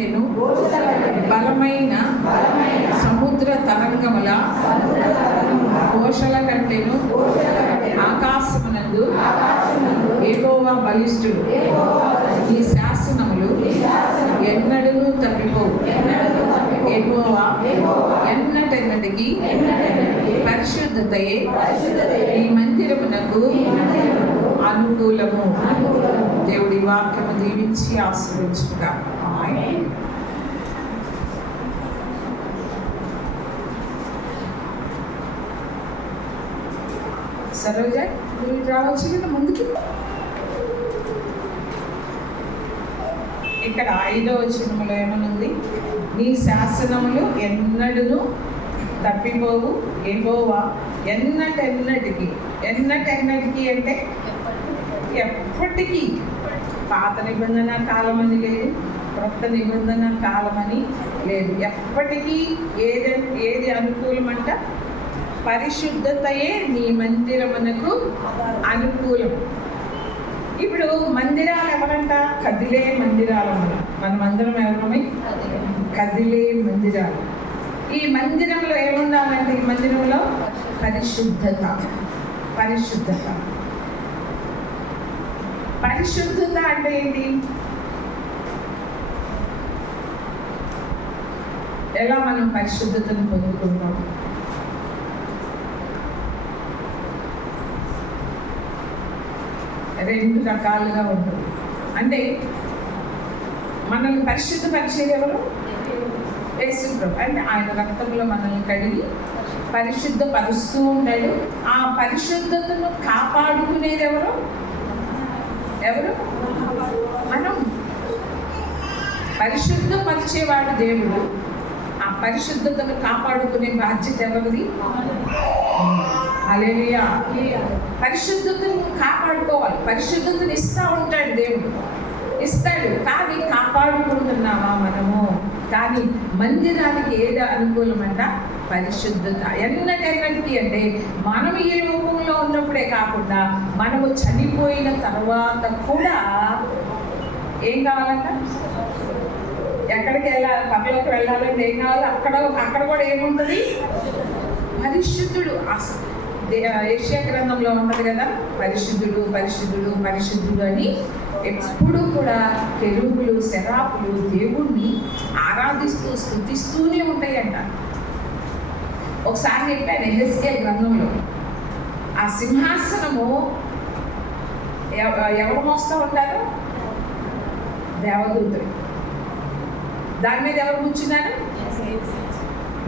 కంటెను బలమైన సముద్ర తరంగముల ఘోషల కంటెను ఆకాశమునందు యెహోవా బలిష్ఠుడు. ఈ శాసనములు ఎన్నడూ తప్పిపోవు. యెహోవా ఎన్నటెన్నటికి పరిశుద్ధతయే ఈ మందిరమునకు అనుకూలము. దేవుడి వాక్యము దీవించి ఆశీర్వదించుగా. ఆమేన్. సరోజ నువ్వు రావచ్చు కదా ముందుకి. ఇక్కడ 5వ వచనములో ఏమనుంది? నీ శాసనములు ఎన్నడూను తప్పిపోవు. యెహోవా ఎన్నటెన్నటికి. ఎన్నటెన్నటికి అంటే ఎప్పటికీ. పాత నిబంధన కాలమని లేదు, క్రొత్త నిబంధన కాలమని లేదు. ఎప్పటికీ ఏది అనుకూలమంట? పరిశుద్ధతయే నీ మందిరమునకు అనుకూలం. ఇప్పుడు మందిరాలు ఎవరంట? కదిలే మందిరాలు. మన మందిరం ఎవరమై? కదిలే మందిరాలు. ఈ మందిరంలో ఏముండాలంటే, ఈ మందిరంలో పరిశుద్ధత. పరిశుద్ధత పరిశుద్ధత అంటే ఏంటి? ఎలా మనం పరిశుద్ధతను పొందుకుంటాం? రెండు రకాలుగా ఉంటుంది. అంటే మనల్ని పరిశుద్ధపరిచేది ఎవరు? యేసుప్రభు. అంటే ఆయన రక్తంలో మనల్ని కడిగి పరిశుద్ధపరుస్తూ ఉంటాడు. ఆ పరిశుద్ధతను కాపాడుకునేది ఎవరు? మనం. పరిశుద్ధపరిచేవాడు దేవుడు. ఆ పరిశుద్ధతను కాపాడుకునే బాధ్యత ఎవరిది? హల్లెలూయా. పరిశుద్ధతను కాపాడుకోవాలి. పరిశుద్ధతను ఇస్తూ ఉంటాడు దేవుడు, ఇస్తాడు. కానీ కాపాడుకుంటున్నామా మనము? కానీ మందిరానికి ఏది అనుకూలమంట? పరిశుద్ధత. ఎన్నటెన్నటికి అంటే మనం ఈ రూపంలో ఉన్నప్పుడే కాకుండా మనము చనిపోయిన తర్వాత కూడా ఏం కావాలంట? ఎక్కడికి వెళ్ళాలి? పక్కలోకి వెళ్ళాలంటే ఏం కావాలి? అక్కడ కూడా ఏముంటుంది? పరిశుద్ధుడు. యెషయా గ్రంథంలో ఉంటుంది కదా, పరిశుద్ధుడు పరిశుద్ధుడు పరిశుద్ధుడు అని. ఎప్పుడు కూడా కెరూబులు సెరాపులు దేవుణ్ణి ఆరాధిస్తూ స్తుతిస్తూనే ఉంటాయంట. ఒకసారి చెప్పాను యెహెజ్కేలు గ్రంథంలో, ఆ సింహాసనము ఎవరు మోస్తూ ఉంటారు? దేవదూతులు. దాని మీద ఎవరు కూర్చున్నారు?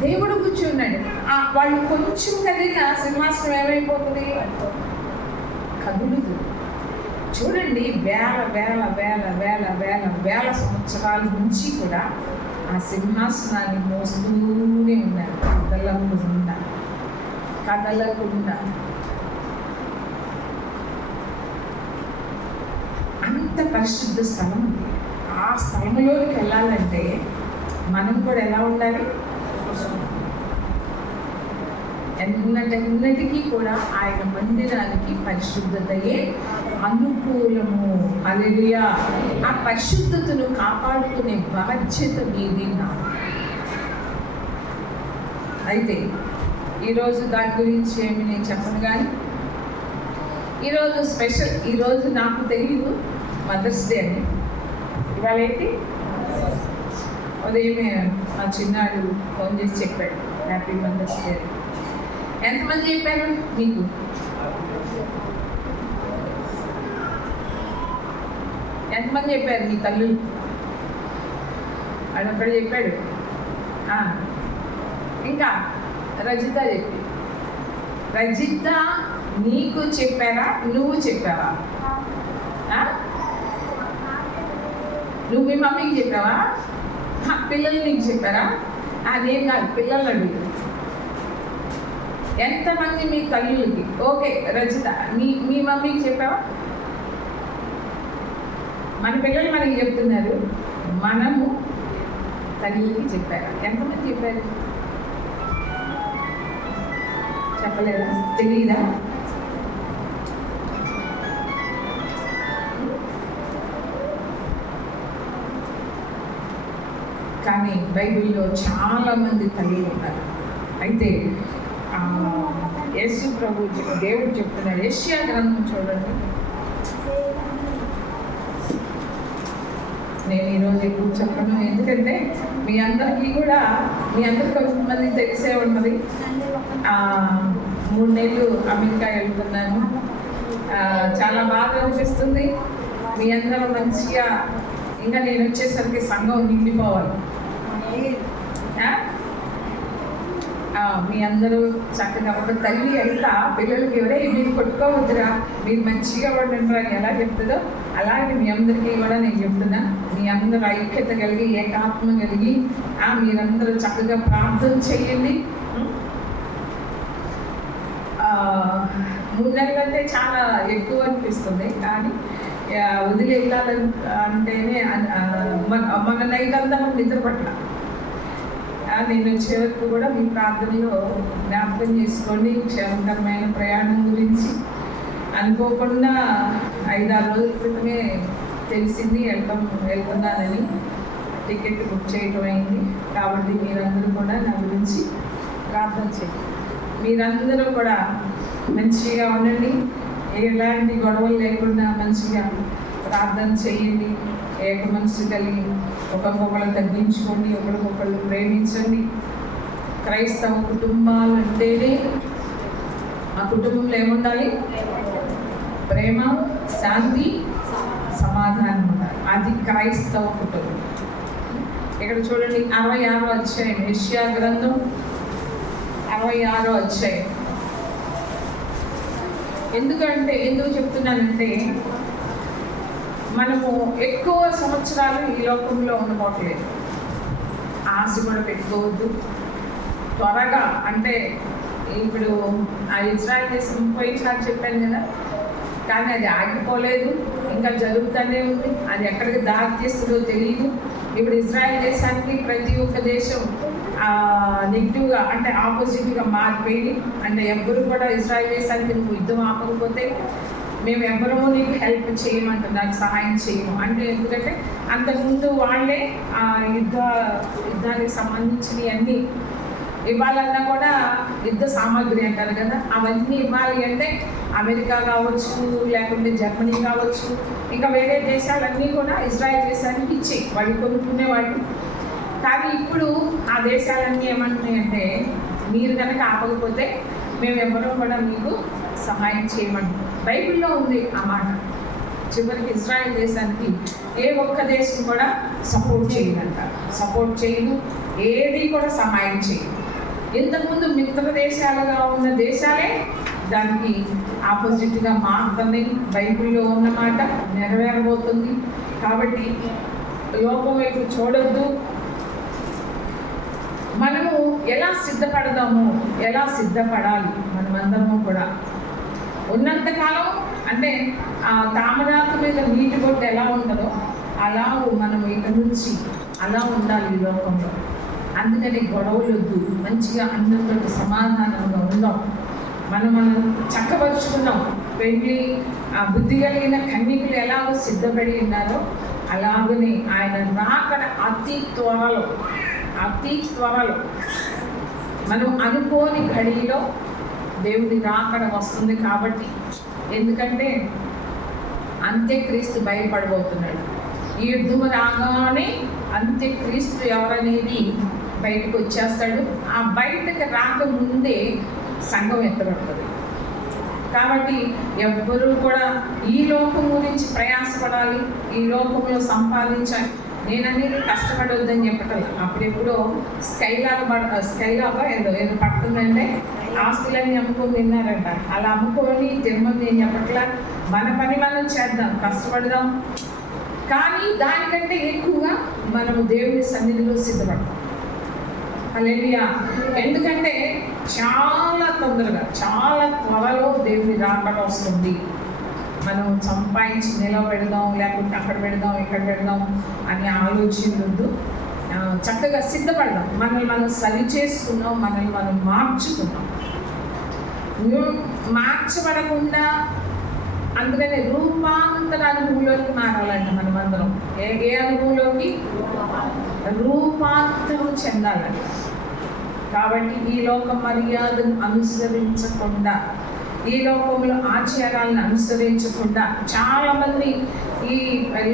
దేవుడు కూర్చున్నాడు. వాళ్ళు కొంచెం కదిలిన సింహాసనం ఏమైపోతుంది? కదులుతుంది. చూడండి, వేల వేల వేల వేల వేల వేల సంవత్సరాల నుంచి కూడా ఆ సింహాసనాన్ని మోస్తూనే ఉన్నారు. కదలకుండా. అంత పరిశుద్ధ స్థలం. ఆ స్థలంలోకి వెళ్ళాలంటే మనం కూడా ఎలా ఉండాలి? ఎన్నటికీ కూడా ఆయన మందిరానికి పరిశుద్ధతయే అనుకూలము. హల్లెలూయా. ఆ పరిశుద్ధతను కాపాడుకునే బాధ్యత మీది నాది. అయితే ఈరోజు దాని గురించి ఏమి నేను చెప్పను, కానీ ఈరోజు స్పెషల్. ఈరోజు నాకు తెలియదు మదర్స్ డే అని. ఇవాళ ఏంటి? ఉదయమే మా చిన్నాడు ఫోన్ చేసి చెప్పాడు హ్యాపీ మదర్స్ డే. ఎంతమంది చెప్పారు మీకు? ఎంతమంది చెప్పారు మీ తల్లులు? అదొక్కడు చెప్పాడు. ఇంకా రజిత చెప్పి. రజిత నీకు చెప్పారా? నువ్వు చెప్పావా? నువ్వు మీ మమ్మీకి చెప్పావా? పిల్లలు నీకు చెప్పారా? నేను కాదు, పిల్లలు అడుగు. ఎంతమంది మీ తల్లులకి? ఓకే రజిత, మీ మమ్మీకి చెప్పావా? మన పిల్లలు మనకి చెప్తున్నారు, మనము తల్లికి చెప్పారా? ఎంతమంది చెప్పారు? చెప్పలేదా? తెలీదా? కానీ బైబిల్లో చాలామంది తల్లి ఉన్నారు. అయితే యేసు ప్రభు దేవుడు చెప్తున్నారు. యెషయా గ్రంథం చూడండి. నేను ఈరోజు ఎక్కువ చెప్పను, ఎందుకంటే మీ అందరికీ కొంతమంది తెలిసే ఉన్నది. 3 నెలలు అమెరికా వెళ్తున్నాను. చాలా బాగా అనిపిస్తుంది. మీ అందరూ మంచిగా, ఇంకా నేను వచ్చేసరికి సంఘం నిండిపోవాలి. మీ అందరూ చక్కగా ఒక తల్లి ఎంత పిల్లలకి మీరు కొట్టుకోవద్దురా, మీరు మంచిగా ఉండండి అని ఎలా చెప్తుందో అలాగే మీ అందరికీ కూడా నేను చెప్తున్నా. మీ అందరూ ఐక్యత కలిగి, ఏకాత్మ కలిగి మీరందరూ చక్కగా ప్రార్థన చేయండి. 3 నెలలు అంటే చాలా ఎక్కువ అనిపిస్తుంది, కానీ వదిలి వెళ్ళాలంటేనే మన నైట్ అంతా నిద్ర పట్ల నేను వచ్చే వరకు కూడా మీ ప్రార్థనలో జ్ఞాపకం చేసుకోండి. క్షేమకరమైన ప్రయాణం గురించి అనుకోకుండా 5-6 రోజుల క్రితమే తెలిసింది వెళ్తున్నానని టికెట్ బుక్ చేయటం అయింది. కాబట్టి మీరందరూ కూడా నా గురించి ప్రార్థన చేయండి. మీరందరూ కూడా మంచిగా ఉండండి. ఎలాంటి గొడవలు లేకుండా మంచిగా ప్రార్థన చేయండి. ఏక మనసు కలిగి ఒకరికొకరు తగ్గించుకోండి, ఒకరికొకరు ప్రేమించండి. క్రైస్తవ కుటుంబాలు అంటేనే ఆ కుటుంబంలో ఏముండాలి? ప్రేమ, శాంతి, సమాధానం ఉండాలి. అది క్రైస్తవ కుటుంబం. ఇక్కడ చూడండి 66వ అధ్యాయం, యెషయా గ్రంథం 66వ అధ్యాయం. ఎందుకు చెప్తున్నానంటే మనము ఎక్కువ సంవత్సరాలు ఈ లోకంలో ఉండబోట్లేదు. ఆశ కూడా పెట్టుకోవద్దు. త్వరగా అంటే ఇప్పుడు ఆ ఇజ్రాయెల్ దేశం పోయినసారి చెప్పాను కదా, కానీ అది ఆగిపోలేదు, ఇంకా జరుగుతూనే ఉంది. అది ఎక్కడికి దారి తీస్తుందో తెలియదు. ఇప్పుడు ఇజ్రాయెల్ దేశానికి ప్రతి ఒక్క దేశం నెగిటివ్గా అంటే ఆపోజిట్గా మారిపోయింది. అంటే ఎవ్వరు కూడా ఇజ్రాయెల్ దేశానికి నువ్వు యుద్ధం ఆపకపోతే మేము ఎవరూ నీకు హెల్ప్ చేయమంటున్నారు, సహాయం చేయము అంటే. ఎందుకంటే అంతకుముందు వాళ్ళే యుద్ధానికి సంబంధించినవి అన్నీ ఇవ్వాలన్నా కూడా యుద్ధ సామాగ్రి అంటారు కదా, అవన్నీ ఇవ్వాలి అంటే అమెరికా కావచ్చు, లేకుంటే జర్మనీ కావచ్చు, ఇంకా వేరే దేశాలన్నీ కూడా ఇజ్రాయెల్ దేశానికి ఇచ్చి వాళ్ళు కొనుక్కునేవాళ్ళు. కానీ ఇప్పుడు ఆ దేశాలన్నీ ఏమంటున్నాయంటే మీరు కనుక ఆపకపోతే మేము ఎవరూ కూడా మీకు సహాయం చేయమంటున్నాం. బైబిల్లో ఉంది ఆ మాట. చివరికి ఇజ్రాయెల్ దేశానికి ఏ ఒక్క దేశం కూడా సపోర్ట్ చేయదు, ఏది కూడా సహాయం చేయదు. ఇంతకుముందు మిత్ర దేశాలుగా ఉన్న దేశాలే దానికి ఆపోజిట్గా మారుతుంది. బైబిల్లో ఉన్నమాట నెరవేరబోతుంది. కాబట్టి లోకం వైపు చూడొద్దు. మనము ఎలా సిద్ధపడాలి మనమందరము కూడా ఉన్నంతకాలం. అంటే తామరాకు మీద నీటి బొట్టు ఎలా ఉంటుందో అలా మనం ఇక నుంచి అలా ఉండాలి ఈ లోకంలో. అందుకని గొడవలు వద్దు, మంచిగా అందరితో సమాధానంగా ఉందాం. మనం చక్కపరుచుకున్నాం. పెళ్ళి బుద్ధి కలిగిన కన్యకులు ఎలాగో సిద్ధపడి ఉన్నారో అలాగనే ఆయన రాకడ అతి త్వరలో మనం అనుకోని ఘడిలో దేవుడి రాకడ వస్తుంది. కాబట్టి ఎందుకంటే అంత్యక్రీస్తు బయలుపడబోతున్నాడు. ఈ యుద్ధం రాగానే అంత్యక్రీస్తు ఎవరనేది బయటకు వచ్చేస్తాడు. ఆ బయటకు రాకముందే సంఘం ఎత్తబడుతుంది. కాబట్టి ఎవ్వరూ కూడా ఈ లోకం గురించి ప్రయాసపడాలి, ఈ లోకంలో సంపాదించాలి. నేననేది కష్టపడవద్దని చెప్పటం. అప్పుడెప్పుడో స్కైలాగా ఏదో పడుతుందంటే ఆస్తులన్నీ అమ్ముకొని తిన్నారంట. అలా అమ్ముకొని తినమని నేను చెప్పట్లా. మన పని మనం చేద్దాం, కష్టపడదాం. కానీ దానికంటే ఎక్కువగా మనము దేవుని సన్నిధిలో సిద్ధపడతాం. హల్లెలూయా. ఎందుకంటే చాలా తొందరగా, చాలా త్వరలో దేవుని రాకడ వస్తుంది. మనం సంపాదించి నిలబెడదాం, లేకుంటే అక్కడ పెడదాం, ఇక్కడ పెడదాం అని ఆలోచించద్దు. చక్కగా సిద్ధపడదాం. మనల్ని మనం సరి చేసుకున్నాం, మనల్ని మనం మార్చబడకుండా. అందుకని రూపాంతర అనుభవంలోకి మారాలంట మనమందరం. ఏ అనుభవంలోకి? చెందాలని. కాబట్టి ఈ లోక మర్యాదను అనుసరించకుండా, ఈ లోకంలో ఆచారాలను అనుసరించకుండా చాలామంది ఈ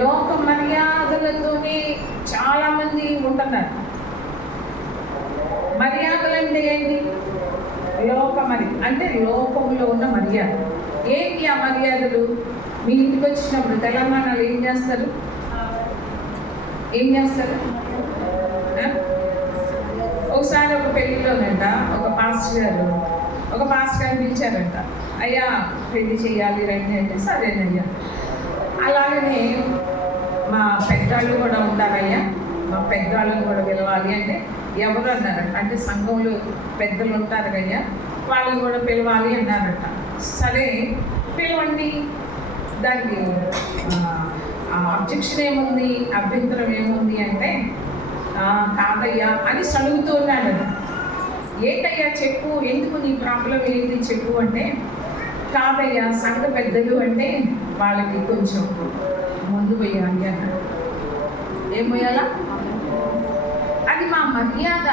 లోక మర్యాదలతోనే చాలామంది ఉంటున్నారు. మర్యాదలు అంటే ఏంటి? అంటే లోకంలో ఉన్న మర్యాద. ఏంటి ఆ మర్యాదలు? మీ ఇంటికి వచ్చినప్పుడు తెలంగాణలో ఏం చేస్తారు? ఒకసారి ఒక పెళ్ళిలోనంట ఒక పాస్టర్ గారు పిలిచారంట. అయ్యా పెళ్లి చేయాలి రండి అంటే సరేనయ్యా. అలాగనే మా పెద్దవాళ్ళు కూడా ఉండాలయ్యా, మా పెద్దవాళ్ళని కూడా పిలవాలి అంటే ఎవరు అన్నారంట. అంటే సంఘంలో పెద్దలు ఉంటారు కయ్యా, వాళ్ళని కూడా పిలవాలి అన్నారట. సరే పిలవండి, దానికి అబ్జెక్షన్ ఏముంది, అభ్యంతరం ఏముంది అంటే కాదయ్యా అని సలుగుతూ ఉన్నాడు. ఏంటయ్యా చెప్పు, ఎందుకు నీ ప్రాబ్లం ఏంటి చెప్పు అంటే, కాదయ్యా సంఘ పెద్దలు అంటే వాళ్ళకి కొంచెం ముందు పోయాలి అన్నాడు. ఏం పోయాలా? అది మా మర్యాద.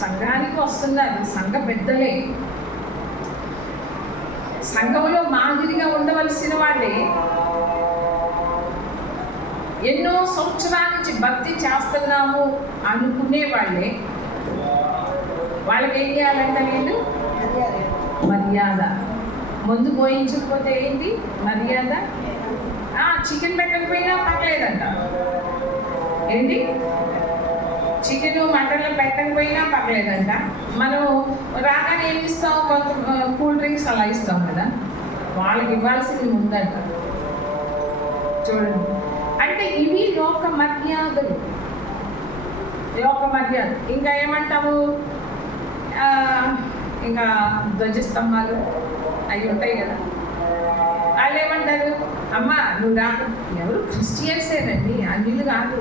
సంఘానికి వస్తున్నారు సంఘ పెద్దలే, సంఘంలో మాదిరిగా ఉండవలసిన వాళ్ళే, ఎన్నో సంవత్సరాల నుంచి భక్తి చేస్తున్నాము అనుకునే వాళ్ళే. వాళ్ళకి ఏం చేయాలంట? వీళ్ళు మర్యాద. ముందు పోయించకపోతే ఏంటి మర్యాద? చికెన్ పెట్టకపోయినా పర్లేదంట. ఏంటి? చికెన్ మటన్లు పెట్టకపోయినా పర్లేదంట. మనం రాగానే ఏమి ఇస్తాం? కొంత కూల్ డ్రింక్స్ అలా ఇస్తాం కదా, వాళ్ళకి ఇవ్వాల్సింది ముందంట. చూడండి, అంటే ఇవి లోక మర్యాదలు. ఇంకా ఏమంటాము? ఇంకా ధ్వజస్తంభాలు అవి ఉంటాయి కదా, వాళ్ళు ఏమంటారు? అమ్మ నువ్వు రాకు. ఎవరు? క్రిస్టియన్సేనండి, అన్నిళ్ళు కాదు,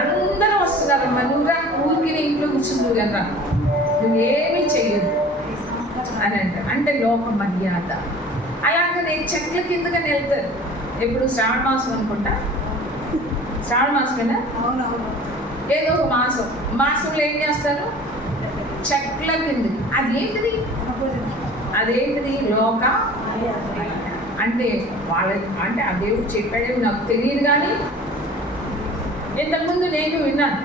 అందరూ వస్తున్నారమ్మా, నువ్వు రా, ఊరికి ఇంట్లో కూర్చుంటు కదా, నువ్వేమీ చెయ్యదు అని అంటారు. అంటే లోక మర్యాద. అలాగనే చెట్ల కిందగా వెళ్తారు. ఎప్పుడు శ్రావణ మాసం అనుకుంటా, శ్రావణ మాసమేనా? ఏదో ఒక మాసంలో ఏం చేస్తారు? చెట్ల కింద. అదేంటిది? లోక అంటే వాళ్ళ అంటే ఆ దేవుడు చెప్పాడేమి నాకు తెలియదు, కానీ ఇంతకుముందు నేను విన్నాను.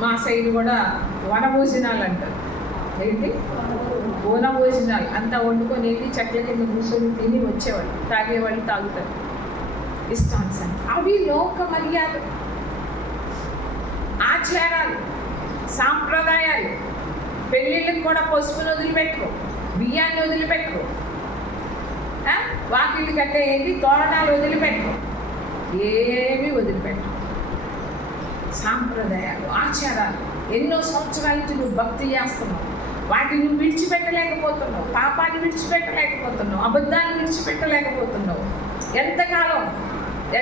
మా సైడ్ కూడా వనభోజనాలు అంటారు. ఏంటి? వనభోజనాలు అంతా వండుకొని చెట్ల కింద కూర్చొని తిని వచ్చేవాళ్ళు, తాగేవాళ్ళు తాగుతారు ఇష్టానుసారం. అవి లోక మర్యాద, ఆచారాలు, సాంప్రదాయాలు. పెళ్ళిళ్ళకి కూడా పసుపుని వదిలిపెట్టుకో, బియ్యాన్ని వదిలిపెట్టుకో, వాకిళ్ళు కట్టే ఏంటి తోరణాలు వదిలిపెట్టుకో, ఏమీ వదిలిపెట్టుకో. సాంప్రదాయాలు, ఆచారాలు ఎన్నో సంవత్సరాల నుంచి నువ్వు భక్తి చేస్తున్నావు, వాటిని నువ్వు విడిచిపెట్టలేకపోతున్నావు, పాపాన్ని విడిచిపెట్టలేకపోతున్నావు, అబద్ధాన్ని విడిచిపెట్టలేకపోతున్నావు.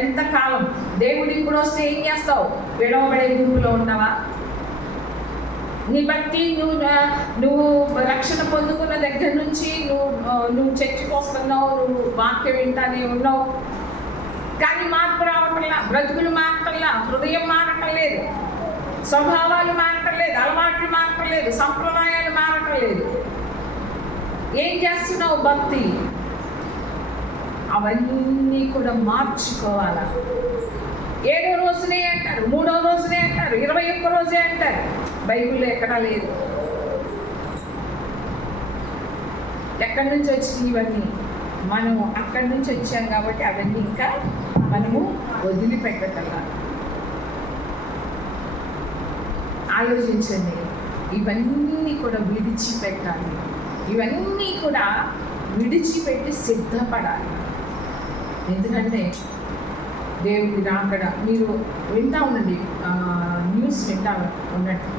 ఎంతకాలం దేవుడు ఇప్పుడు వస్తే ఏం చేస్తావు? విడవబడే గుంపులో ఉన్నావా? నీ భక్తి నువ్వు రక్షణ పొందుకున్న దగ్గర నుంచి నువ్వు చర్చికి వస్తున్నావు, నువ్వు వాక్యం వింటానే ఉన్నావు, కానీ మార్పు రావట్లా, బ్రతుకులు మారటల్లా, హృదయం మారటం లేదు, స్వభావాలు మారటం లేదు, అలవాట్లు మారటం లేదు, సంప్రదాయాలు మారటం లేదు. ఏం చేస్తున్నావు? భక్తి. అవన్నీ కూడా మార్చుకోవాలా. 7వ రోజునే అంటారు, 3వ రోజునే అంటారు, 21 రోజే అంటారు. బైబిల్లో ఎక్కడా లేదు. ఎక్కడి నుంచి వచ్చినాయి ఇవన్నీ? మనము అక్కడి నుంచి వచ్చాం కాబట్టి అవన్నీ ఇంకా మనము వదిలిపెట్టగల. ఆలోచించండి, ఇవన్నీ కూడా విడిచిపెట్టాలి, ఇవన్నీ కూడా విడిచిపెట్టి సిద్ధపడాలి. ఎందుకంటే దేవుడి రాకడ మీరు వింటా ఉండండి, న్యూస్ వింటా ఉన్నట్టు.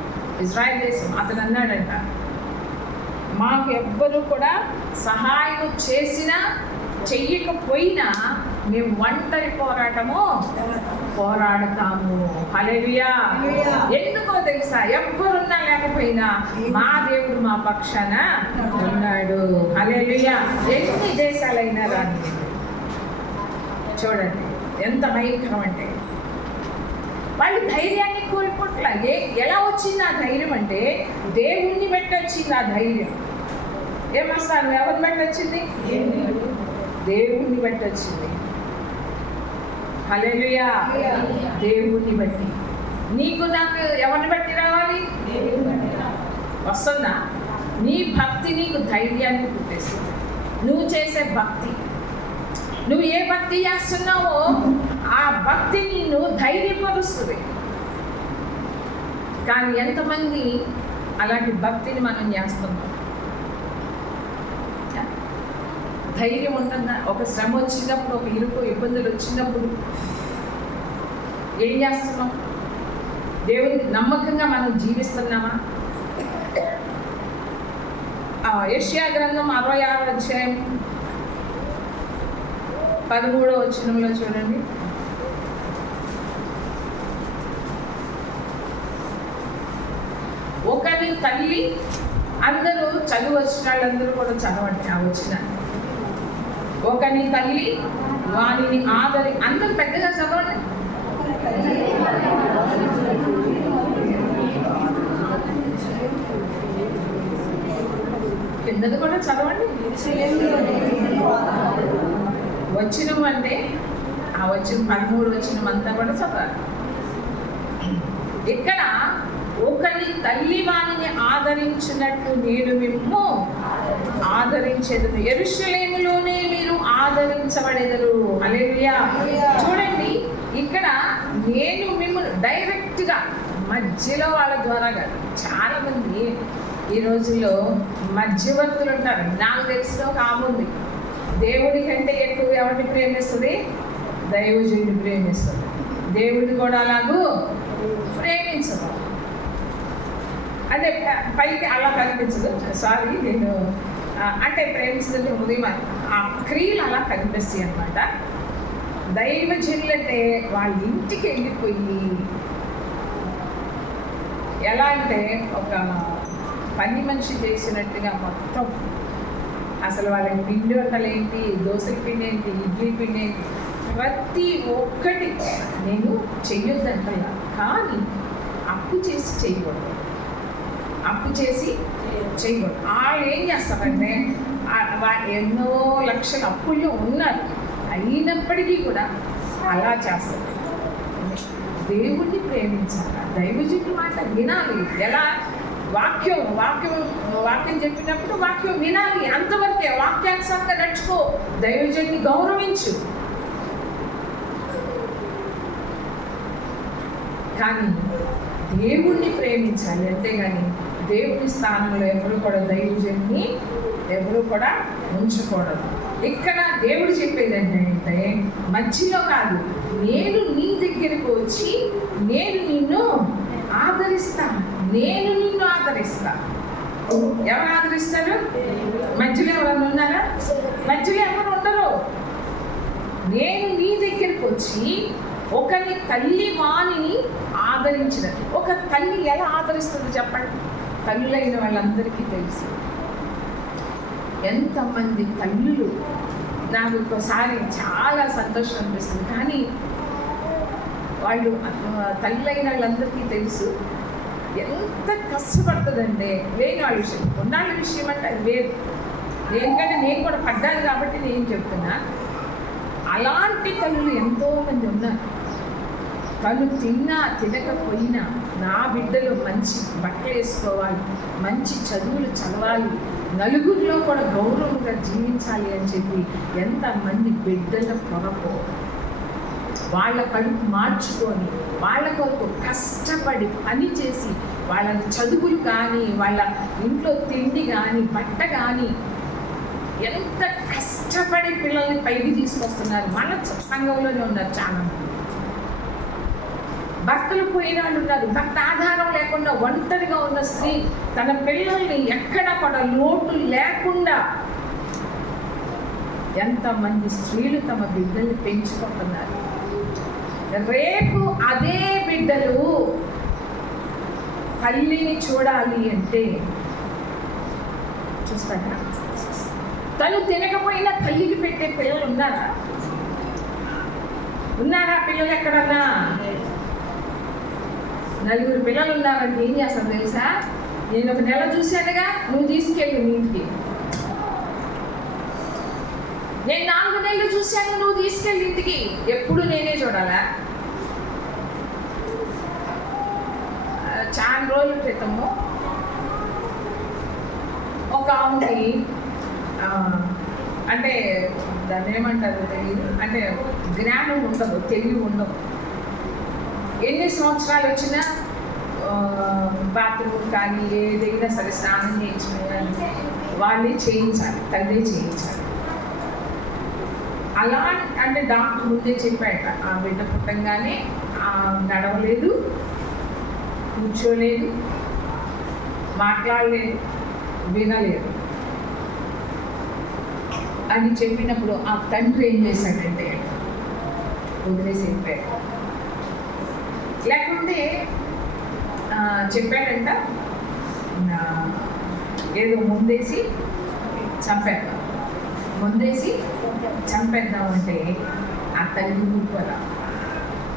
ఇజ్రాయెల్ దేశం అతను అన్నాడంట, మాకు ఎవ్వరూ కూడా సహాయం చేసినా చెయ్యకపోయినా మేము ఒంటరి పోరాడతాము. హల్లెలూయా. ఎందుకో తెలుసా? ఎవ్వరున్నా లేకపోయినా మా దేవుడు మా పక్షాన ఉన్నాడు. హల్లెలూయా. ఎన్ని దేశాలైనా రాని. చూడండి ఎంత భయంకరం అంటే వాళ్ళు ధైర్యాన్ని కోల్పోట్లా. ఎలా వచ్చింది ఆ ధైర్యం అంటే దేవుణ్ణి బట్టి వచ్చింది ఆ ధైర్యం. ఏమస్తాను ఎవరిని బట్టి వచ్చింది? దేవుణ్ణి బట్టి వచ్చింది. హల్లెలూయా. దేవుణ్ణి బట్టి. నీకు నాకు ఎవరిని బట్టి రావాలి? వస్తుందా? నీ భక్తి నీకు ధైర్యాన్ని పుట్టేస్తుంది. నువ్వు చేసే భక్తి, నువ్వు ఏ భక్తి చేస్తున్నావో ఆ భక్తి నిన్ను ధైర్యపరుస్తుంది. కానీ ఎంతమంది అలాంటి భక్తిని మనం చేస్తున్నాం? ధైర్యం ఉంటుందా? ఒక శ్రమ వచ్చినప్పుడు, ఒక ఇబ్బందులు వచ్చినప్పుడు ఏం చేస్తున్నాం? దేవునికి నమ్మకంగా మనం జీవిస్తున్నామా? యెషయా గ్రంథం 66వ అధ్యాయం 13వ వచనంలో చూడండి. ఒకరి తల్లి, అందరూ చదువు వచ్చిన వాళ్ళందరూ కూడా చదవండి ఆ వచ్చిన. ఒకని తల్లి వారిని ఆదరి, అందరూ పెద్దగా చదవండి. కిందది కూడా చదవండి. వచనం అంటే ఆ వచ్చిన 13 వచనం అంతా కూడా చదవాలి. ఇక్కడ ఒకరి తల్లి వాణిని ఆదరించినట్టు నేను మిమ్ము ఆదరించేదను, యెరూషలేములోనే మీరు ఆదరించబడెదరు. హల్లెలూయా. చూడండి, ఇక్కడ నేను మిమ్మల్ని డైరెక్ట్గా, మధ్యలో వాళ్ళ ద్వారా కాదు. చాలా మంది ఈ రోజుల్లో మధ్యవర్తులు ఉంటారు. నాకు తెలిసిన ఒక ఆమె ఉంది, దేవుడి కంటే ఎక్కువ ఎవరిని ప్రేమిస్తుంది? దైవజనుడిని ప్రేమిస్తుంది. దేవుడిని కూడా అలాగూ ప్రేమించదు. అంటే పైకి అలా కనిపించదు. సారీ, నేను అంటే ప్రేమించదంటే ఉదయం ఆ క్రియలు అలా కనిపిస్తాయి అన్నమాట. దైవజనులు అంటే వాళ్ళ ఇంటికి వెళ్ళిపోయి, ఎలా అంటే ఒక పని మనిషి చేసినట్టుగా మొత్తం అసలు వాళ్ళకి పిండి వంటలు ఏంటి, దోశల పిండి ఏంటి, ఇడ్లీ పిండి ఏంటి, ప్రతి ఒక్కటి నేను చెయ్యొద్దంటలా. కానీ అప్పు చేసి చేయకూడదు, అప్పు చేసి చేయకూడదు. వాళ్ళు ఏం చేస్తారంటే వాళ్ళు ఎన్నో లక్షల అప్పుల్లో ఉన్నారు, అయినప్పటికీ కూడా అలా చేస్తారు. దేవుణ్ణి ప్రేమించాలి, దైవజనుడి మాట వినాలి. ఎలా? వాక్యం చెప్పినప్పుడు వాక్యం వినాలి, అంతవరకే. వాక్యానుసారంగా నడుచుకో, దైవజనుడిని గౌరవించు. కానీ దేవుణ్ణి ప్రేమించాలి, అంతేగాని దేవుని స్థానంలో ఎవరు కూడా దైవజనుడిని ఎవరు కూడా ఉంచకూడదు. ఇక్కడ దేవుడు చెప్పేది ఏంటంటే మధ్యలో కాదు, నేను నీ దగ్గరికి వచ్చి నేను నిన్ను ఆదరిస్తా, నేను నిన్ను ఆదరిస్తా. ఎవరు ఆదరిస్తారు? మధ్యలో ఎవరన్నా ఉన్నారా? మధ్యలో ఎవరు ఉండరు. నేను నీ దగ్గరికి వచ్చి ఒకరి తల్లి వాణిని ఆదరించినది. ఒక తల్లి ఎలా ఆదరిస్తుంది చెప్పండి? తల్లులైన వాళ్ళందరికీ తెలుసు. ఎంతమంది తల్లులు, నాకు ఒకసారి చాలా సంతోషం అనిపిస్తుంది. కానీ వాళ్ళు తల్లులైన వాళ్ళందరికీ తెలుసు ఎంత కష్టపడుతుందంటే. లేని వాళ్ళ విషయం, ఉన్నాళ్ళ విషయం అంటే అది వేరు. ఎందుకంటే నేను కూడా పడ్డాను కాబట్టి నేను చెప్తున్నా. అలాంటి తల్లులు ఎంతోమంది ఉన్నారు. తను తిన్నా తినకపోయినా నా బిడ్డలు మంచి బట్టలు వేసుకోవాలి, మంచి చదువులు చదవాలి, నలుగురిలో కూడా గౌరవంగా జీవించాలి అని చెప్పి ఎంతమంది బిడ్డల కొరకు వాళ్ళ కడుపు మార్చుకొని వాళ్ళ కొరకు కష్టపడి పని చేసి వాళ్ళ చదువులు కానీ, వాళ్ళ ఇంట్లో తిండి కానీ, బట్ట కానీ ఎంత కష్టపడి పిల్లల్ని పైకి తీసుకొస్తున్నారు. మన సంఘంలోనే ఉన్నారు చాలా మంది. భర్తలు పోయిన వాళ్ళు ఉన్నారు. భర్త ఆధారం లేకుండా ఒంటరిగా ఉన్న స్త్రీ తన పిల్లల్ని ఎక్కడ కూడా లోటు లేకుండా ఎంతమంది స్త్రీలు తమ బిడ్డల్ని పెంచుకుంటున్నారు. రేపు అదే బిడ్డలు తల్లిని చూడాలి అంటే చూస్తారా? తను తినకపోయినా తల్లికి పెట్టే పిల్లలు ఉన్నారా? పిల్లలు ఎక్కడన్నా? నలుగురు పిల్లలు ఉన్నారంటే ఏం చేస్తాను తెలుసా? నేను ఒక నెల చూశానుగా, నువ్వు తీసుకెళ్ళి మీ ఇంటికి. నేను 4 నెలలు చూశాను, నువ్వు తీసుకెళ్ళి ఇంటికి. ఎప్పుడు నేనే చూడాలా? చాలా రోజుల క్రితము ఒక ఆమెకి అంటే దాన్ని ఏమంటారో తెలియదు, అంటే జ్ఞానం ఉండదు, తెలివి ఉండదు. ఎన్ని సంవత్సరాలు వచ్చినా బాత్రూమ్ కానీ ఏదైనా సరే స్నానం చేయించడం కానీ వాళ్ళే చేయించాలి, తల్లి చేయించాలి. అలా అంటే డాక్టర్ ముందే చెప్పాట, ఆ బిడ్డ పుట్టంగానే నడవలేదు, కూర్చోలేదు, మాట్లాడలేదు, వినలేదు అని చెప్పినప్పుడు ఆ తండ్రి ఏం చేశాడంటే వదిలేసి వెళ్ళిపోయాడు. లేకుంటే చెప్పాడంట, ఏదో ముందేసి చంపేద్దాం, ముందేసి చంపేద్దామంటే ఆ తల్లి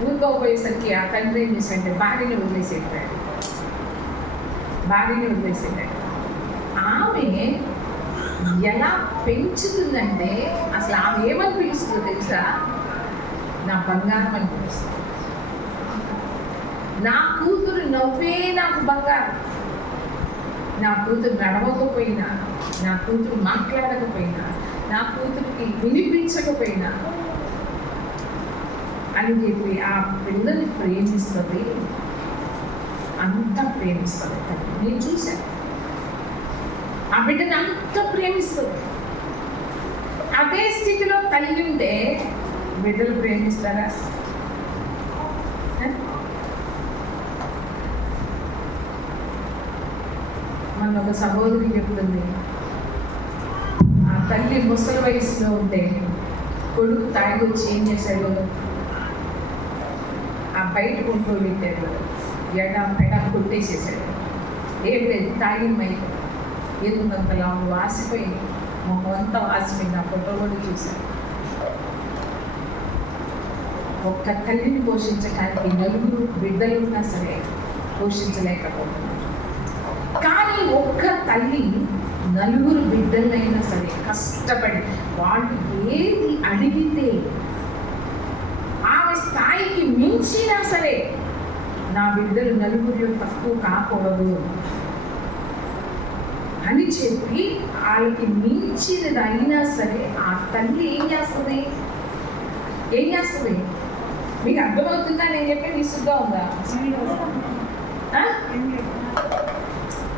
ఊరుకోపోయేసరికి ఆ తండ్రి ఏం చేశాడంటే భార్యని వదిలేసి వెళ్ళిపోయాడు. భార్యని వదిలేసి వెళ్ళాడు. ఆమె ఎలా పెంచుతుందంటే అసలు ఆమె ఏమని పిలుస్తుందో తెలుసా? నా బంగారం అని పిలుస్తుంది. నా కూతురు నవ్వే నాకు బంగారం. నా కూతురు నడవకపోయినా, నా కూతురు మాట్లాడకపోయినా, నా కూతురికి వినిపించకపోయినా అని చెప్పి ఆ పిల్లని ప్రేమిస్తుంది, అంత ప్రేమిస్తుంది. నేను చూశాను, ఆ బిడ్డను అంత ప్రేమిస్తుంది. అదే స్థితిలో తల్లి ఉంటే బిడ్డలు ప్రేమిస్తారా? మన ఒక సహోదరి చెప్తుంది, ఆ తల్లి ముసలి వయసులో ఉంటే కొడుకు తాగి వచ్చి ఏం చేశాడు, ఆ బయట కొనుక్కోలు పెట్టాడు, ఎడ కొట్టేసేసాడు. ఏం లేదు, తాగిన మైక్ ఎందుకంతలా వాసిపోయింది, మొహం అంతా వాసిపోయింది. ఆ ఫోటో కూడా చూశాను. ఒక్క తల్లిని పోషించడానికి 4 బిడ్డలు ఉన్నా సరే పోషించలేకపోతున్నారు. కానీ ఒక్క తల్లి 4 బిడ్డలైనా సరే కష్టపడి వాళ్ళు ఏది అడిగితే ఆమె స్థాయికి మించినా సరే నా బిడ్డలు 4 తక్కువ కాకూడదు అని చెప్పి వాళ్ళకి మించినది అయినా సరే ఆ తల్లి ఏం చేస్తుంది? మీకు అర్థమవుతుందా నేను చెప్పి? విసుగ్గా ఉందా?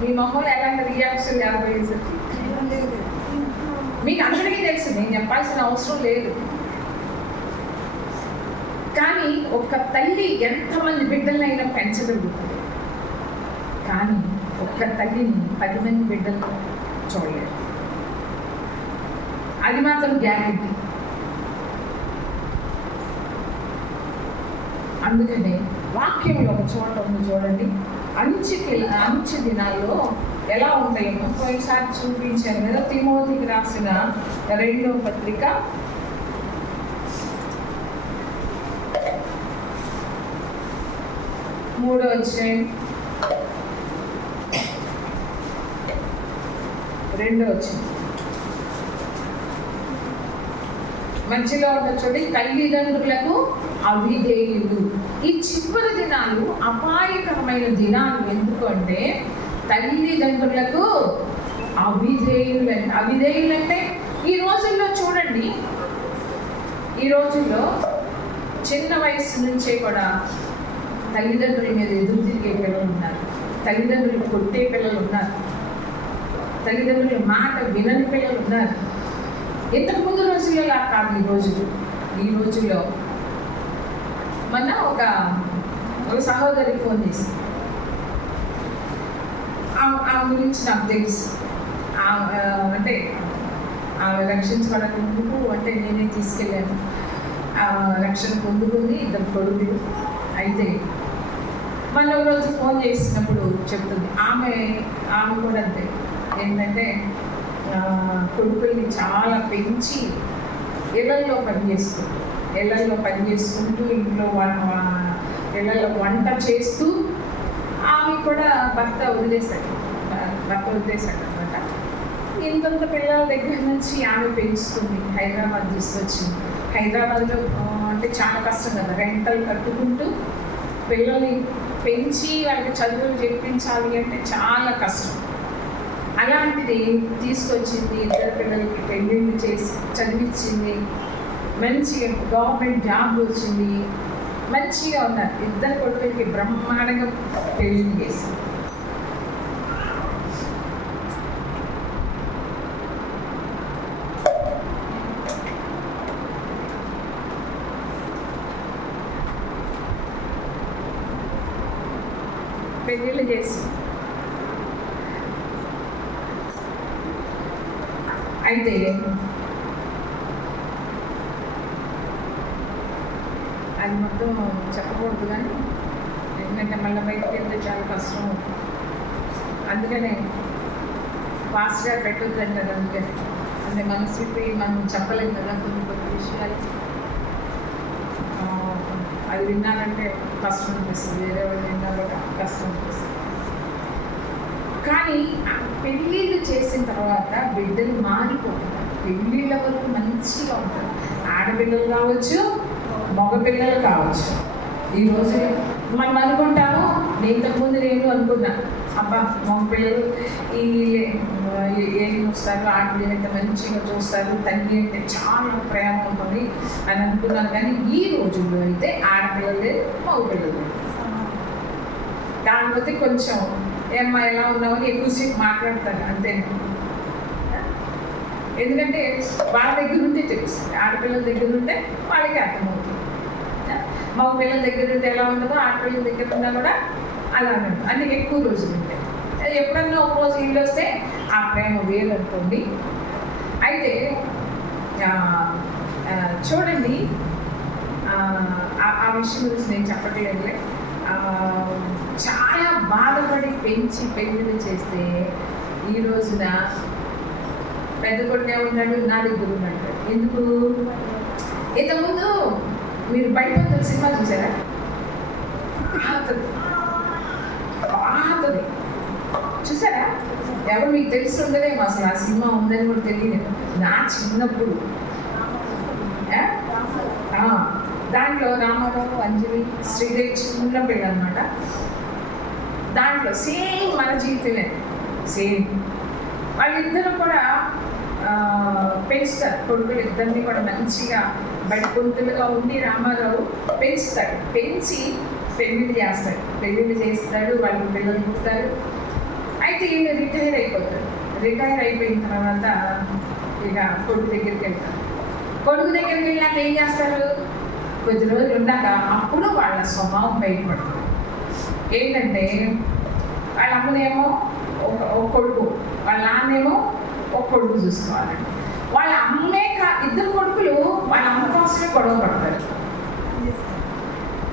మీ మొహంలో ఎలాంటి రియాక్షన్ లేకపోయేసరికి మీకు అందరికీ తెలుసు, నేను చెప్పాల్సిన అవసరం లేదు. కానీ ఒక్క తల్లి ఎంతమంది బిడ్డలైనా పెంచగలుగుతుంది, కానీ ఒక్క తల్లిని 10 మంది బిడ్డలు చూడలేరు. అది మాత్రం గ్యారెంటీ. అందుకనే వాక్యంలో ఒక చోట ఉంది చూడండి, అంచె దినాల్లో ఎలా ఉంటాయో పోయినసారి చూపించాను కదా. తిమోతికి రాసిన 2వ పత్రిక 3వ అధ్యాయం 2వ వచనం మధ్యలో ఉన్న చూడండి, తల్లిదండ్రులకు అవిధేయులు. ఈ చివరి దినాలు అపాయకరమైన దినాలు. ఎందుకంటే తల్లిదండ్రులకు అవిధేయులంటే ఈ రోజుల్లో చూడండి, ఈ రోజుల్లో చిన్న వయసు నుంచే కూడా తల్లిదండ్రుల మీద ఎదురు తిరిగే పిల్లలు ఉన్నారు, తల్లిదండ్రులు కొట్టే పిల్లలు ఉన్నారు, తల్లిదండ్రుల మాట వినని పిల్లలు ఉన్నారు. ఇంతకు ముందు రోజుల్లో ఇలా కాదు. ఈ రోజుల్లో మొన్న ఒక సహోదరికి ఫోన్ చేసి ఆమె గురించి నాకు తెలుసు. అంటే ఆమె రక్షించుకోవడానికి ముందుకు అంటే నేనే తీసుకెళ్ళాను. రక్షణ పొందుకుంది, 2 కొడుకులు. అయితే మొన్న ఒక రోజు ఫోన్ చేసినప్పుడు చెప్తుంది, ఆమె కూడా అంతే. ఏంటంటే కొడుకుల్ని చాలా పెంచి ఇళ్లల్లో పనిచేసుకుంటూ ఇంట్లో ఇళ్లలో వంట చేస్తూ భర్త వదిలేశాడు అనమాట. ఇంతంత పిల్లల దగ్గర నుంచి ఆమె పెంచుతుంది, హైదరాబాద్ తీసుకొచ్చింది. హైదరాబాద్లో అంటే చాలా కష్టం కదా, రెంటలు కట్టుకుంటూ పిల్లల్ని పెంచి వాళ్ళకి చదువులు చెప్పించాలి అంటే చాలా కష్టం. అలాంటిది తీసుకొచ్చింది, ఇద్దరు పిల్లలకి పెళ్ళిళ్ళు చేసి చదివించింది, మంచిగా గవర్నమెంట్ జాబ్ వచ్చింది, మంచిగా ఉన్నారు. ఇద్దరు కొడుకులకి బ్రహ్మాండంగా పెళ్ళిళ్ళు చేసింది. పెళ్ళిళ్ళు చేసి అయితే అది మొత్తం చెప్పకూడదు, కానీ ఎందుకంటే మళ్ళీ బయటకు వెళ్తే చాలా కష్టం అవుతుంది. అందుకనే ఫాస్ట్గా పెట్టొద్దు అంటారు. అందుకని అంటే మనసుకి మనం చెప్పలేము కదా కొన్ని విషయాలు. అది విన్నారంటే కష్టం అనిపిస్తుంది, వేరే వాళ్ళు విన్నా కూడా కష్టం అనిపిస్తుంది. కానీ పెళ్ళిళ్ళు చేసిన తర్వాత బిడ్డలు మారిపోతున్నారు. పెళ్ళిళ్ళ వరకు మంచిగా ఉంటారు. ఆడపిల్లలు కావచ్చు, మగపిల్లలు కావచ్చు. ఈరోజు మనం అనుకుంటాము, ఇంతకుముందు నేను అనుకున్నా, అబ్బా మగపిల్లలు ఏం చూస్తారు, ఆడపిల్లలు ఎంత మంచిగా చూస్తారు, తల్లి అంటే చాలా ప్రేమ ఉంటుంది అని అనుకున్నాను. కానీ ఈ రోజుల్లో అయితే ఆడపిల్లలు లేదు, మగపిల్లలు లేదు. కాకపోతే కొంచెం ఏమ్మా ఎలా ఉన్నామని ఎక్కువసేపు మాట్లాడతారు అంతే. ఎందుకంటే వాళ్ళ దగ్గర ఉంటే తెలుస్తుంది, ఆడపిల్లల దగ్గర ఉంటే వాళ్ళకి అర్థమవుతుంది. మగ పిల్లల దగ్గర ఉంటే ఎలా ఉంటుందో ఆడపిల్లల దగ్గర ఉన్నా కూడా అలానే ఉంటుంది. అంటే ఎక్కువ రోజులు ఉంటాయి. ఎప్పుడన్నా ఒక రోజు ఇల్లు వస్తే ఆ ప్రేమ వేరు అనుకోండి. అయితే చూడండి, ఆ విషయం గురించి నేను చెప్పట్లేదులే. చాలా బాధపడి పెంచి పెళ్ళిళ్ళు చేస్తే ఈ రోజున పెద్ద కొట్టే ఉన్నాడు, నా దగ్గర ఉన్నాడు. ఎందుకు? ఇంతకుముందు మీరు బయట సినిమా చూసారా? బాగుంటుంది, చూసారా? ఎవరు మీకు తెలిసి ఉండదేమో, అసలు ఆ సినిమా ఉందని కూడా తెలియదు. నా చిన్నప్పుడు దాంట్లో రామారావు, అంజలి, శ్రీదేవి చిన్న పిల్ల అనమాట. దాంట్లో సేమ్ మన జీవితమే, సేమ్. వాళ్ళిద్దరూ కూడా పెంచుతారు, కొడుకులు ఇద్దరిని కూడా మంచిగా బడిపొంతులుగా ఉండి రామారావు పెంచుతాడు. పెంచి పెళ్ళిళ్ళు చేస్తాడు, పెళ్ళిళ్ళు చేస్తాడు, వాళ్ళు పిల్లలు పుడతారు. అయితే వీళ్ళు రిటైర్ అయిపోతారు. రిటైర్ అయిపోయిన తర్వాత ఇక కొడుకు దగ్గరికి వెళ్తారు. కొడుకు దగ్గరికి వెళ్ళాక ఏం చేస్తారు? కొద్ది రోజులు ఉన్నాక అప్పుడు వాళ్ళ స్వభావం బయటపడుతుంది. ఏంటంటే వాళ్ళ అమ్మనేమో ఒక కొడుకు, వాళ్ళ నాన్నేమో ఒక కొడుకు చూసుకోవాలండి. వాళ్ళ అమ్మే ఇద్దరు కొడుకులు వాళ్ళ అమ్మ కోసమే గొడవ పడతారు.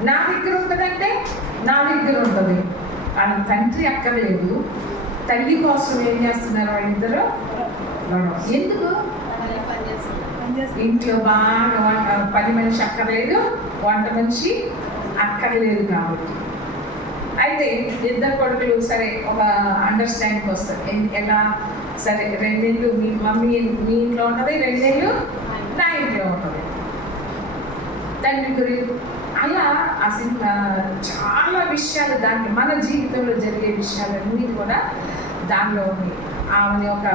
నా దగ్గర ఉంటుందంటే నా దగ్గర ఉంటుంది. వాళ్ళ తండ్రి అక్కర్లేదు, తల్లి కోసం ఏం చేస్తున్నారు వాళ్ళిద్దరు గొడవ. ఎందుకు? ఇంట్లో బాగా పని మనిషి అక్కర్లేదు, వంట మనిషి అక్కర్లేదు కాబట్టి. అయితే ఇద్దరు కొడుకులు సరే ఒక అండర్స్టాండింగ్ వస్తుంది. ఎలా? సరే 2 నెలలు మీ మమ్మీ మీ ఇంట్లో ఉంటుంది, 2 నెలలు నా ఇంట్లో ఉంటుంది. తండ్రి గురించి అలా అసలు చాలా విషయాలు దాంట్లో మన జీవితంలో జరిగే విషయాలన్నీ కూడా దానిలో ఉంది. ఆమెని ఒక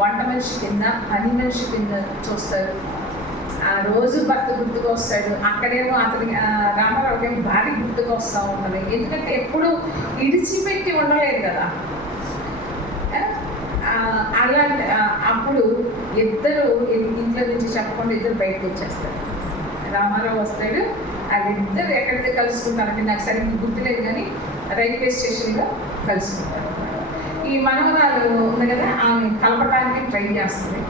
వంట మనిషి కింద, పని మనిషి కింద చూస్తారు. ఆ రోజు భర్త గుర్తుకు వస్తాడు. అక్కడేమో అతనికి రామారావుకి ఏమో భార్య గుర్తుకు వస్తూ ఉంటుంది. ఎందుకంటే ఎప్పుడు ఇడిచిపెట్టి ఉండలేదు కదా. అలాంటి అప్పుడు ఇద్దరు ఇంట్లో నుంచి చెప్పకుండా ఇద్దరు బయటకు వచ్చేస్తారు. రామారావు వస్తాడు, వాళ్ళిద్దరు ఎక్కడైతే కలుసుకుంటారంటే నాకు సరిగ్గా గుర్తులేదు, కానీ రైల్వే స్టేషన్లో కలుసుకుంటారు. ఈ మనవరాలు ఉంది కదా, ఆమె కలపడానికి ట్రై చేస్తుంది.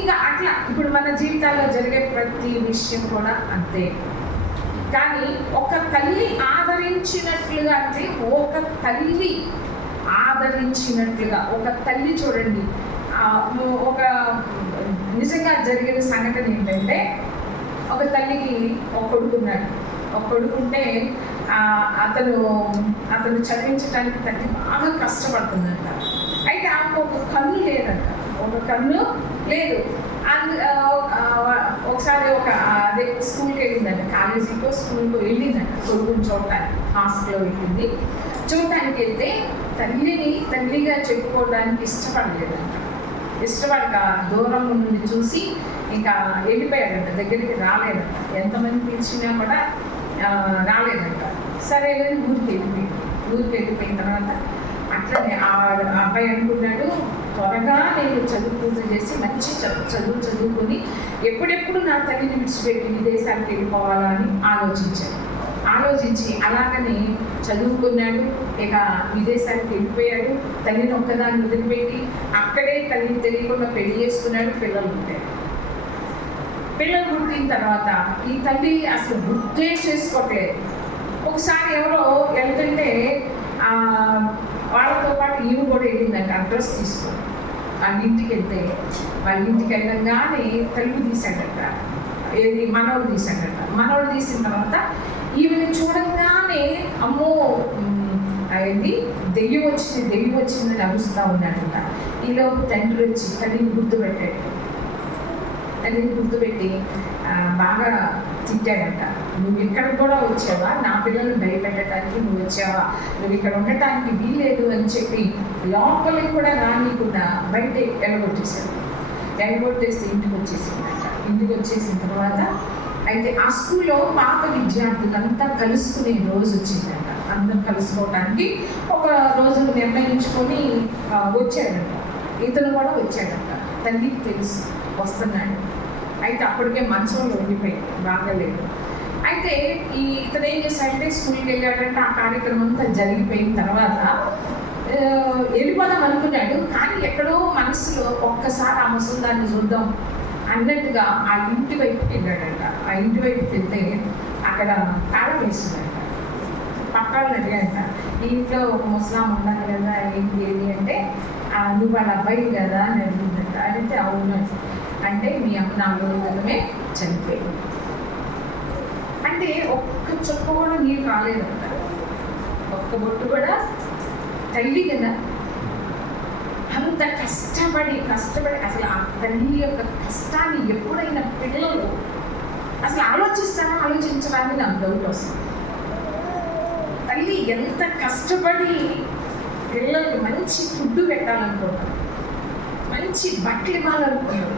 ఇంకా అట్లా ఇప్పుడు మన జీవితాల్లో జరిగే ప్రతి విషయం కూడా అంతే. కానీ ఒక తల్లి ఆదరించినట్లుగా, అంటే ఒక తల్లి ఆదరించినట్లుగా ఒక తల్లి చూడండి. ఒక నిజంగా జరిగిన సంఘటన ఏంటంటే, ఒక తల్లికి ఒక కొడుకున్నాడు. ఒక కొడుకుంటే అతను అతను చదివించడానికి తల్లి బాగా కష్టపడుతుందంట. అయితే ఆమెకు ఒక కన్ను లేదంట, ఒక కన్ను లేదు. ఒకసారి అదే స్కూల్కి వెళ్ళిందంట, కాలేజీకో స్కూల్కో వెళ్ళిందంట, కొడుకుని చూడటానికి హాస్టల్లో వెళ్ళింది. చూడటానికి వెళ్తే తల్లిని తల్లిగా చెప్పుకోవడానికి ఇష్టపడలేదంట. ఇష్టపడక దూరం నుండి చూసి ఇంకా వెళ్ళిపోయాడంట, దగ్గరికి రాలేదంట. ఎంతమంది పిలిచినా కూడా రాలేదంట. సరే ఊరికి వెళ్ళిపోయిన తర్వాత అట్లనే ఆ అబ్బాయి అనుకున్నాడు, త్వరగా నేను పూజ చేసి మంచి చదువుకొని ఎప్పుడెప్పుడు నా తల్లిని విడిచిపెట్టి విదేశానికి వెళ్ళిపోవాలా అని ఆలోచించి అలాగని చదువుకున్నాడు. ఇక విదేశానికి వెళ్ళిపోయాడు. తల్లిని ఒక్కదాన్ని వదిలిపెట్టి అక్కడే తల్లిని తెలియకుండా పెళ్లి చేసుకున్నాడు. పిల్లలు పుట్టిన తర్వాత ఈ తల్లి అసలు గుర్తే చేసుకోవట్లేదు. ఒకసారి ఎవరో వెళ్తుంటే వాళ్ళతో పాటు ఈమె కూడా వెళ్ళిందంటే అడ్రస్ తీసుకొని వాళ్ళ ఇంటికి వెళ్తే, వాళ్ళ ఇంటికి వెళ్ళంగానే తలుపు తీశాడట, మనోడు తీసిన తర్వాత ఈమెను చూడంగానే అమ్మో అయింది, దెయ్యం వచ్చిందని అరుస్తూ ఉన్నాడంట. ఈలోపు తండ్రి వచ్చి తల్లిని గుర్తుపెట్టి బాగా తిట్టాడంట. నువ్వు ఇక్కడ కూడా వచ్చావా, నా పిల్లల్ని భయపెట్టడానికి నువ్వు వచ్చావా, నువ్వు ఇక్కడ ఉండటానికి వీల్లేదు అని చెప్పి లోపలికి కూడా రానికుండా బయట ఎగగొట్టేస్తే ఇంటికి వచ్చేసిన తర్వాత అయితే ఆ స్కూల్లో పాత విద్యార్థులంతా కలుసుకునే రోజు వచ్చిందంట. అందరం కలుసుకోవడానికి ఒక రోజు నిర్ణయించుకొని వచ్చాడంట. ఇతను కూడా వచ్చాడంట. తల్లికి తెలుసు వస్తున్నాడు. అయితే అప్పటికే మంచంలో ఉండిపోయింది, బాగాలేదు. అయితే ఇతను ఏం చేశాడంటే స్కూల్కి వెళ్ళాడంటే ఆ కార్యక్రమం అంతా జరిగిపోయిన తర్వాత వెళ్ళిపోదాం అనుకున్నాడు. కానీ ఎక్కడో మనసులో ఒక్కసారి ఆ ముసలిదాన్ని చూద్దాం అన్నట్టుగా ఆ ఇంటి వైపుకి వెళ్ళాడంట. ఆ ఇంటి వైపుకి వెళ్తే అక్కడ తాళం వేసిందంట. పక్కాళ్ళు అడిగాడంట, ఈ ఇంట్లో ఒక ముసలాం ఉండాలి కదా, ఏది అంటే నువ్వు వాళ్ళ అబ్బాయి కదా అని అడిగిందంట. అడిగితే అవును అంటే మీ అమ్మ 4 రోజుల క్రితమే చనిపోయింది అంటే ఒక్క చుక్క కూడా నీళ్ళు రాలేదంట, ఒక్క బొట్టు కూడా. తల్లి కదా, అంత కష్టపడి అసలు ఆ తల్లి యొక్క కష్టాన్ని ఎప్పుడైనా పిల్లలు అసలు ఆలోచించడానికి నాకు డౌట్ వస్తుంది. తల్లి ఎంత కష్టపడి పిల్లలకు మంచి ఫుడ్ పెట్టాలనుకుంటాను, మంచి బట్టలు ఇవ్వాలనుకున్నాను.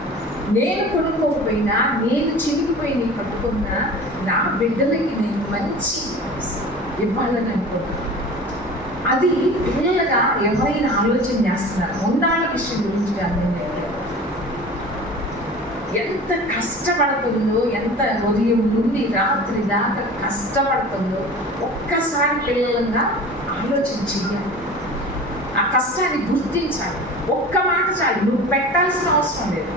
నేను కొనుక్కోకపోయినా, నేను చిరిగిపోయి కట్టుకున్నా నా బిడ్డలకి నేను మంచి ఇవ్వాలని అనుకుంటున్నాను. అది పిల్లలుగా ఎవరైనా ఆలోచన చేస్తున్నారు. ఉండాల విషయం గురించి కానీ ఎంత కష్టపడుతుందో, ఎంత ఉదయం నుండి రాత్రి దాకా కష్టపడుతుందో ఒక్కసారి పిల్లలుగా ఆలోచన చెయ్యాలి. ఆ కష్టాన్ని గుర్తించాలి. ఒక్క మాట చాలు, నువ్వు పెట్టాల్సిన అవసరం లేదు.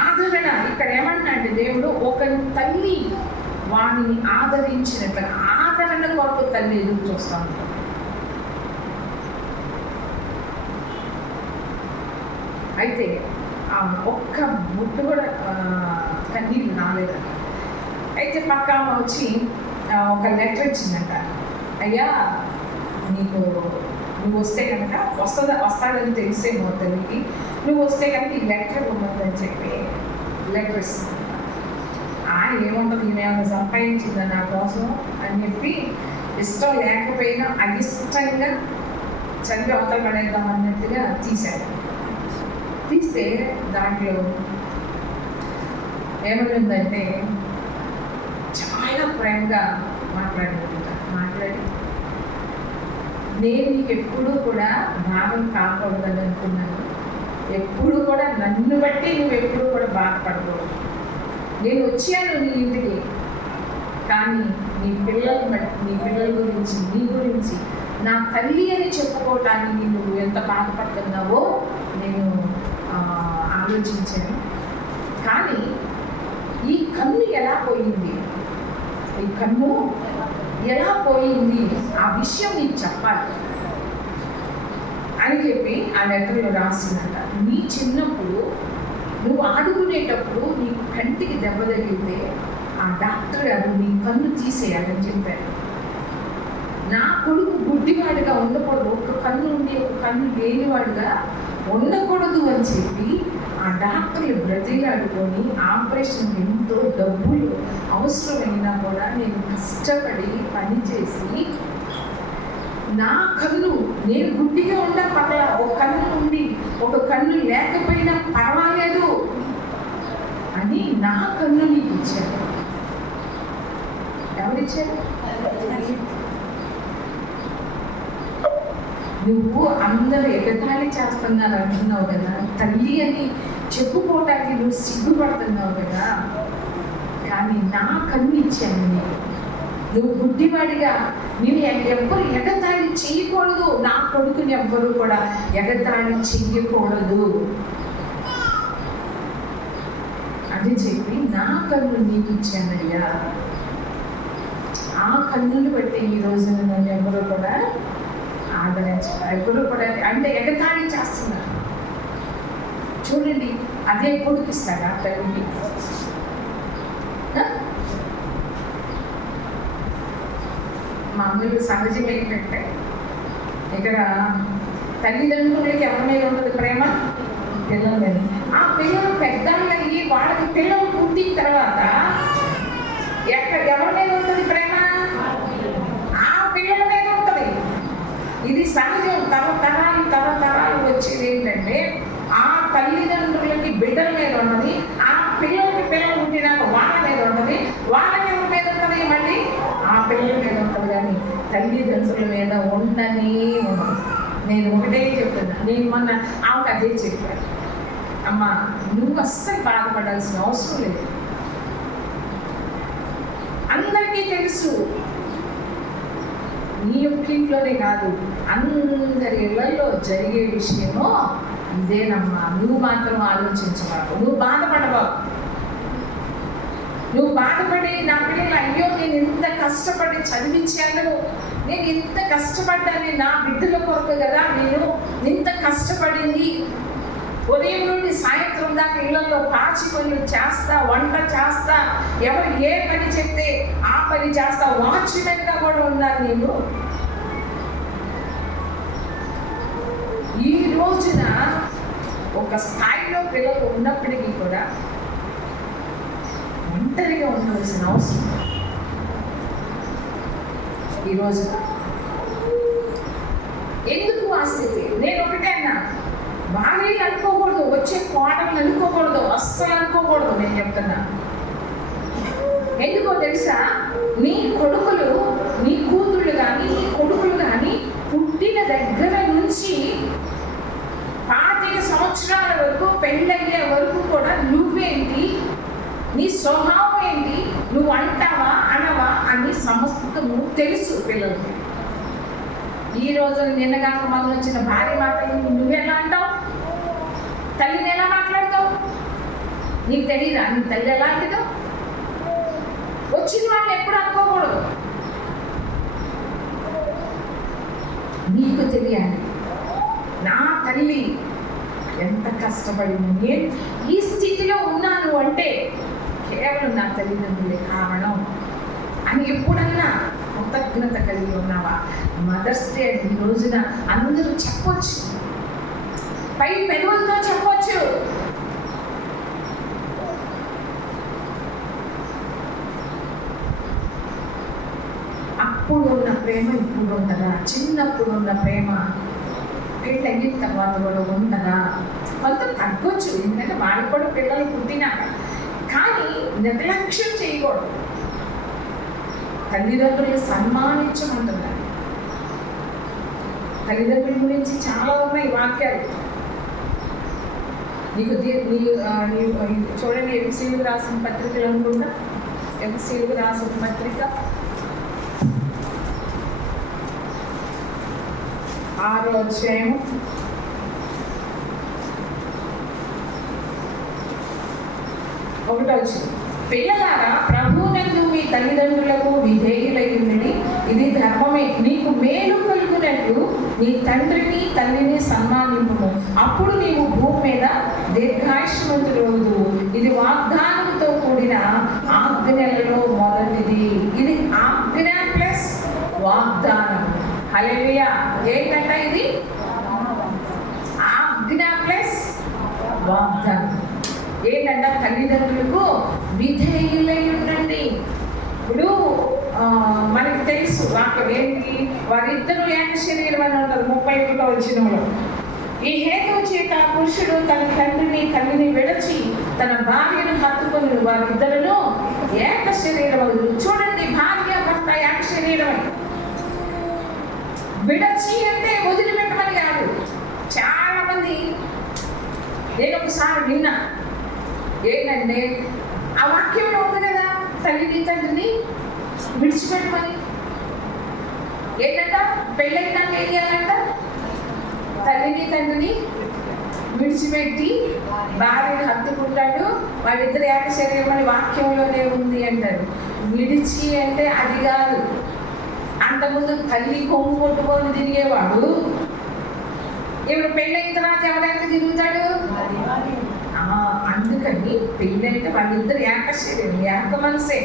ఆదరణ ఇక్కడ ఏమన్నా అంటే దేవుడు ఒక తల్లి వాడిని ఆదరించినట్లుగా ఆదరణ కొరకు తల్లి ఎదురు చూస్తా ఉంటాడు. అయితే ఆ ఒక్క ముట్టు కూడా కన్నీళ్ళు రాలేదట. అయితే పక్క వచ్చి ఒక లెటర్ ఇచ్చిందంట, అయ్యా నువ్వు వస్తే కనుక వస్తాడని తెలిసేమో తల్లికి, నువ్వు వస్తే కనుక ఈ లెటర్ ఉండదని చెప్పి లెటర్ ఇస్తుంది. ఏముంటుంది, ఈమె సంపాదించిందా నా కోసం అని చెప్పి ఇష్టం లేకపోయినా అయిష్టంగా చదివి అవతల పడేద్దాం అన్నట్టుగా తీస్తే దాంట్లో ఏమైందంటే చాలా ప్రేమగా మాట్లాడి నేను నీకు ఎప్పుడూ కూడా భాగం కాకూడదని అనుకున్నాను, ఎప్పుడు కూడా నన్ను బట్టి నువ్వు ఎప్పుడూ కూడా బాధపడకూడదు. నేను వచ్చాను నీ ఇంటికి, కానీ నీ పిల్లల గురించి, నీ గురించి నా తల్లి అని చెప్పుకోవటానికి నువ్వు ఎంత బాధపడుతున్నావో నేను ఆలోచించాను. కానీ ఈ కన్ను ఎలా పోయింది, ఆ విషయం నీకు చెప్పాలి అని చెప్పి ఆ లెటర్లో రాసిందట. నీ చిన్నప్పుడు నువ్వు ఆడుకునేటప్పుడు నీకు కంటికి దెబ్బ తగిలితే ఆ ఆ డాక్టర్ గారు నీ కన్ను తీసేయాలని చెప్పారు. నా కొడుకు గుడ్డివాడిగా ఉండకూడదు, ఒక కన్ను ఉండి ఒక కన్ను లేనివాడుగా ఉండకూడదు అని చెప్పి ఆ డాక్టర్లు బ్రతిలాడుకొని ఆపరేషన్ ఎంతో డబ్బులు అవసరమైనా కూడా నేను కష్టపడి పనిచేసి నా కన్ను, నేను గుడ్డిగా ఉండ పర్లా, ఒక కన్ను ఉండి ఒక కన్ను లేకపోయినా పర్వాలేదు అని నా కన్ను నీకు ఇచ్చాను. ఎవరిచ్చారు? నువ్వు అందరూ ఎగతాళి చేస్తున్నారు అంటున్నావు కదా, తల్లి అని చెప్పుకోవడానికి నువ్వు సిగ్గుపడుతున్నావు కదా, కానీ నా కన్ను ఇచ్చాను నీకు. నువ్వు గుడ్డివాడిగా నేను ఎవ్వరు ఎగతాళి చేయకూడదు, నా కొడుకుని ఎవ్వరు కూడా ఎగతాళి చెయ్యకూడదు అని చెప్పి నా కన్ను నీకు ఇచ్చానయ్యా. ఆ కన్నుని బట్టి ఈ రోజున నన్ను ఎవరు కూడా ఆదరించారు, ఎవరు కూడా అంటే ఎగతాళి చేస్తున్నారు. చూడండి, అదే కొడుకు ఇస్తాడు ఆ తల్లికి. మామూలు సహజం ఏంటంటే ఇక్కడ తల్లిదండ్రులకి ఎవరి మీద ఉంటుంది ప్రేమ? పిల్లల మీద. ఆ పిల్లలు పెద్దయ్యి వాళ్ళకి పిల్లలు పుట్టిన తర్వాత ఎవరి మీద ఉంటుంది ప్రేమ? ఆ పిల్లల మీద ఉంటుంది. ఇది సహజం. తరతరాలు వచ్చేది ఏంటంటే ఆ తల్లిదండ్రులకి బిడ్డల మీద ఉన్నది, ఆ పిల్లలకి పిల్లలు పుట్టినాక వాళ్ళ మీద ఉంటుంది, వాళ్ళకి ఎవరి మీద ఉంటుంది? మళ్ళీ ఆ పిల్లల మీద ఉంటుంది, కానీ తల్లిదండ్రుల మీద ఉండనే ఉండదు. నేను ఒకటే చెప్తున్నా, నేను మొన్న ఆమెకు అదే చెప్పాను, అమ్మ నువ్వు అస్సలు బాధపడాల్సిన అవసరం లేదు. అందరికీ తెలుసు, నీ యొక్క ఇంట్లోనే కాదు అందరి ఇళ్లలో జరిగే విషయము ఇదేనమ్మా. నువ్వు మాత్రం ఆలోచించబాకు, నువ్వు బాధపడబాకు. నువ్వు బాధపడి నా పిల్లలు అయ్యో నేను ఇంత కష్టపడి చదివించాను, నేను ఇంత కష్టపడ్డాను నా బిడ్డల కొరకు కదా, నేను ఇంత కష్టపడింది, ఉదయం నుండి సాయంత్రం దాకా ఇళ్లలో పాచి పనులు చేస్తా, వంట చేస్తా, ఎవరు ఏ పని చెప్తే ఆ పని చేస్తా, వాచ్మెన్గా కూడా ఉన్నాను నేను. ఈ రోజున ఒక స్థాయిలో పిల్లలు ఉన్నప్పటికీ కూడా ఒంటరిగా ఉండవలసిన అవసరం ఈ రోజున. ఎందుకు ఆ స్థితి? నేను ఒకటే అన్నా, భార్యలు అనుకోకూడదు, వచ్చే కోడలు అనుకోకూడదు, అస్సలు అనుకోకూడదు. నేను చెప్తున్నా, ఎందుకో తెలుసా? నీ కొడుకులు, నీ కూతుళ్ళు కానీ నీ కొడుకులు కానీ పుట్టిన దగ్గర నుంచి 25 సంవత్సరాల వరకు, పెళ్ళయ్యే వరకు కూడా నువ్వేంటి, నీ స్వభావం ఏంటి, నువ్వు అంటావా అనవా అని సమస్తము తెలుసు పిల్లలకి. ఈ రోజు నిన్నగాక మొదలు వచ్చిన భార్య మాటలు నువ్వెలా అంటావు? తల్లిని ఎలా మాట్లాడతావు? నీకు తెలియదా నీ తల్లి ఎలాంటిదో? వచ్చిన వాళ్ళు ఎప్పుడు అనుకోకూడదు, నీకు తెలియాలి. నా తల్లి ఎంత కష్టపడింది, నేను ఈ స్థితిలో ఉన్నాను అంటే కేవలం నా తల్లిదండ్రులే కారణం అని ఎప్పుడన్నా కృతజ్ఞత కలిగి ఉన్నావా? మదర్స్ డే ఈ రోజున అందరూ చెప్పొచ్చు, పై పెదవులతో చెప్పొచ్చు. అప్పుడు ఉన్న ప్రేమ ఇప్పుడు ఉండదా? చిన్నప్పుడు ఉన్న ప్రేమ పెళ్ళి అయిన తర్వాత కూడా ఉండదా? కొంత తగ్గొచ్చు, ఎందుకంటే వాళ్ళు కూడా పిల్లలు పుట్టినాక. కానీ నిర్లక్ష్యం చేయకూడదు, తల్లిదండ్రులు సన్మానించమంటున్నారు. తల్లిదండ్రుల గురించి చాలా ఉన్నాయి వాక్యాలు. నీకు చూడండి, ఎఫెసీయులకు రాసిన పత్రికలు అనుకుంటా, ఎఫెసీయులకు రాసిన పత్రిక 6వ అధ్యాయం 1వ వచనం. పిల్లలారా, ప్రభువునందు మీ తల్లిదండ్రులకు విధేయులైందని ఇది ధర్మమే. నీకు మేలు కలుగునట్లు నీ తండ్రిని తల్లిని సన్మానింపుము, అప్పుడు నీవు భూమి మీద దీర్ఘాయుష్మంతుడవుదువు. ఇది వాగ్దానంతో కూడిన ఆజ్ఞలలో వాగ్దానం. హల్లెలూయా. ఏంటంట ఇది? ఆజ్ఞ ప్లస్ వాగ్దానం. ఏంటంట? తల్లిదండ్రులకు విధేయులై ఉండండి. ఇప్పుడు మనకి తెలుసు వాక్యం ఏంటి? వారిద్దరూ ఏక శరీరం అని ఉంటారు 31వ వచనంలో. ఈ హేతువు చేత పురుషుడు తన తండ్రిని తల్లిని విడచి తన భార్యను హత్తుకొని వారిద్దరును ఏక శరీరం. చూడండి, భార్య భర్త ఏక శరీరం. విడచి అంటే వదిలిపెట్టమని కాదు. చాలా మంది, నేను ఒకసారి విన్నా ఏంటంటే ఆ వాక్యంలో ఉంది కదా, తల్లిని తండ్రిని విడిచిపెట్టమని. ఏంటంట? పెళ్ళైనాక ఏం చేయాలంట? తల్లిని తండ్రిని విడిచిపెట్టి భార్యను హత్తుకుంటాడు, వాళ్ళిద్దరు ఏక శరీరం అని వాక్యంలోనే ఉంది అంటారు. విడిచి అంటే అది కాదు. అంతకుముందు తల్లి కొమ్ము కొట్టుకొని తిరిగేవాడు, ఇప్పుడు పెళ్ళైన తర్వాత ఎవరైనా తిరుగుతాడు. అందుకని పెళ్ళైతే వాళ్ళిద్దరు ఏక శరీరం, ఏక మనసే.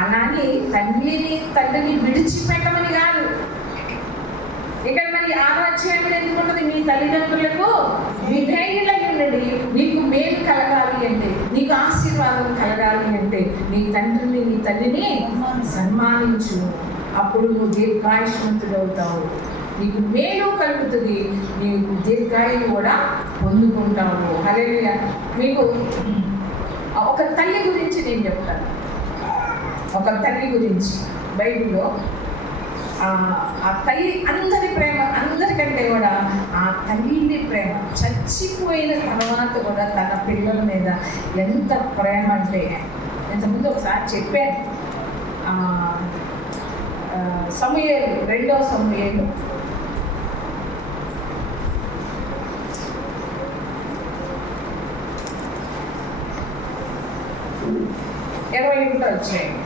అలాగే తండ్రిని విడిచిపెట్టమని కాదు. ఇక్కడ మరి 6వ అధ్యాయంలో ఎందుకుంటుంది? మీ తల్లిదండ్రులకు విధేయులై ఉండండి. నీకు మేలు కలగాలి అంటే, నీకు ఆశీర్వాదం కలగాలి అంటే నీ తండ్రిని నీ తల్లిని సన్మానించు. అప్పుడు నువ్వు దీర్ఘాయుష్మంతుడు అవుతావు, నీకు మేలు కలుగుతుంది, నీకు దీర్ఘాయువు కూడా పొందుకుంటావు. హల్లెలూయా. మీకు ఒక తల్లి గురించి నేను చెప్తాను. ఒక తల్లి గురించి బైబిల్లో ఆ తల్లి అందరి ప్రేమ, అందరికంటే కూడా ఆ తల్లి ప్రేమ చచ్చిపోయిన తర్వాత కూడా తన పిల్లల మీద ఎంత ప్రేమ అంటే, ఇంతకుముందు ఒకసారి చెప్పాను. సమూయేలు 2వ సమూయేలు 21వ అధ్యాయం.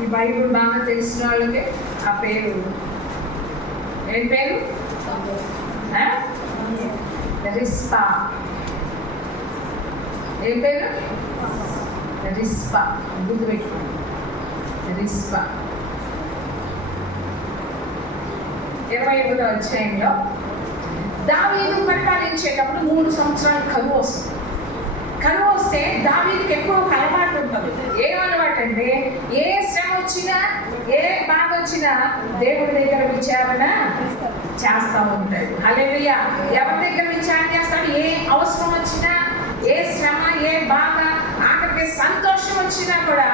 ఈ బైబిల్ బాగా తెలిసిన వాళ్ళకి ఆ పేరు ఏం పేరు? రిస్పా. ఏం పేరు? రిస్పా. గుర్తుపెట్టుకోండి, రిస్పా. 21వ అధ్యాయంలో దావీదు పరిపాలించేటప్పుడు 3 సంవత్సరాలు కరువు వస్తుంది. కరువు వస్తే దావీదుకి ఎక్కువ అలవాటు ఉంటుంది. ఏం అలవాటు అంటే, ఏ శ్రమ వచ్చినా ఏ బాధ వచ్చినా దేవుడి దగ్గర విచారణ చేస్తూ ఉంటాడు. హల్లెలూయా. ఎవరి దగ్గర విచారణ చేస్తాడు? ఏ అవసరం వచ్చినా, ఏ శ్రమ, ఏ బాధ, ఆఖరికి సంతోషం వచ్చినా కూడా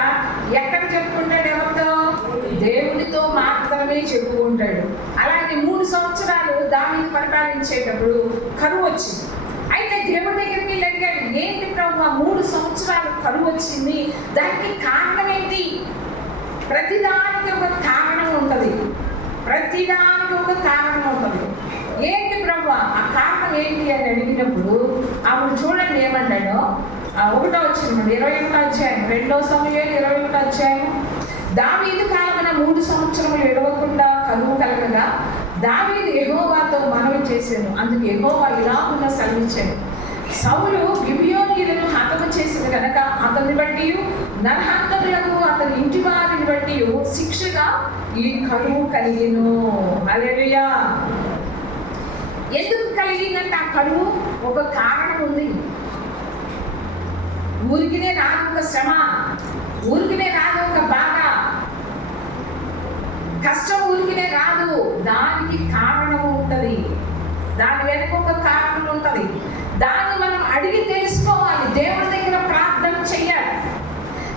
ఎక్కడ చెప్పుకుంటాడు? ఎవరితో? దేవుడితో మాత్రమే చెప్పుకుంటాడు. అలాగే 3 సంవత్సరాలు దావీదు పరిపాలించేటప్పుడు కరువు వచ్చింది. అయితే దేవుడి దగ్గరికి వెళ్ళి అడిగాడు, ఏంటి ప్రభువా 3 సంవత్సరాలు కరువు వచ్చింది, దానికి కారణం ఏంటి? ప్రతిదానికి ఒక కారణం ఉంటుంది. ప్రతిదానికి ఒక కారణం ఉంటుంది. ఏంటి ప్రభువా ఆ కారణం ఏంటి అని అడిగినప్పుడు అప్పుడు చూడండి ఏమన్నాడో. 1వ వచనం 21వ అధ్యాయం 2వ సమూయేలు 21వ అధ్యాయం. దావీదు కాలమున 3 సంవత్సరములు విడవకుండా కరువు కలగగా దావీదు యెహోవాతో మనవి చేశాను. అందుకు యెహోవా ఇలాగున సెలవిచ్చాడు, సౌలు గిబియోనీయులను హతము చేసిన కనుక అతన్ని బట్టి నరహంతకులకు అతని ఇంటి వారిని బట్టి శిక్షగా ఈ కరువు కలిగెను. హల్లెలూయా. ఎందుకు కలిగిందంటే ఆ కరువు ఒక కారణం ఉంది. ఊరికినే రాదు ఒక శ్రమ, ఊరికినే రాదు ఒక బాధ, కష్టం ఊరికినే రాదు. దానికి కారణం ఉంటుంది. దాని వెనుక ఒక కారణం ఉంటుంది. దాన్ని మనం అడిగి తెలుసుకోవాలి. దేవుడి దగ్గర ప్రార్థన చెయ్యాలి.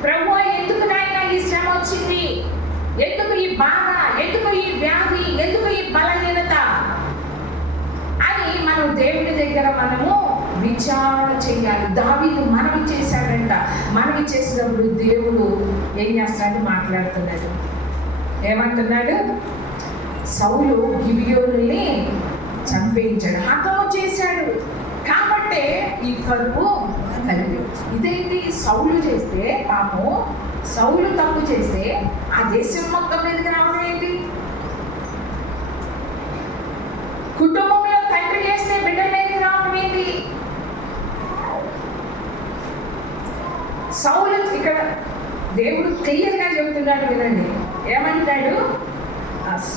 ప్రభువా ఎందుకు నాయనా ఈ శ్రమ వచ్చింది, ఎందుకు ఈ బాధ, ఎందుకు ఈ వ్యాధి, ఎందుకు ఈ బలహీనత అని మనం దేవుడి దగ్గర మనము విచారణ చేయాలి. దావీదు మనవి చేశాడంట. మనవి చేసినప్పుడు దేవుడు ఏం చేస్తాడు? మాట్లాడుతున్నాడు. ఏమంటున్నాడు? సౌలు గిబియోనుని చంపేయించాడు, హతము చేశాడు. కాబట్టే ఈ కరువు కలిగి. ఇదేంటి? సౌలు చేస్తే పాపం, సౌలు తప్పు చేస్తే ఆ దేశం మొత్తం మీదకి రావడం ఏంటి? కుటుంబంలో తండ్రి చేస్తే బిడ్డల మీదకి రావడం ఏంటి? సౌలు ఇక్కడ దేవుడు క్లియర్గా చెబుతున్నాడు వినండి. ఏమంటాడు?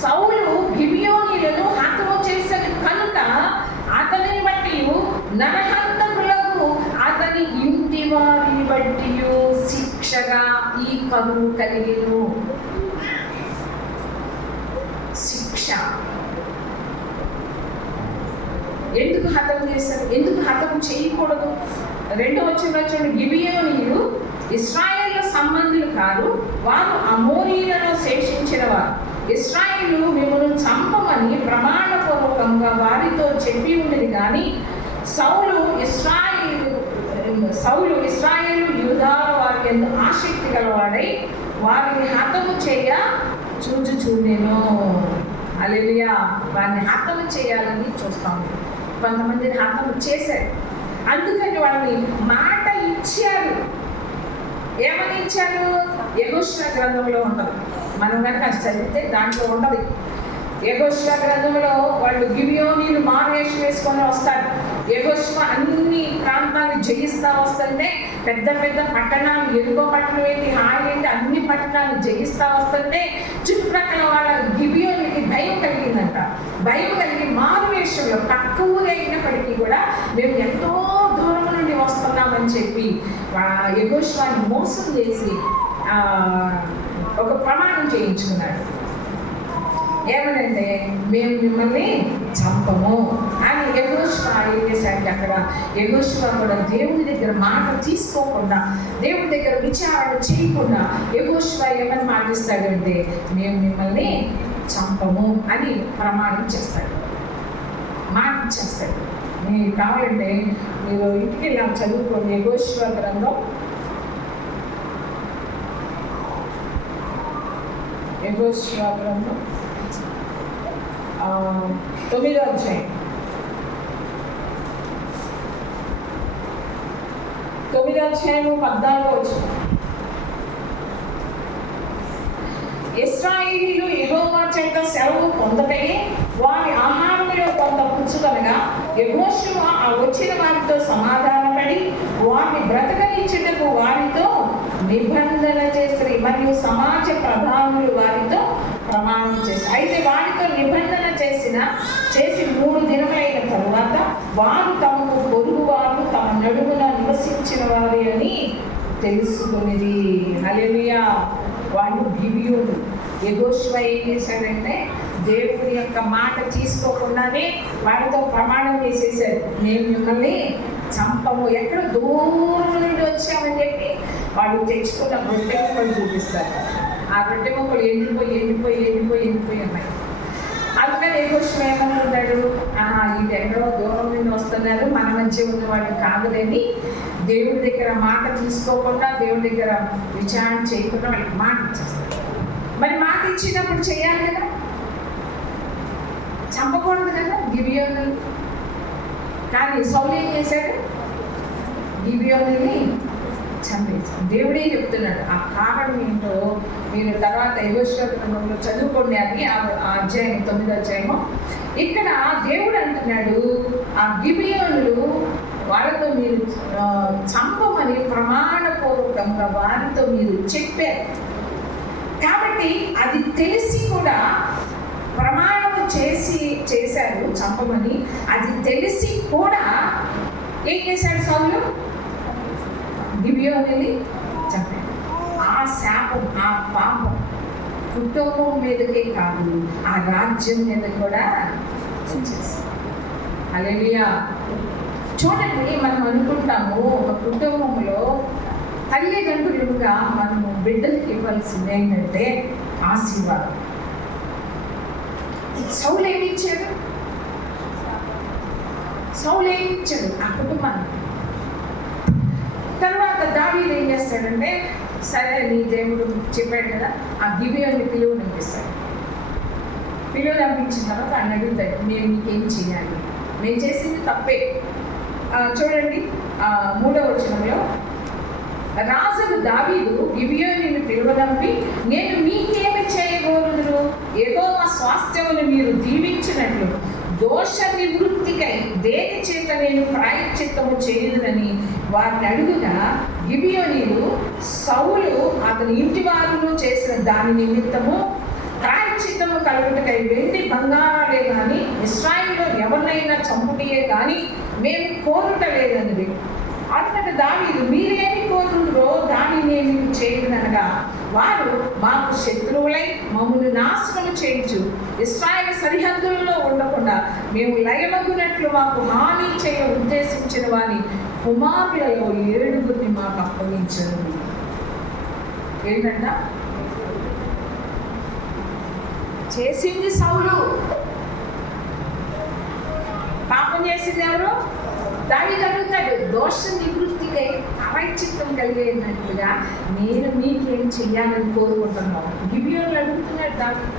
సౌలు గిబియోనీయులను హతము చేశాడు కనుక అతనిని బట్టి నరహంతకులకు అతని ఇంటి వారిని బట్టి శిక్షగా ఈ కరువు కలిగెను. శిక్ష. ఎందుకు హతం చేశారు? ఎందుకు హతం చేయకూడదు? 2వ వచనంలో గిబియోనీయులు ఇశ్రాయేలు సంబంధులు కాదు, వారు అమోరీలలో శేషించిన వారు. ఇశ్రాయేలు మిమ్మల్ని చంపమని ప్రమాణపూర్వకంగా వారితో చెప్పి ఉన్నది. కానీ సౌలు ఇశ్రాయేలు యూదాల వారి యందు ఆసక్తి గలవాడై వారిని హతము చేయ చూచుచుండెను. హల్లెలూయా. వారిని హతము చేయాలని చూస్తాము. కొంతమందిని హతము చేశారు. అందుకని వాళ్ళని మాట ఇచ్చారు. ఏమని ఇచ్చారు? యెహోషువ గ్రంథంలో ఉంటుంది. మనం కనుక అది చదివితే దాంట్లో ఉంటుంది. యెహోషువ గ్రంథంలో వాళ్ళు గిబియోనీయులు మారువేషం వేసుకొని వస్తారు. యెహోషువ అన్ని ప్రాంతాలు జయిస్తూ వస్తుంటే పెద్ద పెద్ద పట్టణాలు, ఎరుగో పట్టణం ఏంటి, హాయి ఏంటి, అన్ని పట్టణాలు జయిస్తూ వస్తుంటే చుట్టుప్రక్కల వాళ్ళ గిబియోనులకి భయం కలిగిందంట. భయం కలిగి మారువేషంలో తక్కువ అయినప్పటికీ కూడా మేము ఎంతో దూరం నుండి వస్తున్నామని చెప్పి యెహోషువని మోసం చేసి ఒక ప్రమాణం చేయించుకున్నాడు. ఏమనంటే మేము మిమ్మల్ని చంపము అని. యెహోషువ ఏం చేశాడు? అక్కడ యెహోషువ కూడా దేవుని దగ్గర మాట తీసుకోకుండా, దేవుని దగ్గర విచారణ చేయకుండా యెహోషువ ఏమని మాటిస్తాడంటే మేము మిమ్మల్ని చంపము అని ప్రమాణం చేస్తాడు, మాట ఇచ్చేస్తాడు. మీరు కావాలంటే మీరు ఇంటికి ఇలా చదువుకోండి. యెహోషువ గ్రంథం 9వ అధ్యాయం 14వ వచనం. ఇశ్రాయేలీయులు యెహోవా చేత సెలవు పొందకై వారి ఆహారంలో కొంత పుచ్చుకొనగా యెహోషువ ఆ వచ్చిన వారితో సమాధానపడి వారిని బ్రతకనిచ్చుటకు వారితో నిబంధన చేసి మరియు సమాజ ప్రధానులు వారితో ప్రమాణం చేశారు. అయితే వారితో నిబంధన చేసి 3 దినములైన తరువాత వారు తమకు పొరుగు వారు తమ నడుమున నివసించిన వారి అని తెలుసుకునేది. హల్లెలూయా. వాళ్ళు గిబియోను. యెహోషువ ఏం చేశాడంటే దేవుని యొక్క మాట తీసుకోకుండానే వాడితో ప్రమాణం చేసేసారు, మేము మిమ్మల్ని చంపము. ఎక్కడ దూరం నుండి వచ్చామని చెప్పి వాళ్ళు తెచ్చుకున్న రొట్టె ముక్కలు చూపిస్తారు. ఆ రొట్టె ముక్కలు ఎండిపోయి ఉన్నాయి. అందుకని యెహోషువ ఏమనుకుంటాడు? ఇది ఎక్కడో దూరం నుండి వస్తున్నారు, మన మధ్య ఉన్నవాళ్ళు కాదులేని దేవుడి దగ్గర మాట తీసుకోకుండా, దేవుడి దగ్గర విచారణ చేయకుండా వాళ్ళకి మాట ఇచ్చేస్తారు. మరి మాట ఇచ్చినప్పుడు చేయాలి కదా, చంపకూడదు కదా గిబియోనులు. కానీ సౌలు ఏం చేశాడు? గిబియోనుల్ని చంపేశాడు. దేవుడే చెప్తున్నాడు. ఆ కారణం ఏంటో మీరు తర్వాత యెహోషువ గ్రంథంలో చదువుకోండి. అది ఆ అధ్యాయం 9వ అధ్యాయము. ఇక్కడ దేవుడు అంటున్నాడు ఆ గిబియోనులు వాళ్ళతో మీరు చంపమని ప్రమాణపూర్వకంగా వారితో మీరు చెప్పారు. కాబట్టి అది తెలిసి కూడా ప్రమాణం చేశారు చంపమని. అది తెలిసి కూడా ఏం చేశాడు సౌలు? గిబియోనుని చంపాడు. ఆ శాపం, ఆ పాపం కుటుంబం మీదకే కాదు, ఆ రాజ్యం మీద కూడా వచ్చేసింది. హల్లెలూయా. చూడండి, మనం అనుకుంటాము ఒక కుటుంబంలో తల్లిదండ్రులుగా మనము బిడ్డలకి ఇవ్వాల్సింది ఏంటంటే ఆశీర్వాదం. సౌలు ఏమి ఇచ్చాడు? ఆ కుటుంబాన్ని. తర్వాత దావీదు ఏం చేస్తాడంటే, సరే నీ దేవుడు చెప్పాడు కదా, ఆ గిబియోనుని పిలువనిపిస్తాడు. పిలువనిపించిన తర్వాత ఆయన అడుగుతాడు, నేను నీకేం చేయాలి? నేను చేసింది తప్పే. చూడండి 3వ వచనంలో, రాజు దావీదు గిబియోనుని పిలువనంపి, నేను మీకేమి చేయగోరుదును? యెహోవా స్వాస్థ్యమును మీరు దీవించినట్లు దోష నివృత్తికై దేని చేత నేను ప్రాయశ్చిత్తము చేయుదునని వారిని అడుగుగా గిబియోనీయులు సౌలు అతని ఇంటి వారును చేసిన దాని నిమిత్తము ప్రాయశ్చిత్తము కలుగుటకై వెండి బంగారాలే కానీ ఇశ్రాయేలులో ఎవరినైనా చంపుటియే కానీ మేము కోరుట లేదన్నది. అంతట దావీదు మీరేమి కోరుతుండ్రో దానిని నేను చేయననగా వారు మాకు శత్రువులై మమ్మల్ని నాశనం చేయించు ఇశ్రాయేలు సరిహద్దులలో ఉండకుండా మేము లయమగునట్లు మాకు హాని చేయ ఉద్దేశించిన వారి కుమారులలో 7 మాకు అప్పగించరు. ఏంటంట చేసింది సౌలు, పాపం చేసింది ఎవరు? దావీదు అడుగుతాడు, దోష నివృత్తికై ప్రాయశ్చిత్తం కలిగేటట్టుగా నేను మీకేం చెయ్యాలని కోరుకుంటున్నాను. గిబియోనులు అడుగుతున్నాడు దావీదు,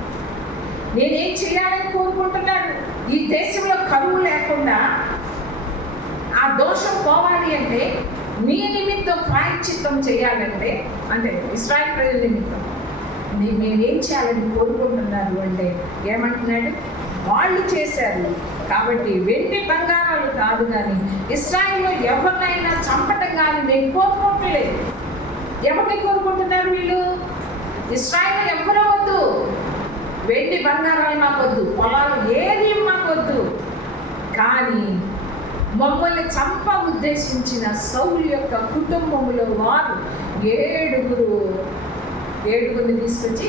నేనేం చేయాలని కోరుకుంటున్నాను? ఈ దేశంలో కరువు లేకుండా ఆ దోషం పోవాలి అంటే నీ నిమిత్తం ప్రాయశ్చిత్తం చేయాలంటే, అంటే ఇశ్రాయేలు ప్రజల నిమిత్తం నేనేం చేయాలని కోరుకుంటున్నారు అంటే ఏమంటున్నాడు? వాళ్ళు చేశారు కాబట్టి వెండి బంగారాలు కాదు కానీ ఇశ్రాయేలులో ఎవరినైనా చంపటం కానీ నేను కోరుకోవట్లేదు. ఎవరిని కోరుకుంటున్నారు వీళ్ళు? ఇశ్రాయేలు ఎవరో వద్దు, వెండి బంగారాలు మాకొద్దు, పొలాలు ఏది మాకొద్దు, కానీ మమ్మల్ని చంప ఉద్దేశించిన సౌలు యొక్క కుటుంబంలో వారు 7 తీసుకొచ్చి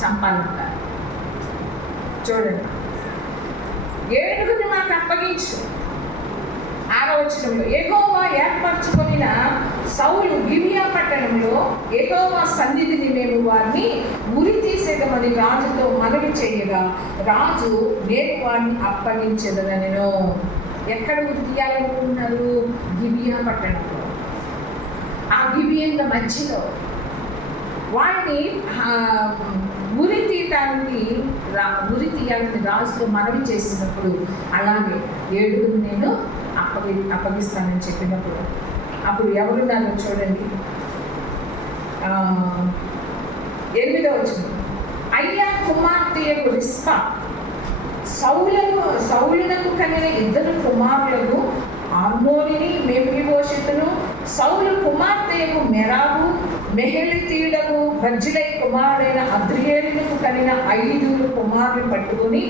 చంపాలంటారు. చూడండి, 7 మాకు అప్పగించు. 6వ వచనంలో యెహోవా ఏర్పరచుకొనిన సౌలు గిబియా పట్టణంలో యెహోవా సన్నిధిని మేము వారిని ఉరి తీసేదమని రాజుతో మనవి చేయగా రాజు నేను వారిని అప్పగించదనెను. ఎక్కడ ఉరి తీయాలనుకుంటున్నారు? గిబియా పట్టణంలో. ఆ గిబియన్ల మధ్యలో వాడిని ఉరి తీయాలని రాజుతో మనవి చేసినప్పుడు అలాగే 7 నేను అప్పగిస్తానని చెప్పినప్పుడు అప్పుడు ఎవరున్నారో చూడండి. 8వ వచనం, అయ్యా కుమార్తె రిస్పా సౌలునకు కలిగిన 2 కుమారులకు అర్మోనిని మెఫీబోషెతును, సౌలు కుమార్తెకు మెరాబు మెహలితీయుడకు బర్జిలై కుమారుడైన అద్రియేలుకు కలిగిన 5 కుమారులు పట్టుకుని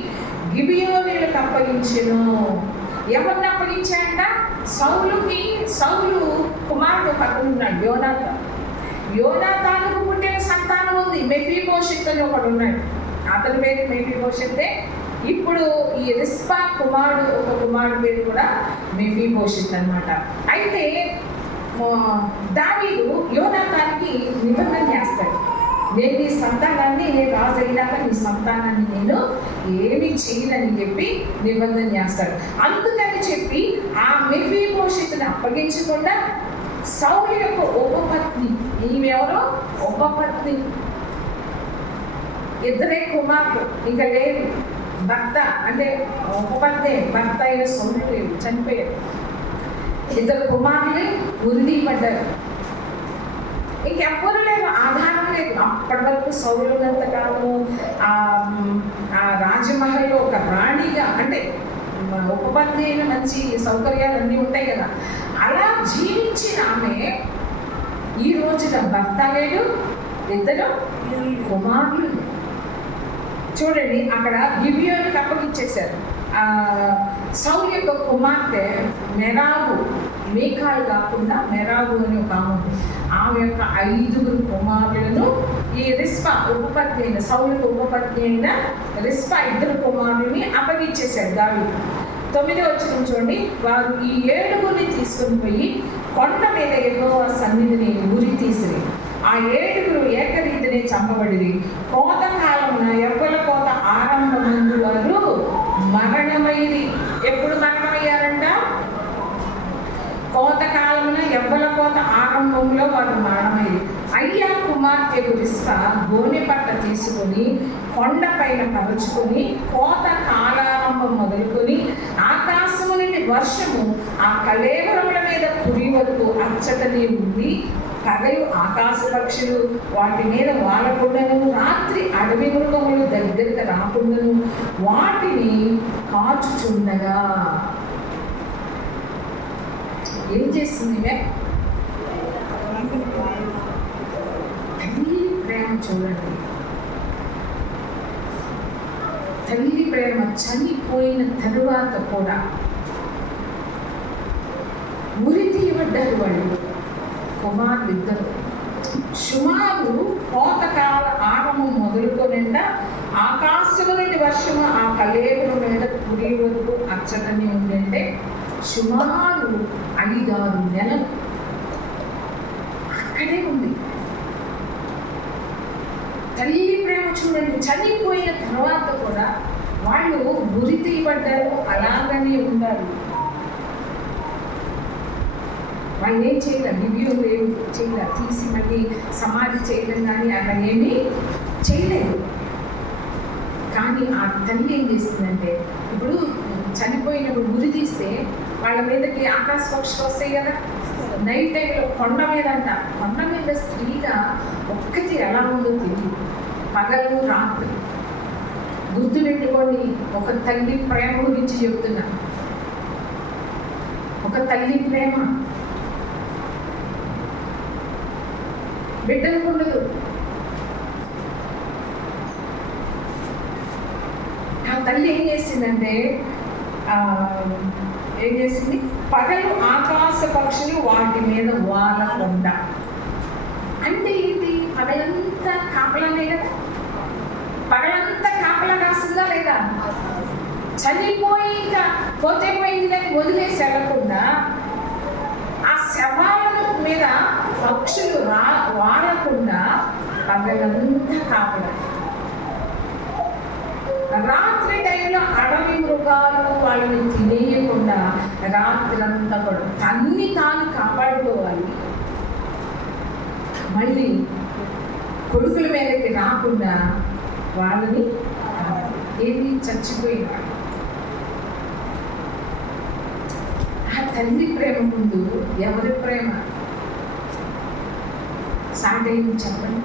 గిబియోనీయులకు అప్పగించెను. ఎవరిని అప్పగించాడంట? సౌలు కుమారుడు పక్కనున్నాడు యోనాతానుకు పుట్టిన సంతానం ఉంది. మెఫీబోషెత్ అని ఒకడు ఉన్నాడు, అతని పేరు మెఫీబోషెతే. ఇప్పుడు ఈ రిస్పా ఒక కుమారుడు పేరు కూడా మెఫీబోషెత్ అన్నమాట. అయితే దావీదు యోనాతానికి నిబంధన చేస్తాడు, నేను నీ సంతానాన్ని, నేను రాజు అయినాక నీ సంతానాన్ని నేను ఏమి చేయనని చెప్పి నిబంధన చేస్తాడు. అందుకని చెప్పి ఆ మెఫీబోషెతుని అప్పగించకుండా సౌలు యొక్క ఉపపత్ని, ఈమెవరో ఉపపత్ని, 2 కుమారులు ఇంకా లేరు, భర్త అంటే ఉపపత్ని భర్త అయిన సౌలు లేరు, చనిపోయారు. 2 కుమారులు ఉరిదీయబడ్డారు. ఇంకెవ్వరు లేరు, ఆధారం లేదు. అప్పటి వరకు సౌలు ఉన్నంతకాలము ఆ రాజమహల్లో ఒక రాణిగా, అంటే ఉపపత్ని అయిన మంచి సౌకర్యాలు అన్నీ ఉంటాయి కదా, అలా జీవించిన ఆమె ఈ రోజున భర్త లేడు, 2 కుమారులు. చూడండి, అక్కడ గిబియోనుకు అప్పగించేశారు. సౌలు యొక్క కుమార్తె మెరాబు, మీకాలు కాకుండా మెరాబు అని ఒక ఆమె యొక్క 5 కుమారులను ఈ రిస్పా ఉపపత్ని అయిన సౌలుకు ఉపపత్ని అయిన రిస్పా 2 కుమారులని అప్పగించేశాడు దావీదు. 9వ వచనం చూడండి, వారు ఈ 7 తీసుకొని పోయి కొండ మీద యెహోవా సన్నిధిని ఉరి తీసిరి. ఆ 7 ఏకరీతిని చంపబడిరి. కోత కాలమున ఎవ్వల కోత ఆరంభమందు వారు మరణమైరి. ఎప్పుడు మరణమయ్యారంట? కోత కాలమున ఎవ్వల కోత ఆరంభంలో వారు మరణమైరి. అయ్యా కుమార్తె రిస్పా గోనె పట్ట తీసుకొని కొండ పైన పరుచుకొని కోత కాలారంభం మొదలుకొని ఆకాశము నుండి వర్షము ఆ కళేవరముల మీద కురి వరకు అచ్చటనే ఉంది. పగలు ఆకాశ పక్షులు వాటి మీద వాలకుండాను, రాత్రి అడవి మృగములు దగ్గరికి రాకుండాను వాటిని కాచుచుండగా. ఏం చేస్తుంది? తల్లి ప్రేమ చూడండి. తల్లి ప్రేమ చనిపోయిన తరువాత కూడా ఉరి తీయబడ్డారు వాళ్ళు, కుమారులు ఇద్దరు. సుమారు కోతకాల ఆగమం మొదలుకొనిండా ఆకాశము నుండి వర్షము ఆ కలేబుల మీద కురి వరకు అచ్చటని ఉందంటే సుమారు 5-6 నెలలు అక్కడే ఉంది. తల్లి ప్రేమ చూడండి. చనిపోయిన తర్వాత కూడా వాళ్ళు గురి తీయబడ్డారు, అలాగనే ఉండాలి. వాళ్ళు ఏం చేయలేదు, రివ్యూలు ఏమి చేయలేదు, తీసి మళ్ళీ సమాధి చేయడం కానీ అలా ఏమీ చేయలేదు. కానీ ఆ తల్లి ఏం చేస్తుందంటే, ఇప్పుడు చనిపోయినప్పుడు గురి తీస్తే వాళ్ళ మీదకి ఆకాశ పక్షులు వస్తాయి కదా, నైట్ టైంలో కొండ మీద స్త్రీగా ఒక్కటి ఎలా ఉందో తెలియదు, పగలు రాత్రి. గుర్తుపెట్టుకోండి, ఒక తల్లి ప్రేమ గురించి చెప్తున్నా. ఒక తల్లి ప్రేమ బిడ్డలకు ఉండదు. ఆ తల్లి ఏం చేసిందంటే, పగలు ఆకాశ పక్షులు వాటి మీద వాలకుండా. అంటే ఏంటి? పగలంతా కాపలానే కదా, పగలంతా కాపలా కాస్తుందా లేదా? చనిపోయి ఇంకా పోతే పోయిందని వదిలేసి వెళ్ళకుండా ఆ శవాల మీద పక్షులు వాడకుండా పగలంతా కాపలా. రాత్రి టైంలో అడవి మృగాలు వాళ్ళని తినేయకుండా రాత్రంతా కూడా తన్ని తాను కాపాడుకోవాలి. మళ్ళీ కొడుకుల మీదకి రాకుండా వాళ్ళని ఏది చచ్చిపోయిన ఆ తల్లి ప్రేమ ముందు ఎవరి ప్రేమ సాగేది చెప్పండి?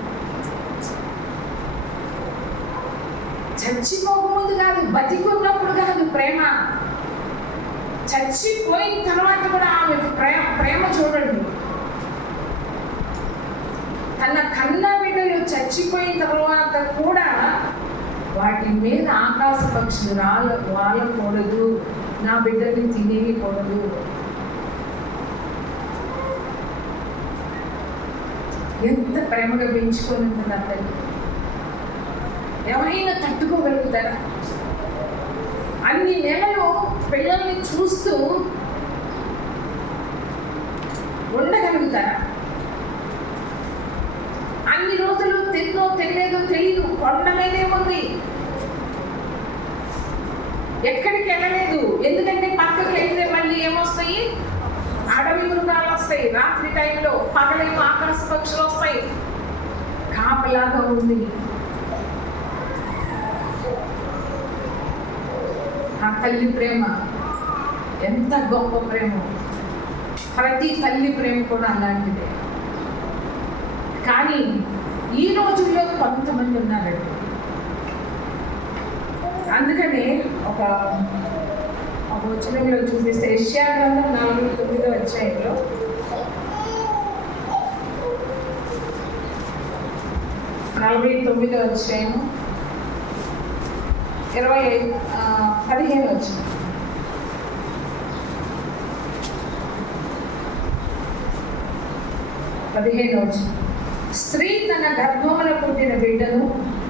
చచ్చిపోకముందు కాదు, బతికున్నప్పుడు కాదు ప్రేమ, చచ్చిపోయిన తర్వాత కూడా ఆమె ప్రేమ చూడండి. తన కన్న బిడ్డలు చచ్చిపోయిన తర్వాత కూడా వాటి మీద ఆకాశ పక్షులు వాలకూడదు, నా బిడ్డని తినేయకూడదు. ఎంత ప్రేమగా పెంచుకొని ఉంటుంది ఆ తల్లి. ఎవరైనా తట్టుకోగలుగుతారా? అన్ని నెలలు పిల్లల్ని చూస్తూ ఉండగలుగుతారా? అన్ని రోజులు తిన్నో తెలియదో తెలియదు, కొండ మీదే ఉంది, ఎక్కడికి వెళ్ళలేదు. ఎందుకంటే పక్కకు వెళ్తే మళ్ళీ ఏమొస్తాయి? అడవి మృగాలు వస్తాయి రాత్రి టైంలో, పగలేమో ఆకాశ పక్షులు వస్తాయి. కాపలాగా ఉంది. ఆ తల్లి ప్రేమ ఎంత గొప్ప ప్రేమ! ప్రతి తల్లి ప్రేమ కూడా అలాంటిదే. కానీ ఈ రోజుల్లో కొంతమంది ఉన్నారండి. అందుకనే ఒక వచనంలో చూపిస్తే యెషయా గ్రంథం 49వ అధ్యాయంలో 49వ అధ్యాయం 15 వచ్చింది. స్త్రీ తన గర్భమున పుట్టిన బిడ్డను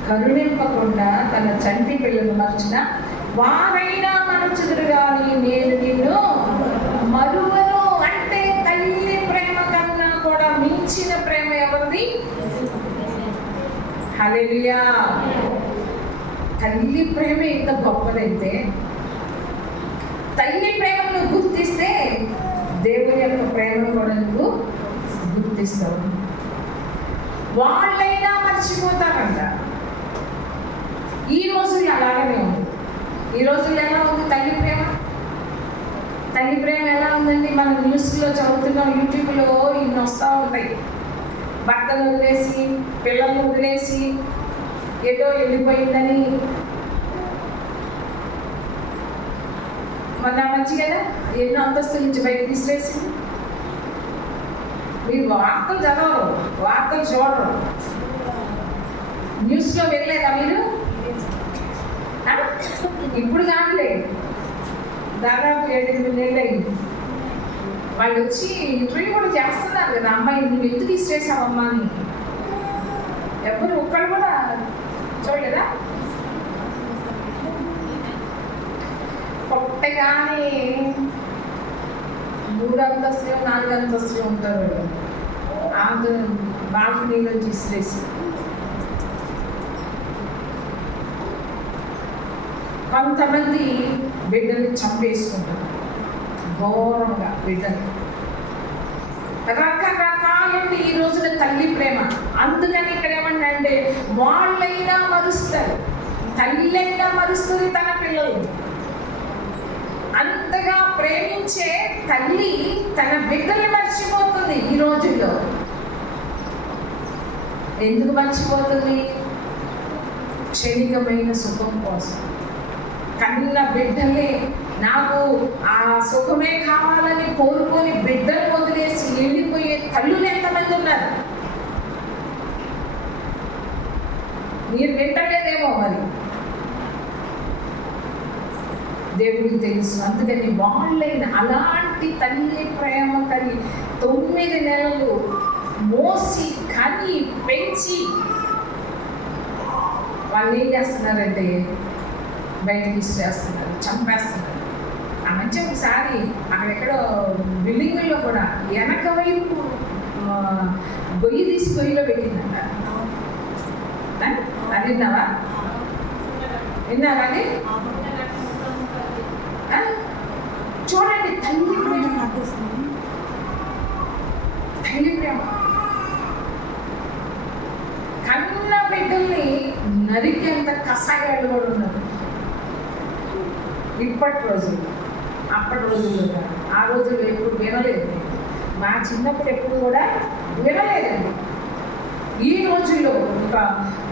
కరుణింపకుండా తన చంటి పిల్లలు మరచిన వారైనా మరచుదురు గాని నేను నిన్ను మరువను. అంటే తల్లి ప్రేమ కన్నా కూడా మించిన ప్రేమ ఎవరిది? హల్లెలూయా! తల్లి ప్రేమ ఎంత గొప్పదైతే, తల్లి ప్రేమను గుర్తిస్తే దేవుని యొక్క ప్రేమను కూడా నువ్వు గుర్తిస్తావు. వాళ్ళైనా మర్చిపోతారంట. ఈ రోజుల్లో అలాగనే ఉంది. ఈ రోజుల్లో ఎలా ఉంది తల్లి ప్రేమ? తల్లి ప్రేమ ఎలా ఉందండి? మనం న్యూస్లో చదువుతున్నాం, యూట్యూబ్లో ఇన్ని వస్తూ ఉంటాయి. భర్తను వదిలేసి, పిల్లలను వదిలేసి ఏదో వెళ్ళిపోయిందని. మన మంచి కదా, ఎన్నో అంతస్తుల నుంచి బయట తీసివేసింది. మీరు వార్తలు చదవరు, వార్తలు చూడరు. న్యూస్లో వెళ్ళలేదా మీరు? ఇప్పుడు కాదులేదు, దాదాపు 7-8 నెలలు అయింది. వాళ్ళు వచ్చి ఇంటర్వ్యూ కూడా చేస్తున్నారు కదా, అమ్మాయి నువ్వు ఎందుకు ఇష్టేసావమ్మా అని. ఎవరు ఒక్కళ్ళు కూడా చూడలేదా? కొట్టగానే 3 అంతస్తులు 4 అంతస్తులు ఉంటారు వాళ్ళు, బాల్కనీలో తీసిరేసి. కొంతమంది బిడ్డల్ని చంపేసుకుంటారు, ఘోరంగా బిడ్డలు. రకరకాలండి ఈ రోజున తల్లి ప్రేమ. అందుకని ఇక్కడ ఏమన్నా అంటే వాళ్ళైనా మరుస్తారు, తల్లి అయినా మరుస్తుంది తన పిల్లలు. అంతగా ప్రేమించే తల్లి తన బిడ్డల్ని మర్చిపోతుంది ఈ రోజుల్లో. ఎందుకు మర్చిపోతుంది? క్షణికమైన సుఖం కోసం. కన్న బిడ్డలే నాకు ఆ సుఖమే కావాలని కోరుకొని బిడ్డలు వదిలేసి వెళ్ళిపోయే తల్లులు ఎంతమంది ఉన్నారు? మీరు వింటలేదేమో మరి, దేవుడికి తెలుసు. అందుకని వాళ్ళైన అలాంటి తల్లి ప్రేమ కలిగి 9 నెలలు మోసి కని పెంచి వాళ్ళు ఏం చేస్తున్నారంటే బయటకి ఇచ్చేస్తున్నారు, చంపేస్తున్నారు. ఆ మంచి ఒకసారి అక్కడెక్కడో బిల్డింగుల్లో కూడా వెనక వైపు గొయ్యి తీసి గొయ్యిలో పెట్టిందంట. అది విన్నావా? విన్నారా? అది చూడండి, తల్లి ప్రేమ, తల్లి ప్రేమ. కన్న బిడ్డల్ని నరికేంత కసాయాలు కూడా ఉన్నారు ఇప్పటి రోజుల్లో. అప్పటి రోజుల్లో కాదు, ఆ రోజుల్లో ఎప్పుడు వినలేదు. మా చిన్నప్పుడు ఎప్పుడు కూడా వినలేదండి. ఈ రోజుల్లో ఒక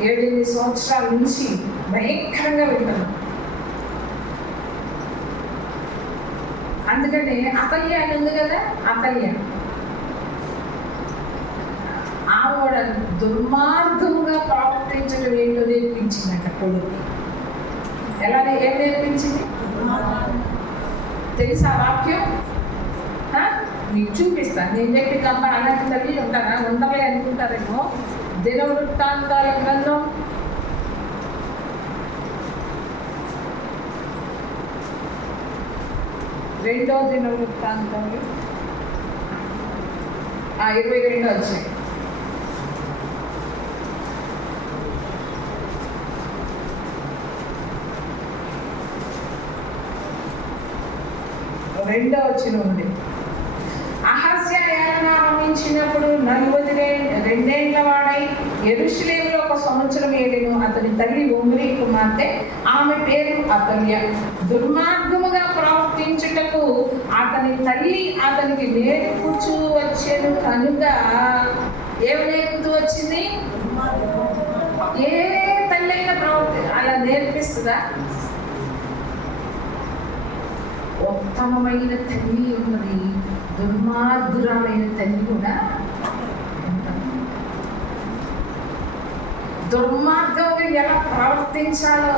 7-8 సంవత్సరాల నుంచి భయంకరంగా వింటున్నాం. అందుకని అతల్య అని ఉంది కదా, అతల్య ఆవిడ దుర్మార్గంగా ప్రవర్తించడం ఏంటో నేర్పించిందట కొడుకు. ఎలా ఏం నేర్పించింది తెలుసా? వాక్యం మీకు చూపిస్తాను. నేను చెప్పిందమ్మా అలాంటి తల్లి ఉంటారా? ఉండలే అనుకుంటారేమో. దినవృత్తాంతాల గ్రంథం 2వ దినవృత్తాంతాలు 22 వచ్చాయి. రెండవ వచనం ఉంది. అహజ్య ఏలన ఆరంభించినప్పుడు 42 ఏళ్ల వాడై యెరూషలేములో 1 సంవత్సరం ఏలెను. అతని తల్లి ఒమ్రీ కుమార్తె, ఆమె పేరు అతల్య. దుర్మార్గముగా ప్రవర్తించుటకు అతని తల్లి అతనికి నేర్పుచూ వచ్చేను కనుక. ఏమి నేర్పుతూ వచ్చింది? ఏ తల్లి అయినా అలా నేర్పిస్తుందా? ఉత్తమమైన తల్లి ఉన్నది, దుర్మార్గురాలైన తల్లి కూడా. దుర్మార్గంగా ఎలా ప్రవర్తించాలో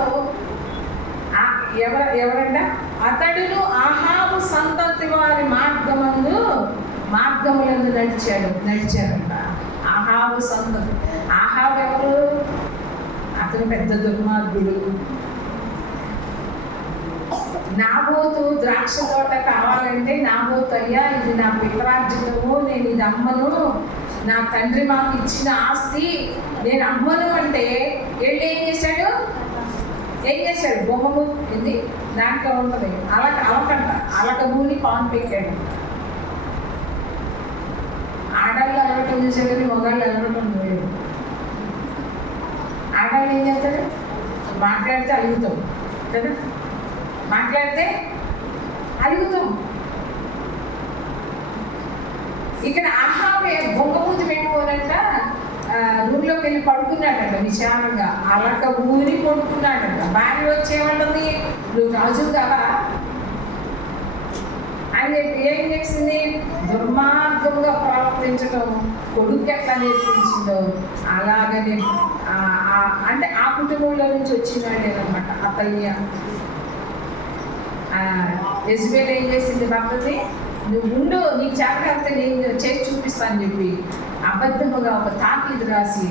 ఎవరంట? అతడును అహాబు సంతతి వారి మార్గములందు నడిచాడంట. అహాబు సంతతి. అహాబు ఎవరు? అతను పెద్ద దుర్మార్గుడు. నాబోతు ద్రాక్ష తోట కావాలంటే నాబోతు, అయ్యా ఇది నా పిత్రార్జితము, నేను ఇది అమ్మను, నా తండ్రి మాకు ఇచ్చిన ఆస్తి, నేను అమ్మను అంటే వెళ్ళి ఏం చేశాడు? బొమ్మము ఇది దాంట్లో ఉంటుంది, అలక భూమి పాన్ పెట్టాడు. ఆడళ్ళు అలవటం చూసాడు కానీ మగాళ్ళు అలవటం లేదు. ఆడవాళ్ళు ఏం చేస్తారు? మాట్లాడితే అలుగుతాం కదా, మాట్లాడితే అలుగుతాం. ఇక్కడ అహాబే బొంగమూతి పెట్టుకోనంట రూమ్లోకి వెళ్ళి పడుకున్నాడంట విశాలంగా. అలక ఊరి పడుకున్నాడంట. భార్య వచ్చేమంటుంది, నువ్వు రాజు కావా అని చెప్పి ఏం చేసింది? దుర్మార్గంగా ప్రవర్తించడం కొడుకు ఎట్లా నేర్పించిందో అలాగనే అంటే ఆ కుటుంబంలో నుంచి వచ్చినాడేనమాట అతల్య. యెజబెల్ ఏం చేసింది భర్తని? నువ్వు ఉండు, నీకు చేతకాడితే నేను చేసి చూపిస్తాను చెప్పి అబద్ధముగా ఒక తాకీదు రాసి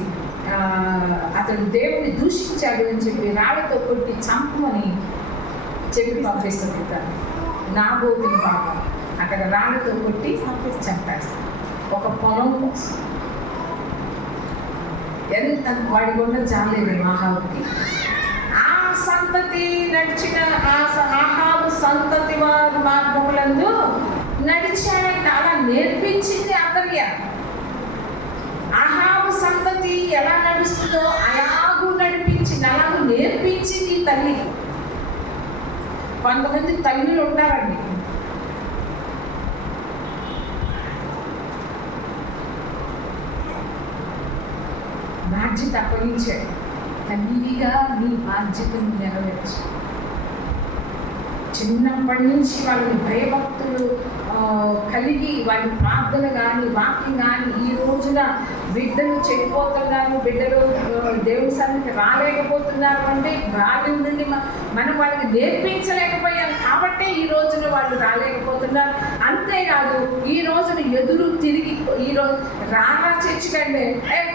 అతడు దేవుడిని దూషించాడు అని చెప్పి రాళ్లతో కొట్టి చంపమని చెప్పి పంపిస్తుంది. నాబోతుని పాపం అక్కడ రాళ్లతో కొట్టి చంపేస్తాడు ఒక పొలం కోసం. ఎంత వాడికి ఉన్న చాలేదు మహావుకి. ఆ సంతతి నడిచిన ఆహాబు సంతతి వారి మార్గములందు నడిచాడంట. అలా నేర్పించింది అతల్య. ఆహాబు సంతతి ఎలా నడుస్తుందో అలాగూ నడిపించింది, అలాగూ నేర్పించింది తల్లి. కొంతమంది తల్లులు ఉంటారండి, బాధ్యత అప్పగించాడు. తల్లిగా నీ బాధ్యతను నెరవేర్చు. చిన్నప్పటి నుంచి వాళ్ళని భయభక్తులు కలిగి వాళ్ళ ప్రార్థన కానీ వాక్యం కానీ ఈ రోజున బిడ్డలు చెడిపోతున్నారు, బిడ్డలు దేవుని సన్నిధికి రాలేకపోతున్నారు అంటే బాల్యం నుండి మనం వాళ్ళకి నేర్పించలేకపోయాం కాబట్టి ఈ రోజున వాళ్ళు రాలేకపోతున్నారు. అంతేకాదు ఈ రోజున ఎదురు తిరిగి ఈరోజు రారా చర్చికంటే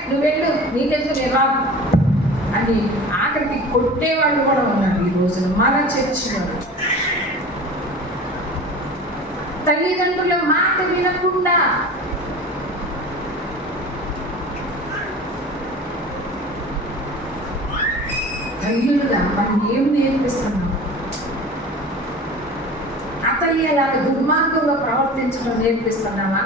నువ్వు వెళ్ళు, నీకెందుకు నేను రాను అని ఆఖరికి కొట్టేవాళ్ళు కూడా ఉన్నారు ఈ రోజున మన చర్చిలో. తల్లిదండ్రుల మాట వినకుండా తల్లులుగా మనం ఏం నేర్పిస్తున్నాం? అతల్యలాగా దుర్మార్గంగా ప్రవర్తించడం నేర్పిస్తున్నామా?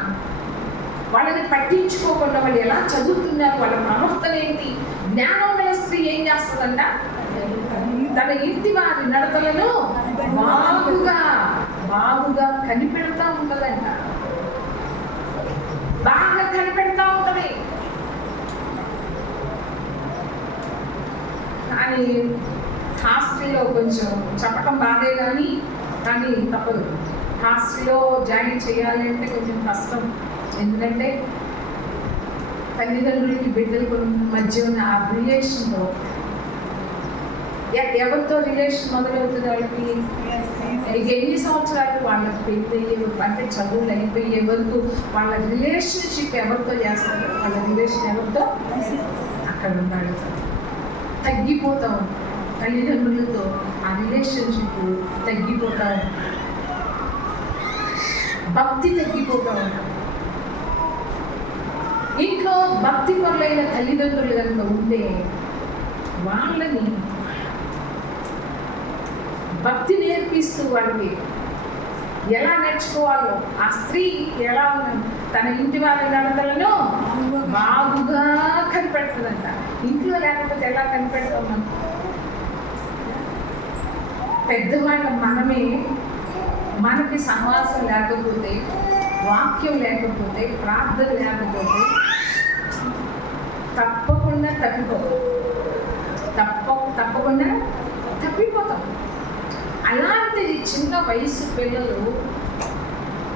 వాళ్ళని పట్టించుకోకుండా వాళ్ళు ఎలా చదువుతున్నారు, వాళ్ళ ప్రవర్తన ఏంటి? జ్ఞానం గల స్త్రీ ఏం చేస్తుందంట? తన ఇంటి వారి నడతలను బాగుగా కనిపెడతా ఉంటుందంట, బాగా కనిపెడతా ఉంటది. కానీ హాస్టల్లో కొంచెం చెప్పటం బాధే కానీ తప్పదు. హాస్టల్లో జాయిన్ చేయాలి అంటే కొంచెం కష్టం. ఎందుకంటే తల్లిదండ్రులకి బిడ్డలకు మధ్య ఉన్న ఆ రిలేషన్లో ఎవరితో రిలేషన్ మొదలవుతుంది? వాళ్ళకి ఎన్ని సంవత్సరాలు వాళ్ళకి పెళ్ళి అంటే చదువులు అయిపోయే వరకు వాళ్ళ రిలేషన్షిప్ ఎవరితో చేస్తారు? వాళ్ళ రిలేషన్ ఎవరితో అక్కడ ఉన్నాడు. తగ్గిపోతాం తల్లిదండ్రులతో ఆ రిలేషన్షిప్ తగ్గిపోతాం, భక్తి తగ్గిపోతూ ఉంటాం. ఇంట్లో భక్తి పరులైన తల్లిదండ్రులు కనుక ఉంటే వాళ్ళని భక్తి నేర్పిస్తూ వాళ్ళకి ఎలా నేర్చుకోవాలో, ఆ స్త్రీ ఎలా తన ఇంటి వారి నడతలను బాగుగా కనిపెడుతుందంట. ఇంట్లో లేకపోతే ఎలా కనిపెడతాం? మనం పెద్దవాళ్ళ మనకి సమాసం లేకపోతే, వాక్యం లేకపోతే, ప్రార్థన లేకపోతే తప్పకుండా తప్పిపోతాం. అలాంటిది చిన్న వయసు పిల్లలు,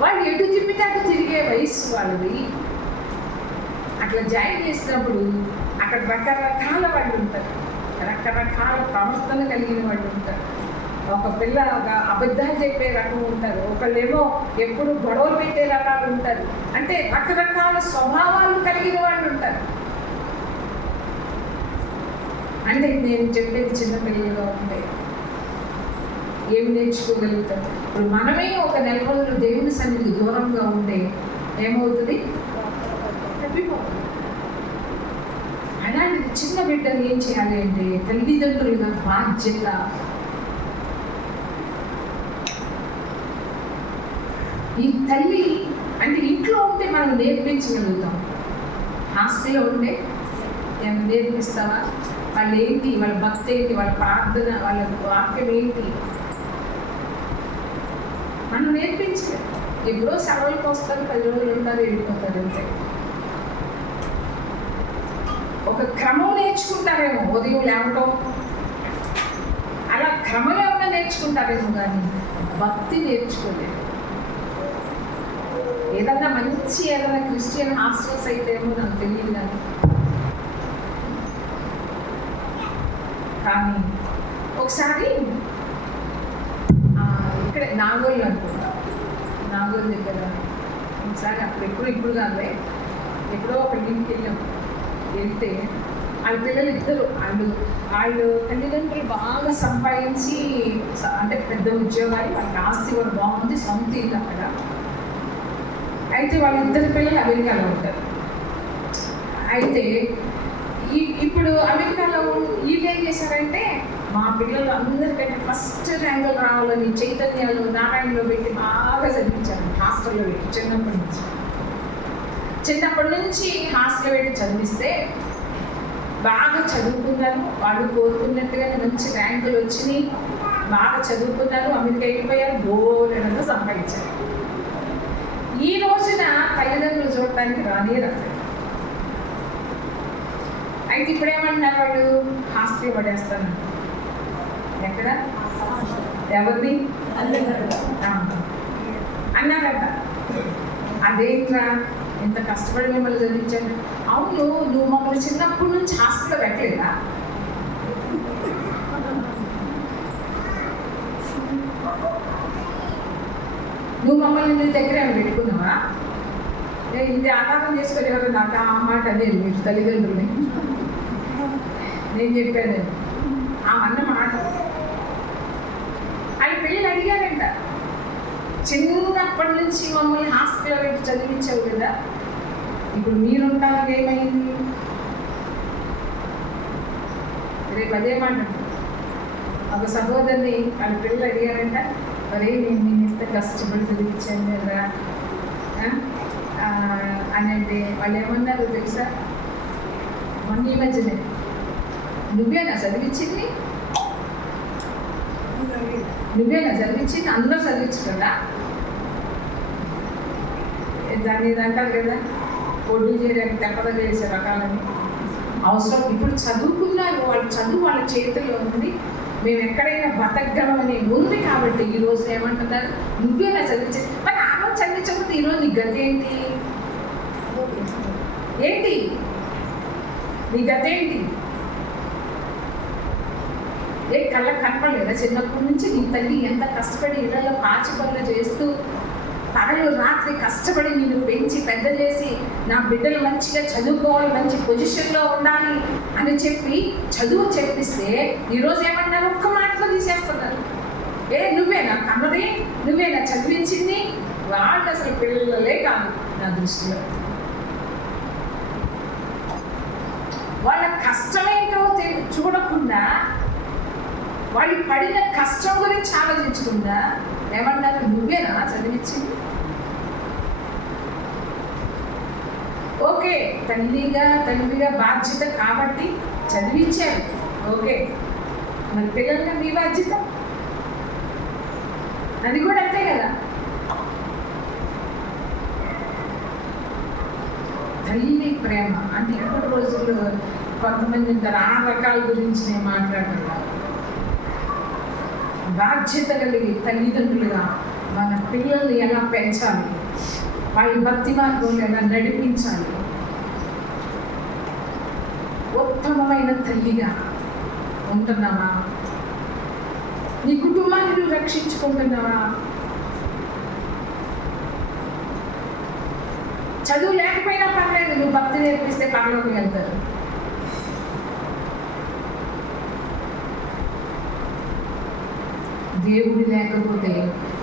వాళ్ళు ఎటు తిప్పితే అటు తిరిగే వయసు వాళ్ళది. అట్లా జాయిన్ చేసినప్పుడు అక్కడ రకరకాల వాళ్ళు ఉంటారు, రకరకాల ప్రవర్తన కలిగిన వాళ్ళు ఉంటారు. ఒక పిల్ల ఒక అబద్ధాలు చెప్పే రకం ఉంటారు, ఒకళ్ళేమో ఎప్పుడు గొడవలు పెట్టే రకాలు ఉంటారు. అంటే రకరకాల స్వభావాలు కలిగిన వాళ్ళు ఉంటారు. అంటే నేను చెప్పేది చిన్నపిల్లలుగా ఉంటే ఏమి నేర్చుకోగలుగుతాం? ఇప్పుడు మనమే ఒక నెల రోజులు దేవుని సన్నిధికి దూరంగా ఉంటే ఏమవుతుంది? తప్పిపోతుంది. అలాంటిది చిన్న బిడ్డలు ఏం చేయాలి అంటే తల్లిదండ్రులుగా బాధ్యత. ఈ తల్లి అంటే ఇంట్లో ఉంటే మనం నేర్పించగలుగుతాం, హాస్టల్లో ఉంటే ఏమైనా నేర్పిస్తావా? వాళ్ళు ఏంటి, వాళ్ళ భక్తి ఏంటి, వాళ్ళ ప్రార్థన, వాళ్ళ వాక్యం ఏంటి మనం నేర్పించలేదు. ఎప్పుడో సెలవులకు వస్తారు, 10 రోజులు ఉంటారు, వెళ్ళిపోతారు అంతే. ఒక క్రమం నేర్చుకుంటారేమో, ఉదయం లేవటం అలా క్రమం ఏమైనా నేర్చుకుంటారేమో కానీ భక్తి నేర్చుకోలేదు. ఏదన్నా మంచి ఏదైనా క్రిస్టియన్ హాస్టల్స్ అయితే ఏమో నాకు తెలియదు కానీ ఒకసారి ఇక్కడ నాగోల్ అనుకుంటా, నాగోల్ దగ్గర ఒకసారి అప్పుడు ఇప్పుడు కాదే ఎప్పుడో ఒక ఇంటికి వెళ్తే వాళ్ళ పిల్లలు ఇద్దరు వాళ్ళు తల్లిదండ్రులు బాగా సంపాదించి అంటే పెద్ద ఉద్యోగాలు, వాళ్ళకి ఆస్తి కూడా బాగుంది, సొంత ఇల్లు అక్కడ. అయితే వాళ్ళిద్దరు పిల్లలు అమెరికాలో ఉంటారు. అయితే ఇప్పుడు అమెరికాలో వీళ్ళు ఏం చేశారంటే మా పిల్లలు అందరికంటే ఫస్ట్ ర్యాంకులు రావాలని చైతన్యాలు నారాయణలో పెట్టి బాగా చదివించారు, హాస్టల్లో పెట్టి చిన్నప్పటి నుంచి హాస్టల్లో పెట్టి చదివిస్తే బాగా చదువుకున్నారు. వాళ్ళు కోరుకున్నట్టుగానే మంచి ర్యాంకులు వచ్చినాయి, బాగా చదువుకున్నారు, అమెరికా వెళ్ళిపోయారు, బోర్డంగా సంపాదించారు. ఈ రోజున తల్లిదండ్రులు చూడటానికి రాదు. అయితే ఇప్పుడేమంటున్నారు, వాళ్ళు హాస్టల్ పడేస్తాను. ఎక్కడ ఎవరిని అన్నారట. అదేంట్రా ఎంత కష్టపడి మిమ్మల్ని చదివించాను. అవును, నువ్వు మమ్మల్ని చిన్నప్పటి నుంచి హాస్టల్లో పెట్టలేదా? నువ్వు మమ్మల్ని నీ దగ్గర ఏమైనా పెట్టుకున్నావా? ఇది ఆధారం చేసుకొని ఎవరు నాకు ఆ మాట అనేది మీరు తల్లిదండ్రులని నేను చెప్పాను ఆ అన్న మాట. ఆయన పిల్లలు అడిగారంట, చిన్నప్పటి నుంచి మమ్మల్ని హాస్టల్లో పెట్టి చదివించావు కదా, ఇప్పుడు మీరుంటారు ఏమైంది? రేపు అదేమంటారు. ఒక సహోదరిని వాళ్ళ పిల్లలు అడిగారంట, మరే నేను ఇంత కష్టపడి చదివించాను కదా అని అంటే వాళ్ళు ఏమన్నారు తెలుసా? మొన్న ఈ మధ్యనే నువ్వేనా చదివించింది, నువ్వేనా చదివించింది, అందరూ చదివించు కదా. దాన్ని అంటారు కదా, పొడ్డు చేయడానికి తెప్పద చేసే రకాలని అవసరం. ఇప్పుడు చదువుకున్నారు, వాళ్ళ చదువు వాళ్ళ చేతిలో ఉంది, మేము ఎక్కడైనా బతకగలం అని ఉంది. కాబట్టి ఈ రోజు ఏమంటున్నారు, నువ్వేనా చదివించేది. మరి ఆ రోజు చదివించకపోతే ఈరోజు నీ గతి ఏంటి? ఏంటి నీ గతి ఏంటి? ఏ కళ్ళకు కనపడలేదా? చిన్నప్పటి నుంచి నీ తల్లి ఎంత కష్టపడి ఇళ్లలో పాచి పనులు చేస్తూ పగలు రాత్రి కష్టపడి నేను పెంచి పెద్ద చేసి నా బిడ్డలు మంచిగా చదువుకోవాలి, మంచి పొజిషన్లో ఉండాలి అని చెప్పి చదువు చెప్పిస్తే ఈరోజు ఏమన్నారు, ఒక్క మాటలో తీసేస్తున్నారు. నువ్వేనా కన్నది, నువ్వేనా చదివించింది? వాళ్ళు అసలు పిల్లలే కాదు నా దృష్టిలో. వాళ్ళ కష్టమేంటో చూడకుండా, వాళ్ళు పడిన కష్టం గురించి ఆలోచించకుండా ఏమన్నారు, నువ్వేనా చదివించింది? ఓకే, తండ్రిగా బాధ్యత కాబట్టి చదివించారు, ఓకే. మరి పిల్లలుగా మీ బాధ్యత అది కూడా అంతే కదా. తల్లి ప్రేమ అంటే ఇప్పటి రోజుల్లో కొంతమంది ఉంటారు, ఆ రకాల గురించి నేను మాట్లాడుతున్నాను. బాధ్యత కలిగి తల్లిదండ్రులుగా మన పిల్లల్ని ఎలా పెంచాలి, వాళ్ళ భక్తి మార్గంలో ఎలా నడిపించాలి, ఉత్తమమైన తల్లిగా ఉంటున్నావా? నీ కుటుంబాన్ని నువ్వు రక్షించుకుంటున్నావా? చదువు లేకపోయినా పర్లేదు, నువ్వు భక్తి నేర్పిస్తే పరలోకి వెళ్తారు. దేవుడు లేకపోతే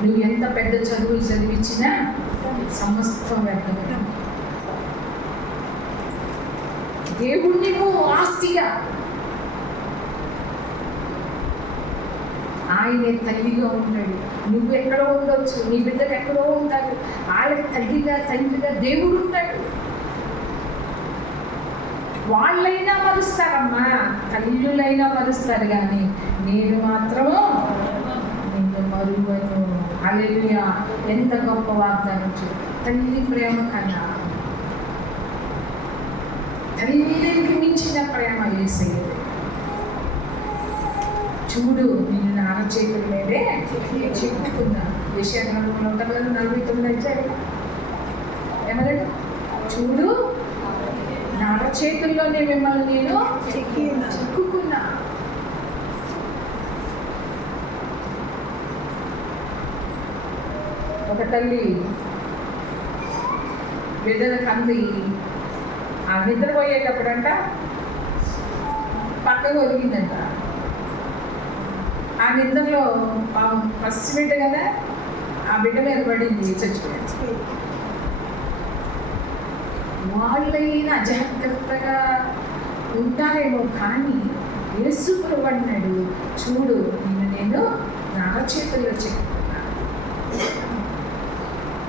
నువ్వు ఎంత పెద్ద చదువులు చదివించినా సమస్తం వ్యర్థమే. దేవుణ్ణి నువ్వు ఆస్తిగా, ఆయనే తల్లిగా ఉంటాడు. నువ్వు ఎక్కడో ఉండొచ్చు, నీ బిడ్డలు ఎక్కడో ఉంటారు, వాళ్ళకి తల్లిగా తండ్రిగా దేవుడు ఉంటాడు. వాళ్ళైనా మరుస్తారమ్మా, తల్లులైనా మరుస్తారు, కానీ నేను మాత్రము నిన్ను మరువను. హల్లెలూయా! ఎంత గొప్ప వాగ్దానం! తల్లి ప్రేమ కన్నా తల్లికి మించిన ప్రేమ యేసయ్యది. చూడు, నేను నా అరచేతుల మీదే చెప్పుకున్నా. యెషయా గ్రంథంలో 49:9 ఏమన్నాడు? చూడు నా చేతుల్లోనే మిమ్మల్ని నేను చిక్కుకున్నా. ఒక తల్లి బిడ్డల కంది ఆ నిద్రపోయేటప్పుడంట పక్కకు ఒరిగిందంట. ఆ నిద్రలో ఫస్ట్ బిడ్డ కదా, ఆ బిడ్డ మీద పడింది, చచ్చిపోయింది. వాళ్ళైనా అజాగ్రత్తగా ఉంటారేమో, కానీ యేసు ప్రభువు అన్నాడు, చూడు నేను నా చేతుల్లో చెక్కున్నాను.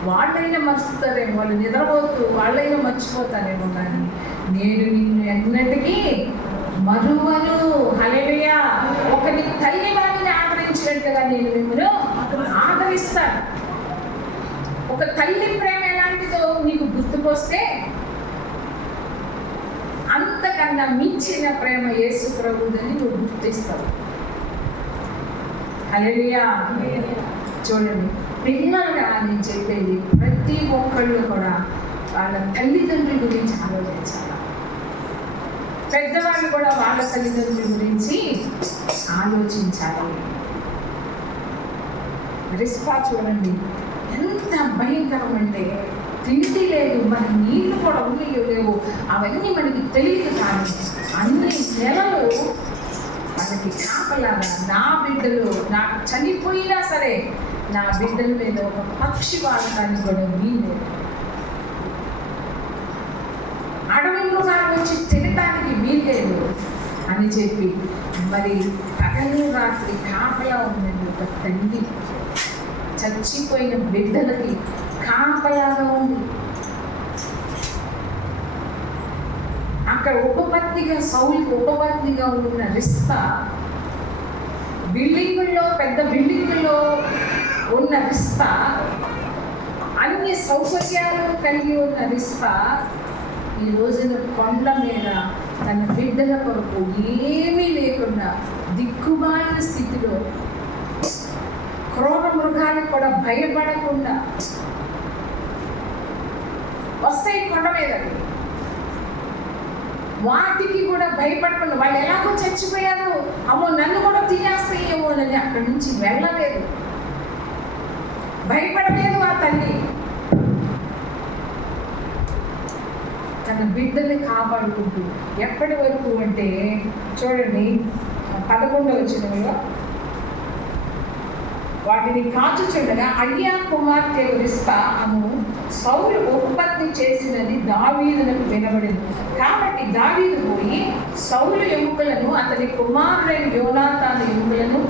వాళ్ళైనా మర్చిపోతారేమో, వాళ్ళు నిద్రపోతూ వాళ్ళైనా మర్చిపోతారేమో, కానీ నేను నిన్ను ఎన్నటికీ మరువను. హల్లెలూయా. ఒకరి తల్లి వారిని ఆదరించినట్లుగా నేను మిమ్మల్ని ఆదరిస్తాను. ఒక తల్లి ప్రేమ ఎలాంటిదో నీకు గుర్తుకొస్తే అంతకన్నా మించిన ప్రేమ యేసు ప్రభువుదని నువ్వు గుర్తిస్తావు. హల్లెలూయా. చూడండి, పిల్లలుగా నేను చెప్పేది, ప్రతి ఒక్కళ్ళు కూడా వాళ్ళ తల్లిదండ్రుల గురించి ఆలోచించాలి. పెద్దవాళ్ళు కూడా వాళ్ళ తల్లిదండ్రుల గురించి ఆలోచించాలి. రిస్పా చూడండి ఎంత భయంకరం అంటే, తిండి లేదు, మన నీళ్లు కూడా ఉన్నాయో లేవు అవన్నీ మనకి తెలియదు, కానీ అన్ని నెలలు మనకి కాపలాగా నా బిడ్డలు నాకు చనిపోయినా సరే నా బిడ్డల మీద ఒక పక్షి వాడటానికి కూడా వీలు, అడవి మృగాలు వచ్చి తినటానికి వీల్లేదు అని చెప్పి మరి పగలు రాత్రి కాపలా ఉందండి. ఒక తల్లి చచ్చిపోయిన బిడ్డలకి కాపలాగా ఉంది. అక్కడ ఉపపత్నిగా, సౌలుకి ఉపపత్నిగా ఉన్న రిస్పా, బిల్డింగుల్లో పెద్ద బిల్డింగుల్లో ఉన్న రిస్పా, అన్ని సౌకర్యాలు కలిగి ఉన్న రిస్పా ఈ రోజున కొండ మీద తన బిడ్డల కొరకు ఏమీ లేకుండా దిక్కుమాలిన స్థితిలో, క్రూర మృగాలకు కూడా భయపడకుండా వస్తాయి కొండ మీద, వాటికి కూడా భయపడకుండా, వాళ్ళు ఎలాగో చచ్చిపోయారు, అమ్మో నన్ను కూడా తినేస్తాయేమో అని అక్కడి నుంచి వెళ్ళలేదు, భయపడలేదు ఆ తల్లి. తన బిడ్డల్ని కాపాడుకుంటూ ఎప్పటి వరకు అంటే చూడండి 11వ వచనంలో, వాటిని కాచుచుండగా అయ్యా కుమార్తె రిస్పా అను సౌలు ఉపపత్తి చేసినది దావీదునకు వినబడింది. కాబట్టి దావీదు పోయి సౌలు ఎముకలను, అతని కుమారుడైన యోనాతాను ఎముకలను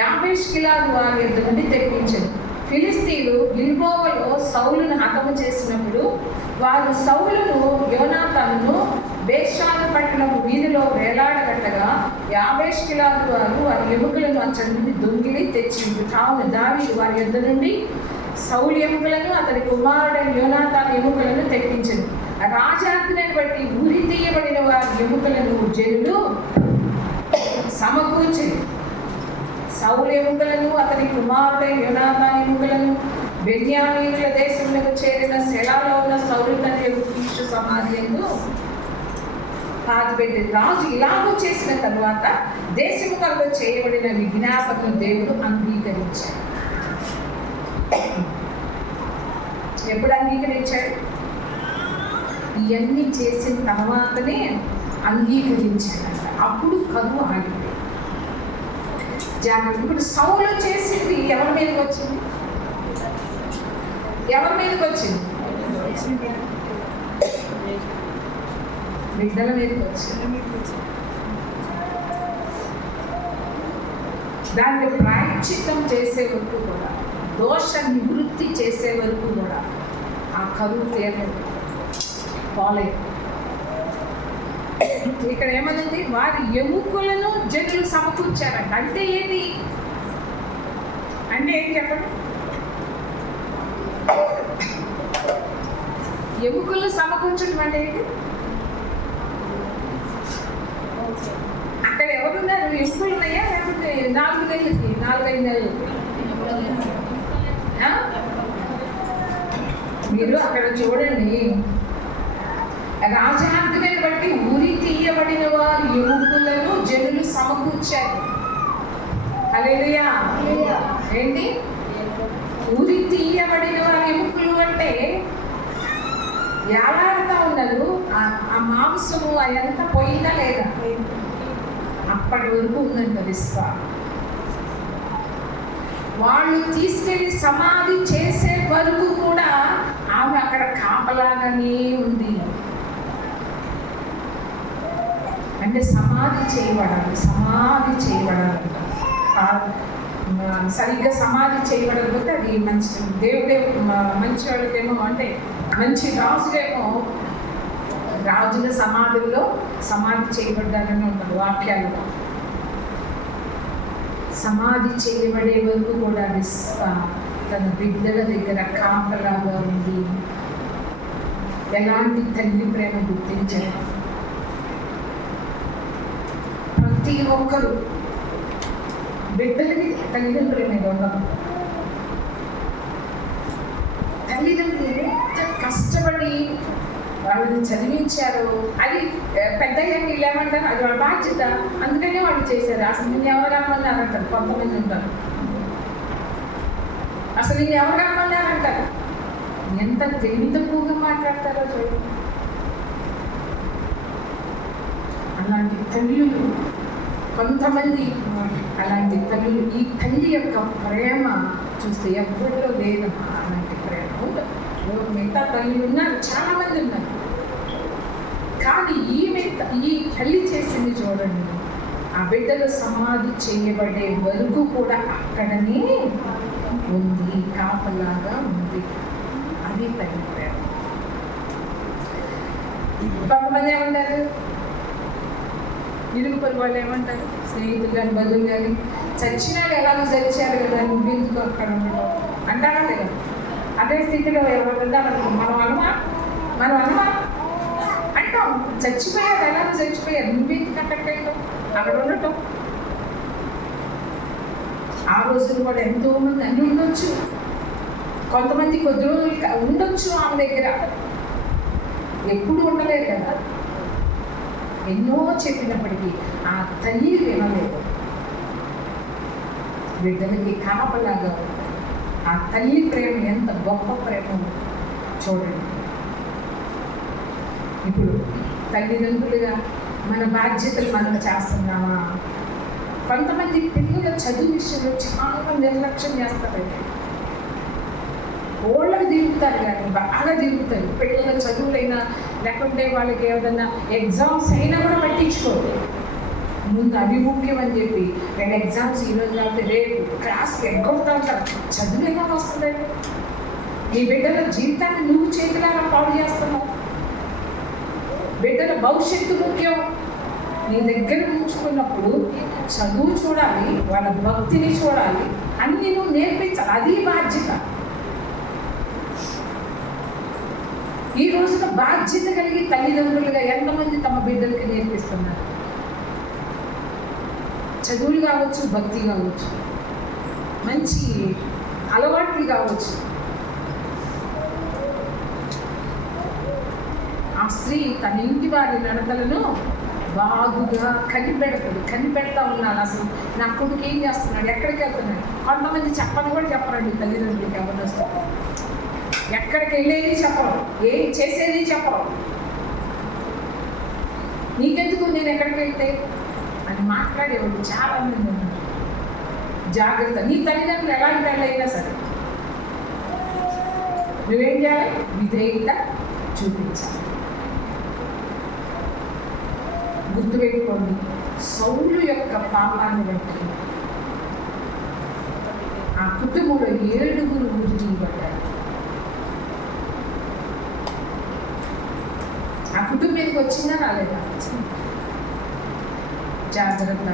యాబేష్ గిలాదు వారి యొద్ద నుండి తెప్పించారు. ఫిలిస్తీయులు గిల్బోవలో సౌలును హతము చేసినప్పుడు వారు సౌలును యోనాతానును బేషాను పట్టణం వీధిలో వేలాడగట్టగా యాబేష్ గిలాదు వారు వారి ఎముకలను అచ్చడి నుండి దొంగిలి తెచ్చింది. కావున దావీదు వారి యొద్ద నుండి సౌలు ఎముకలను, అతని కుమారుడైన యోనాతాను ఎముకలను తెప్పించింది. రాజాజ్ఞను బట్టి ఉరి తీయబడిన వారి ఎముకలను జనులు సమకూర్చింది. సౌలు ఎముకలను, అతని కుమారుడైన యోనాతాను ఎముకలను బెన్యామీనుల దేశంలో చేరిన సెలాలో ఉన్న సౌలు తండ్రి కీషు సమాధి యందు పాతిపెట్టింది. రాజు ఇలాగూ చేసిన తరువాత దేశముఖంలో చేయబడిన విజ్ఞాపనను దేవుడు అంగీకరించాడు. ఎప్పుడు అంగీకరించాడు? ఇవన్నీ చేసిన తర్వాతనే అంగీకరించాడంట. అప్పుడు కరువు ఆగింది. జాగ్రత్త. ఇప్పుడు సౌలు చేసింది ఎవరి మీదకి వచ్చింది? ఎవరి మీదకి వచ్చింది? బిడ్డల మీదకి వచ్చింది. దాన్ని ప్రాయశ్చిత్తం చేసే వరకు కూడా, దోష నివృత్తి చేసే వరకు కూడా ఆ కరువు తీరలేదు, పోలేదు. ఇక్కడ ఏమన్నది? వారి ఎముకలను జనులు సమకూర్చారంట. అంటే ఏంటి? అంటే ఏంటి చెప్పండి? ఎముకలను సమకూర్చడం అంటే ఏంటి? అక్కడ ఎవరున్నారు? ఎముకలు ఉన్నాయా? లేకపోతే 4 నెలలకి 4-5 నెలలకి మీరు అక్కడ చూడండి, రాజాజ్ఞని బట్టి ఉరి తీయబడిన వారి ఎముకలను జనులు సమకూర్చారు. హల్లెలూయా. ఏంటి ఉరి తీయబడిన వారి ఎముకలు అంటే? ఎలాడుతూ ఉన్నారు, ఆ మాంసము అదంతా పోయిందా లేదా? అప్పటి వరకు ఉందంట విశ్వాసం. వాళ్ళు తీసుకెళ్ళి సమాధి చేసే వరకు కూడా ఆమె అక్కడ కాపలాగానే ఉంది. అంటే సమాధి చేయబడాలి, సమాధి చేయబడాలి. సరిగ్గా సమాధి చేయబడకపోతే అది మంచి దేవుడే మంచి వాళ్ళకేమో, అంటే మంచి రాజులేమో రాజుల సమాధుల్లో సమాధి చేయబడ్డారని ఉంటారు వాక్యాలలో. సమాధి చేయబడే వరకు కూడా తన బిడ్డల దగ్గర కాపలాగా ఉంది. ఎలాంటి తల్లి ప్రేమ గుర్తించారు. ప్రతి ఒక్కరు బిడ్డలకి తల్లిదండ్రుల మీద ఉండదు. తల్లిదండ్రులు ఎంత కష్టపడి వాళ్ళని చదివించారు. అది పెద్దగా వీళ్ళు ఏమంటారు, అది వాళ్ళ బాధ్యత, అందుకనే వాళ్ళు చేశారు. అసలు నేను ఎవరు రమ్మన్నారంటారు కొంతమంది ఉంటారు. అసలు నేను ఎవరు రమ్మన్నారంటారు. ఎంత తెలివి తక్కువగా మాట్లాడతారో చూడండి. అలాంటి తల్లులు కొంతమంది, అలాంటి తల్లులు, ఈ తల్లి యొక్క ప్రేమ చూస్తే ఎవరిలో లేదు. అలాంటి ప్రేమ ఉండదు. మిగతా తల్లి ఉన్నారు, చాలా మంది ఉన్నారు. కానీ ఈ తల్లి చేసింది చూడండి. ఆ బిడ్డలు సమాధి చేయబడే వరకు కూడా అక్కడనే ఉంది, కాపలాగా ఉంది. అది తల్లి ప్రేమ. కొంతమంది ఏమంటారు, ఇరుగు పొరుగు వాళ్ళు ఏమంటారు, స్నేహితులు కానీ బంధువులు కానీ, చచ్చినాడు ఎలాగో చచ్చారు కదా, నువ్వెందుకు అక్కడ ఉండడం అంటారా లేదా? అదే స్థితిలో ఎవరు ఉండాలనుకో మనం అనమా అంటాం. చచ్చిపోయారు, ఎలాగో చచ్చిపోయారు, నువ్వెందుకు అక్కడికి అక్కడ ఉండటం. ఆ రోజులు కూడా ఎంతో మంది అన్ని ఉండొచ్చు. కొంతమంది కొద్ది రోజులు ఉండొచ్చు ఆమె దగ్గర, ఎప్పుడు ఉండలేదు కదా. ఎన్నో చెప్పినప్పటికీ ఆ తల్లి వినలేదు. బిడ్డలకి కాపలాగా ఆ తల్లి ప్రేమ ఎంత గొప్ప ప్రేమ చూడండి. ఇప్పుడు తల్లిదండ్రులుగా మన బాధ్యతలు మనం చేస్తున్నామా? కొంతమంది పిల్లల చదువు విషయంలో చాలా నిర్లక్ష్యం చేస్తారండి. ఓళ్ళకి దిగుతారు కానీ బాగా దిగుతారు. పిల్లల చదువులైనా లేకుంటే వాళ్ళకి ఏదైనా ఎగ్జామ్స్ అయినా కూడా పట్టించుకోరు. ముందు అవి ముఖ్యం అని చెప్పి నేను ఎగ్జామ్స్ ఈరోజు కాబట్టి రేపు క్లాస్కి ఎగ్గొడతా ఉంటారు. చదువు ఎలా వస్తుందండి? నీ బిడ్డల జీవితాన్ని నువ్వు చేతిలాగా పాడు చేస్తున్నావు. బిడ్డల భవిష్యత్తు ముఖ్యం. నీ దగ్గర ఉంచుకున్నప్పుడు చదువు చూడాలి, వాళ్ళ భక్తిని చూడాలి, అన్నీ నువ్వు నేర్పించాలి. అది బాధ్యత. ఈ రోజున బాధ్యత కలిగి తల్లిదండ్రులుగా ఎంతమంది తమ బిడ్డలకి నేర్పిస్తున్నారు? చదువులు కావచ్చు, భక్తి కావచ్చు, మంచి అలవాట్లు కావచ్చు. ఆ స్త్రీ తన ఇంటి వారి నడకలను బాగుగా కనిపెడతా ఉన్నాను. అసలు నా కొడుకు ఏం చేస్తున్నాడు, ఎక్కడికి వెళ్తున్నాడు. కొంతమంది చెప్పని కూడా చెప్పరండి తల్లిదండ్రులకి. ఎవరు వస్తారు, ఎక్కడికి వెళ్ళేది చెప్పరు, ఏం చేసేది చెప్పరు. నీకెందుకు నేను ఎక్కడికి వెళ్తే అని మాట్లాడేవాళ్ళు చాలా మంది ఉన్నారు. జాగ్రత్త. నీ తల్లిదండ్రులు ఎలాంటి వాళ్ళు అయినా సరే నువ్వేం చేయాలి? విధేయత చూపించాలి. గుర్తుపెట్టుకోండి, సౌలు యొక్క పాపాన్ని బట్టి ఆ కుటుంబంలో 7 ఉరి తీయబడ్డారు. ఆ కుటుంబానికి వచ్చిందా రాలేదా? జాగ్రత్త.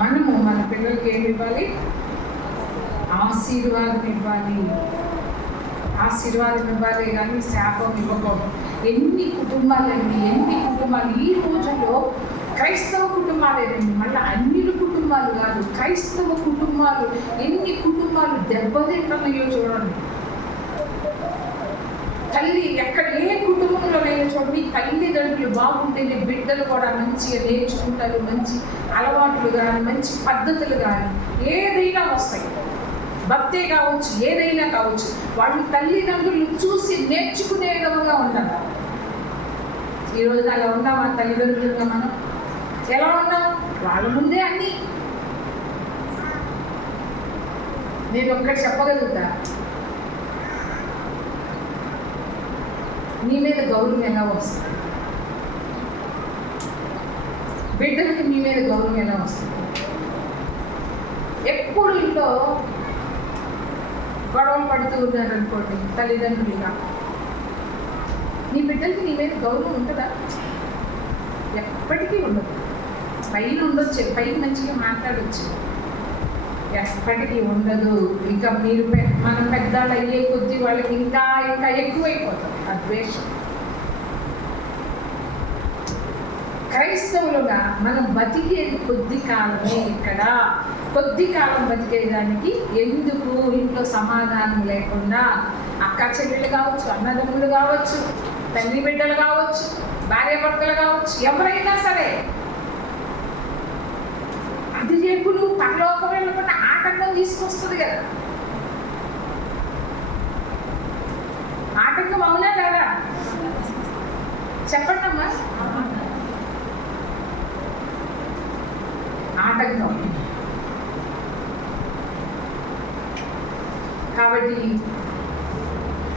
మనము మన పిల్లలకి ఏమి ఇవ్వాలి? ఆశీర్వాదం ఇవ్వాలి. ఆశీర్వాదం ఇవ్వాలి కానీ శాపం ఇవ్వకూడదు. ఎన్ని కుటుంబాలండి, ఎన్ని కుటుంబాలు ఈ రోజుల్లో క్రైస్తవ కుటుంబాలేనండి, మళ్ళీ అన్యుల కుటుంబాలు కాదు, క్రైస్తవ కుటుంబాలు. ఎన్ని కుటుంబాలు దెబ్బతింటున్నాయో చూడండి. తల్లి ఎక్కడ ఏ కుటుంబంలోనైనా చూడండి, తల్లిదండ్రులు బాగుంటేనే బిడ్డలు కూడా మంచిగా నేర్చుకుంటారు, మంచి అలవాట్లు కానీ మంచి పద్ధతులు కానీ ఏదైనా వస్తాయి. భక్తే కావచ్చు, ఏదైనా కావచ్చు, వాళ్ళు తల్లిదండ్రులు చూసి నేర్చుకునే విధంగా ఉండాలి. ఈరోజు అలా ఉన్నామా తల్లిదండ్రులుగా? మనం ఎలా ఉన్నాం? వాళ్ళ ముందే అన్నీ. నేను ఒక్కటి చెప్పగలుగుతా, నీ మీద గౌరవం ఎలా వస్తుంది? బిడ్డలకి మీ మీద గౌరవం ఎలా వస్తుంది? ఎప్పుడు ఇంట్లో గొడవలు పడుతూ ఉన్నారు అనుకోండి తల్లిదండ్రులుగా, నీ బిడ్డలకి నీ మీద గౌరవం ఉంటుందా? ఎప్పటికీ ఉండదు. పైన ఉండొచ్చు, పైకి మంచిగా మాట్లాడవచ్చు, ఎప్పటికీ ఉండదు. ఇంకా మీరు మనం పెద్దలు అయ్యే కొద్దీ వాళ్ళకి ఇంకా ఇంకా ఎక్కువైపోతుంది ఆ ద్వేషం. క్రైస్తవులుగా మనం బతికేది కొద్ది కాలమే. ఇక్కడ కొద్ది కాలం బతికేదానికి ఎందుకు ఇంట్లో సమాధానం లేకుండా అక్క చెల్లెళ్ళు కావచ్చు, అన్నదమ్ములు కావచ్చు, తల్లి బిడ్డలు కావచ్చు, భార్య భర్తలు కావచ్చు, ఎవరైనా సరే అది రేపు నువ్వు పరలోకం వెళ్ళకుండా ఆటంకం తీసుకొస్తుంది కదా. ఆటంకం అవునా కదా? చెప్పండి అమ్మా. ఆటంకం. కాబట్టి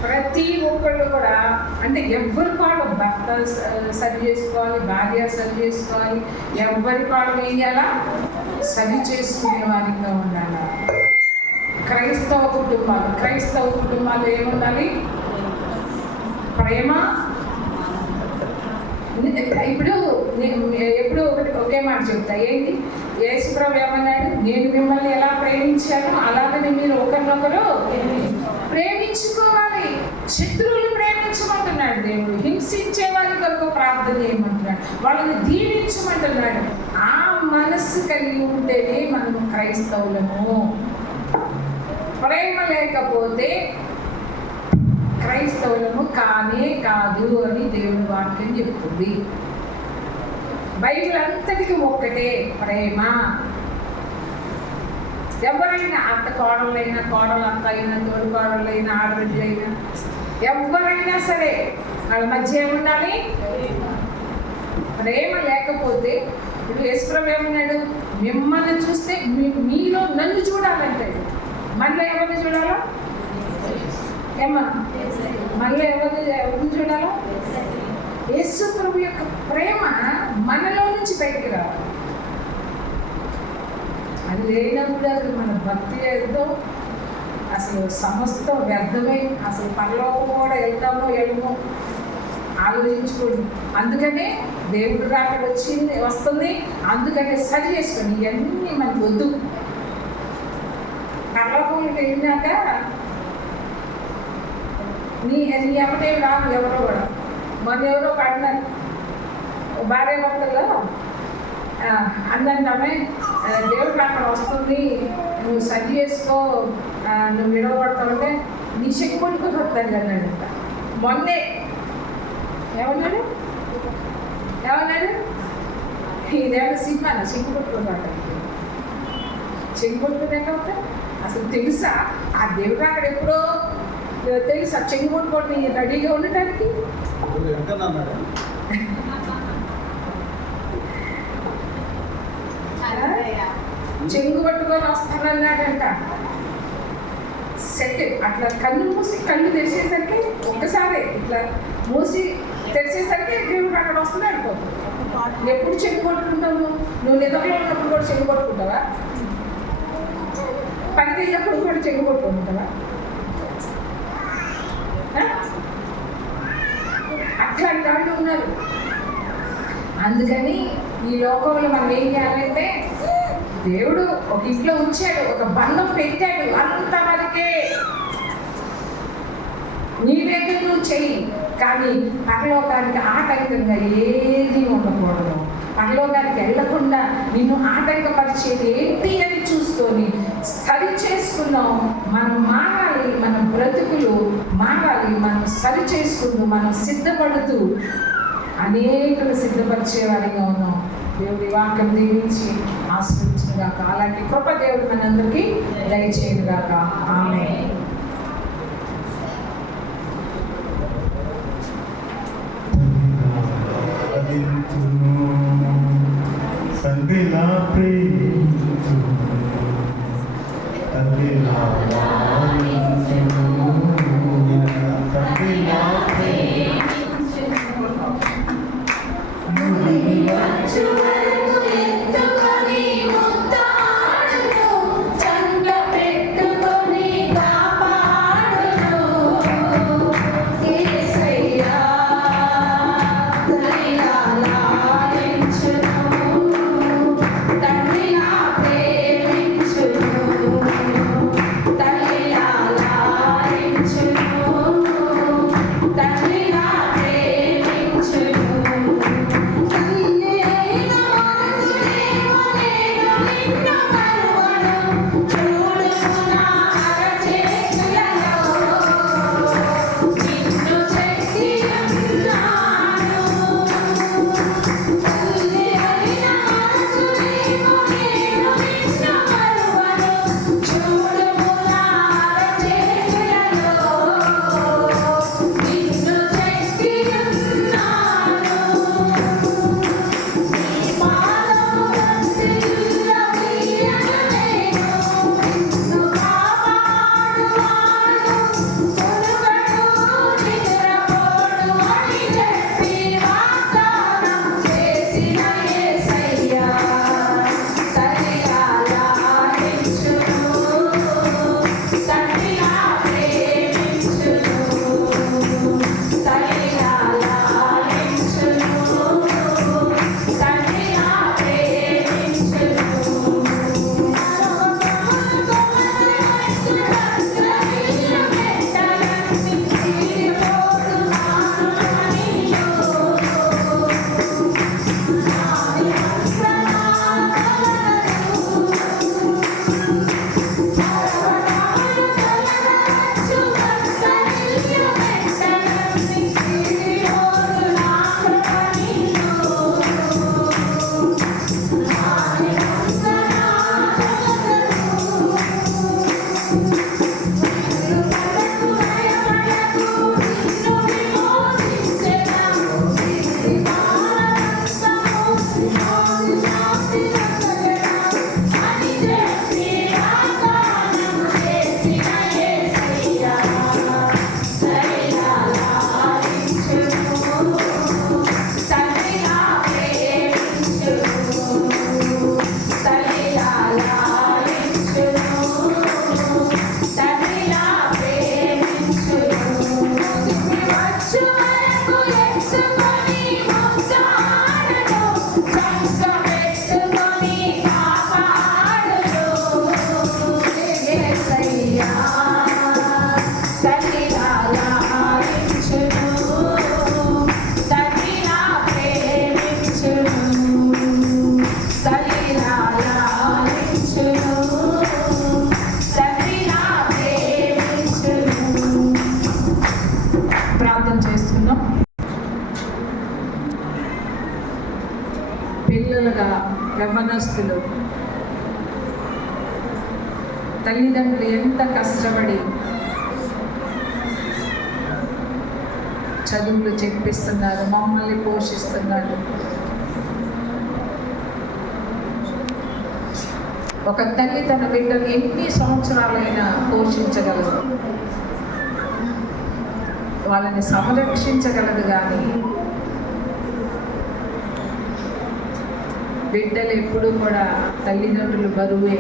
ప్రతి ఒక్కళ్ళు కూడా, అంటే ఎవరి కాళ్ళు భర్త సరి చేసుకోవాలి, భార్య సరి చేసుకోవాలి, ఎవరి కాళ్ళు ఏం చేయాలా? సరి చేసుకునే వారిగా ఉండాలి. క్రైస్తవ కుటుంబాలు ఏముండాలి? ప్రేమ. ఇప్పుడు ఎప్పుడు ఒకే మాట చెప్తా, ఏంటి? యేసుప్రభు ఏమన్నాడు? నేను మిమ్మల్ని ఎలా ప్రేమించాను అలాగని మీరు ఒకరినొకరు ప్రేమించుకోవాలి. శత్రువులు ప్రేమించమంటున్నాడు దేవుడు, హింసించే వారి కొరకు ప్రార్థన చేయమంటున్నాడు, వాళ్ళని దీవించమంటున్నాడు. ఆ మనస్సు కలిగి ఉంటేనే మనము క్రైస్తవులము. ప్రేమ లేకపోతే క్రైస్తవులము కానే కాదు అని దేవుని వాక్యం చెప్తుంది. బైబిల్ అంతటికి ఒక్కటే, ప్రేమ. ఎవరైనా అత్త కోడళ్ళైనా, కోడలు అత్త అయినా, తోడు కోడళ్ళైనా, ఆడబిడ్డలైనా, ఎవరైనా సరే వాళ్ళ మధ్య ఏముండాలి? ప్రేమ లేకపోతే, ఇప్పుడు యేసుప్రభు ఏమన్నాడు? మిమ్మల్ని చూస్తే మీలో నన్ను చూడాలంటాడు. మళ్ళీ ఎవరిని చూడాలా? ఏమా మళ్ళీ ఎవరిని చూడాలా? యేసుప్రభు యొక్క ప్రేమ మనలో నుంచి బయటికి రావాలి. అది లేనప్పుడు అసలు మన భక్తి ఏదో అసలు సమస్తం వ్యర్థమై అసలు పరలోకం కూడా వెళ్తామో వెళ్ళమో ఆలోచించుకోండి. అందుకనే దేవుడు అక్కడ వస్తుంది. అందుకనే సరి చేసుకోండి, ఇవన్నీ మనకు వద్దు. పరలోకంకి వెళ్ళినాక నీ అమ్మటే రాదు ఎవరో కూడా. మొన్న ఎవరో పడినారు భార్య భర్తలో అందంటే, దేవుడు అక్కడ వస్తుంది, నువ్వు సరి చేసుకో, నువ్వు విడవబడతావంటే నీ చెక్కు పట్టుకొని వస్తాను అన్నాడు. మొన్నే ఏమన్నాడు? ఇదేమో సినిమానా చెక్కు పట్టుకున్నాడు. చెక్కు పట్టుకున్నాక అవుతా అసలు తెలుసా? ఆ దేవుడు అక్కడ ఎప్పుడో తెలుసా చెంగు పట్టుకొని రెడీగా ఉండటానికి? చెంగు పట్టుకొని వస్తానన్నాడంట. సెకండ్ అట్లా కళ్ళు మూసి కళ్ళు తెరిచేసరికి ఒక్కసారి ఇట్లా మూసి తెరిచేసరికి దేవుడు అక్కడ వస్తుంది అనుకోదు. ఎప్పుడు చెంగు పట్టుకుంటావు? నువ్వు నిద్రలో ఉన్నప్పుడు కూడా చెంగు పట్టుకుంటావా? పనికి వెళ్ళినప్పుడు కూడా చెంగు పట్టుకుంటావా? అట్లాంటి వాళ్ళు ఉన్నారు. అందుకని ఈ లోకంలో మనం ఏం చేయాలంటే, దేవుడు ఒక ఇంట్లో ఉంచాడు, ఒక బంధం పెట్టాడు, అంతవరకే నీ దగ్గర నువ్వు చెయ్యి. కానీ పరలోకానికి ఆటంకంగా ఏది ఉండకూడదు. పరలోకానికి వెళ్లకుండా నిన్ను ఆటంకపరిచేది ఏంటి అని చూసుకొని సరి చేసుకున్నాం. మనం మారాలి, మన బ్రతుకులు మారాలి, మనం సరి చేసుకుంటూ మనం సిద్ధపడుతూ అనేకులు సిద్ధపరిచే వారిగా ఉన్నాం. దేవుడి వాక్యం దీవించి ఆశ్రయించుగాక. అలాంటి కృప దేవుడు మనందరికీ దయచేయుగాక. ఆమేన్. సంగిలా ప్రేమించు సంగిలా వారించును సంగిలా ప్రేమించు మునియచ్చు వరకు ఎత్తుకొని ముద్దాడును చంద్ర పెట్టుకొని కాపాడును యేసయ్యా పిల్లలుగా యవ్వనస్తులు తల్లిదండ్రులు ఎంత కష్టపడి చదువులు చెప్పిస్తున్నారు, మమ్మల్ని పోషిస్తున్నారు. ఒక తల్లి తన బిడ్డను ఎన్ని సంవత్సరాలైనా పోషించగలదు, వాళ్ళని సంరక్షించగలదు. కానీ బిడ్డలు ఎప్పుడూ కూడా తల్లిదండ్రులు బరువే.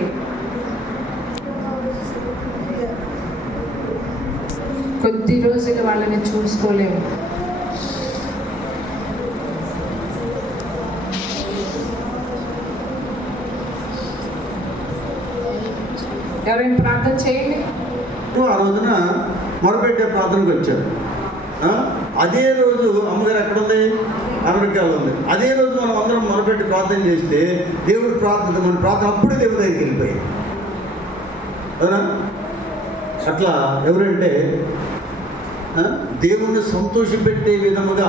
కొద్ది రోజులు వాళ్ళని చూసుకోలేము. ఎవరైనా ప్రార్థన చేయండి. ఆ రోజున మొరపెట్టే ప్రార్థనకు వచ్చారు. అదే రోజు అమ్మగారు ఎక్కడుంది? అమెరికాలో ఉంది. అదే రోజు మనం అందరం మొరపెట్టి ప్రార్థన చేస్తే దేవుడు మన ప్రార్థన అప్పుడే దేవుడి దగ్గరికి వెళ్ళిపోయింది. అవునా? అట్లా ఎవరంటే దేవుణ్ణి సంతోషపెట్టే విధముగా,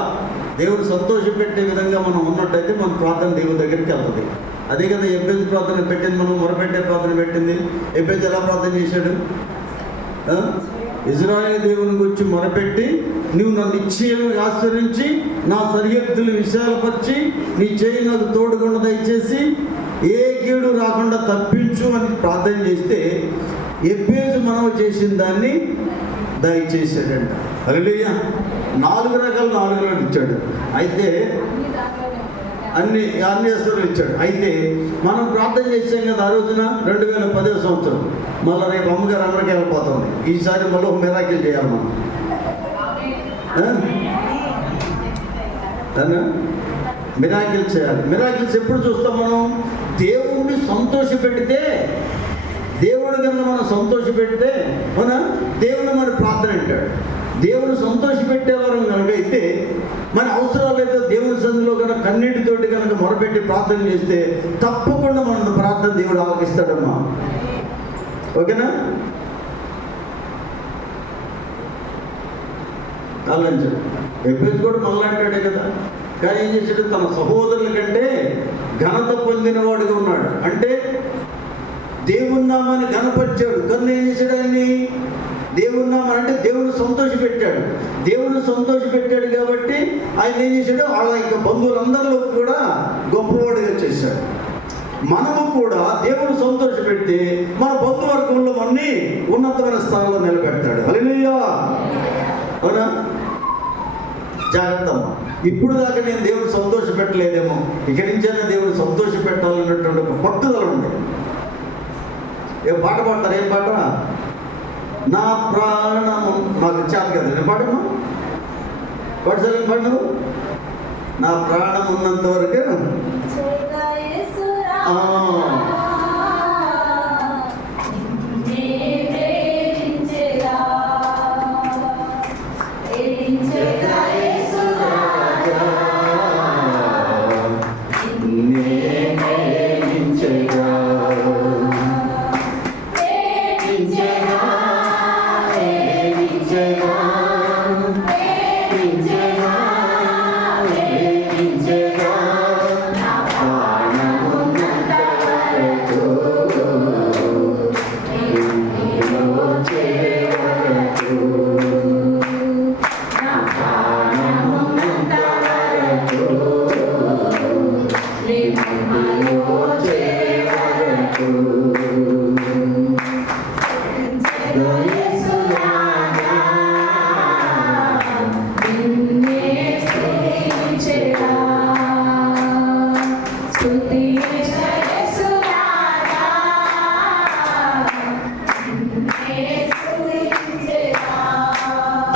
దేవుని సంతోషపెట్టే విధంగా మనం ఉన్నట్టయితే మన ప్రార్థన దేవుని దగ్గరికి వెళ్తుంది. అదే కదా ఎబ్బేజు ప్రార్థన పెట్టింది, మనం మొరపెట్టే ప్రార్థన పెట్టింది. ఎబ్బేజు ఎలా ప్రార్థన చేశాడు? ఇజ్రాయేలు దేవుని గురించి మొరపెట్టి, నువ్వు నన్ను నిశ్చయంగా ఆశ్రయించి నా సరిహద్దులు విశాలపరిచి నీ చేయి నాకు తోడుకుండా దయచేసి ఏ కీడు రాకుండా తప్పించు అని ప్రార్థన చేస్తే ఎబ్బేజు మనవి చేసిన దాన్ని దయచేసాడంట. హల్లెలూయా. 4 రకాలు ఇచ్చాడు. అయితే అన్ని అస్త్రాలు ఇచ్చాడు. అయితే మనం ప్రార్థన చేసాం కదా ఆ రోజున 2010వ సంవత్సరం. మళ్ళీ రేపు అమ్మగారు అమెరికా వెళ్ళిపోతుంది. ఈసారి మళ్ళీ ఒక మిరాకిల్ చేయాలి మనం. మిరాకిల్ చేయాలి. మిరాకిల్స్ ఎప్పుడు చూస్తాం మనం? దేవుణ్ణి సంతోషపెడితే, దేవుడు కన్నా మనం సంతోషపెడితే మన దేవుని మన ప్రార్థన అంటాడు. దేవుని సంతోషపెట్టేవారు కనుక అయితే మన అవసరాలు అయితే దేవుని సన్నిధిలో కనుక కన్నీటితోటి కనుక మొరపెట్టి ప్రార్థన చేస్తే తప్పకుండా మన ప్రార్థన దేవుడు ఆలకిస్తాడమ్మా. ఓకేనా? ఆలోచించాడు. ఎబ్బేజు కూడా మళ్ళీ అంటాడే కదా. కానీ ఏం చేశాడు? తన సహోదరుల కంటే ఘనత పొందినవాడుగా ఉన్నాడు. అంటే దేవుని నామాన్ని ఘనపరిచాడు. కన్నా ఏం చేశాడు? ఆయన్ని దేవుని నామం అంటే దేవుని సంతోషపెట్టాడు. దేవుని సంతోషపెట్టాడు కాబట్టి ఆయన ఏం చేశాడు? వాళ్ళ యొక్క బంధువులందరిలో కూడా గొప్పవాడిగా చేశాడు. మనము కూడా దేవుని సంతోషపెట్టి మన బంధువర్గంలో అన్ని ఉన్నతమైన స్థానంలో నిలబెడతాడు. హల్లెలూయా. అవునా? జాగ్రత్త. ఇప్పుడు దాకా నేను దేవుని సంతోషపెట్టలేదేమో, ఇక్కడి నుంచైనా దేవుని సంతోషపెట్టాలన్నటువంటి ఒక పట్టుదల ఉంది. ఏ పాట పాడతారు? ఏం పాట? నా ప్రాణము నాకు ఇచ్చాను కదా. నేను పాడమ్మా, పాడసాలి పాడు. నా ప్రాణం ఉన్నంత వరకు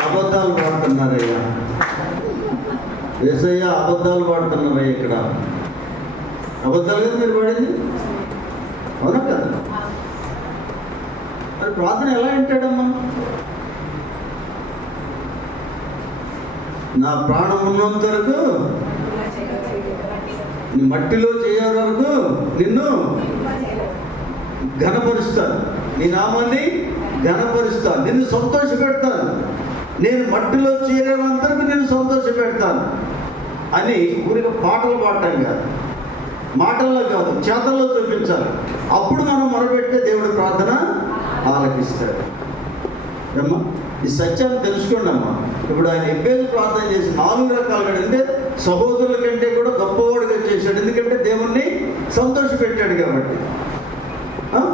అబద్ధాలు పాడుతున్నారయ్యా. యేసయ్య అబద్ధాలు పాడుతున్నారయ్యా. ఇక్కడ అబద్ధాలు కదా మీరు పాడింది, అవునా కదా? మరి ప్రార్థన ఎలా వింటాడమ్మా? నా ప్రాణం ఉన్నంత వరకు, మట్టిలో చేయే వరకు నిన్ను ఘనపరుస్తాను, నీ నామాన్ని ఘనపరుస్తాను, నిన్ను సంతోష పెడతాను, నేను మట్టిలో చేరేంతవరకు నేను సంతోష పెడతాను అని ఊరికి పాటలు పాడటం కాదు, మాటల్లో కాదు, చేతల్లో చూపించాలి. అప్పుడు మనం మొరపెడితే దేవుడు ప్రార్థన ఆలకిస్తాడు. అమ్మా, ఈ సత్యాన్ని తెలుసుకోండి అమ్మా. ఇప్పుడు ఆయన ఎబ్బేజు ప్రార్థన చేసి 4 రకాలుగా, అంటే సహోదరుల కంటే కూడా గొప్పవాడిగా చేశాడు. ఎందుకంటే దేవుణ్ణి సంతోషపెట్టాడు కాబట్టి.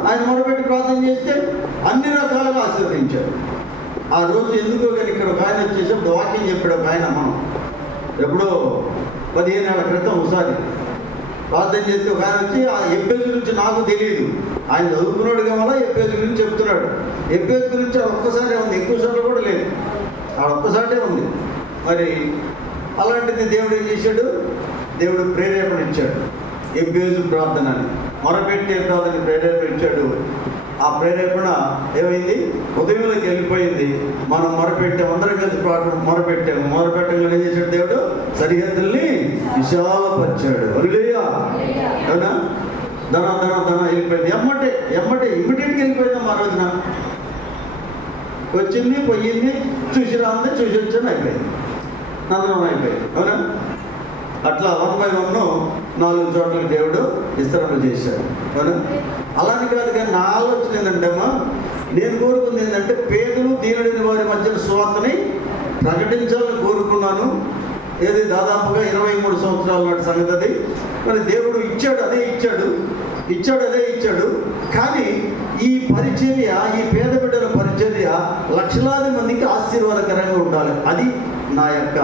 ఆయన మొరపెట్టి ప్రార్థన చేస్తే అన్ని రకాలుగా ఆశీర్వదించాడు. ఆ రోజు ఎందుకో కానీ ఇక్కడ ఒక ఆయన వచ్చేసి వాక్యం చెప్పాడు. ఒక ఆయన మనం ఎప్పుడో 15 ఏళ్ల క్రితం ఒకసారి ప్రార్థన చేస్తే ఒక ఆయన వచ్చి, ఆ ఎబ్బేజు గురించి నాకు తెలియదు, ఆయన చదువుకున్నాడు కావాలా ఎబ్బేజు గురించి చెప్తున్నాడు. ఎబ్బేజు గురించి ఒక్కసారి ఉంది, ఎక్కువసార్లు కూడా లేదు, ఒక్కసారే ఉంది. మరి అలాంటిది దేవుడు ఏం చేశాడు? దేవుడు ప్రేరేపణ ఇచ్చాడు. ఎబ్బేజు ప్రార్థనని, మొరపెట్టే ప్రార్థన ప్రేరేపణ ఇచ్చాడు. ఆ ప్రేరేపణ ఏమైంది? ఉదయంలోకి వెళ్ళిపోయింది. మనం మొరపెట్టాము, అందరం కలిసి మొరపెట్టాము. మొరపెట్టంగా ఏం చేశాడు? దేవుడు సరిహద్దుల్ని విశాలపరిచాడు. హల్లెలూయా. అవునా? ధన వెళ్ళిపోయింది. ఎమ్మటే ఇమ్మీడియట్గా వెళ్ళిపోయిందమ్మా. ఆ రోజున వచ్చింది, పోయింది, చూసి రాంది, చూసి వచ్చాను, అయిపోయింది. నందనం అయిపోయింది. అవునా? అట్లా 1 by 1 4 చోట్లకి దేవుడు విస్తరణ చేశాడు. అవునా? అలాని కాదు, కానీ నా ఆలోచన ఏంటంటే అమ్మా, నేను కోరుకుంది ఏంటంటే పేదలు దీనుడైన వారి మధ్యన సువార్తని ప్రకటించాలని కోరుకున్నాను. ఏది దాదాపుగా 23 సంవత్సరాల నాటి సంగతి అది. మరి దేవుడు ఇచ్చాడు, అదే ఇచ్చాడు. కానీ ఈ పరిచర్య, ఈ పేద బిడ్డల పరిచర్య లక్షలాది మందికి ఆశీర్వాదకరంగా ఉండాలి. అది నా యొక్క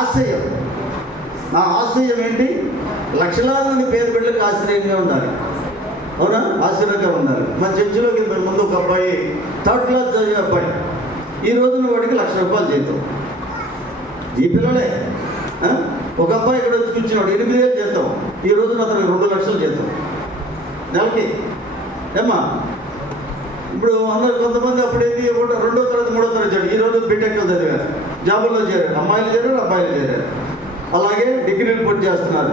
ఆశయం. నా ఆశయం ఏంటి? లక్షలాది మంది పేద బిడ్డలకు ఆశ్చర్యంగా ఉండాలి. అవునా? ఆశ్చర్యంగా ఉండాలి. మా చర్చిలోకి ఇంతకు ముందు ఒక అబ్బాయి 3rd క్లాస్ చదివే అబ్బాయి, ఈ రోజున వాడికి ₹1,00,000 జీతం. ఈ పిల్లలే. ఒక అబ్బాయి ఇక్కడ వచ్చి కూర్చున్నాడు, 8,000 జీతం. ఈ రోజున అతనికి 2 లక్షలు జీతం నెలకి. ఏమ్మా, ఇప్పుడు అందరు కొంతమంది అప్పుడేంటి 2వ తరగతి 3వ తరగతి చదివి ఈ రోజు బీటెక్ చదివారు, జాబుల్లో చేరారు. అమ్మాయిలు చేరారు, అబ్బాయిలు చేరారు. అలాగే డిగ్రీలు పూర్తి చేస్తున్నారు.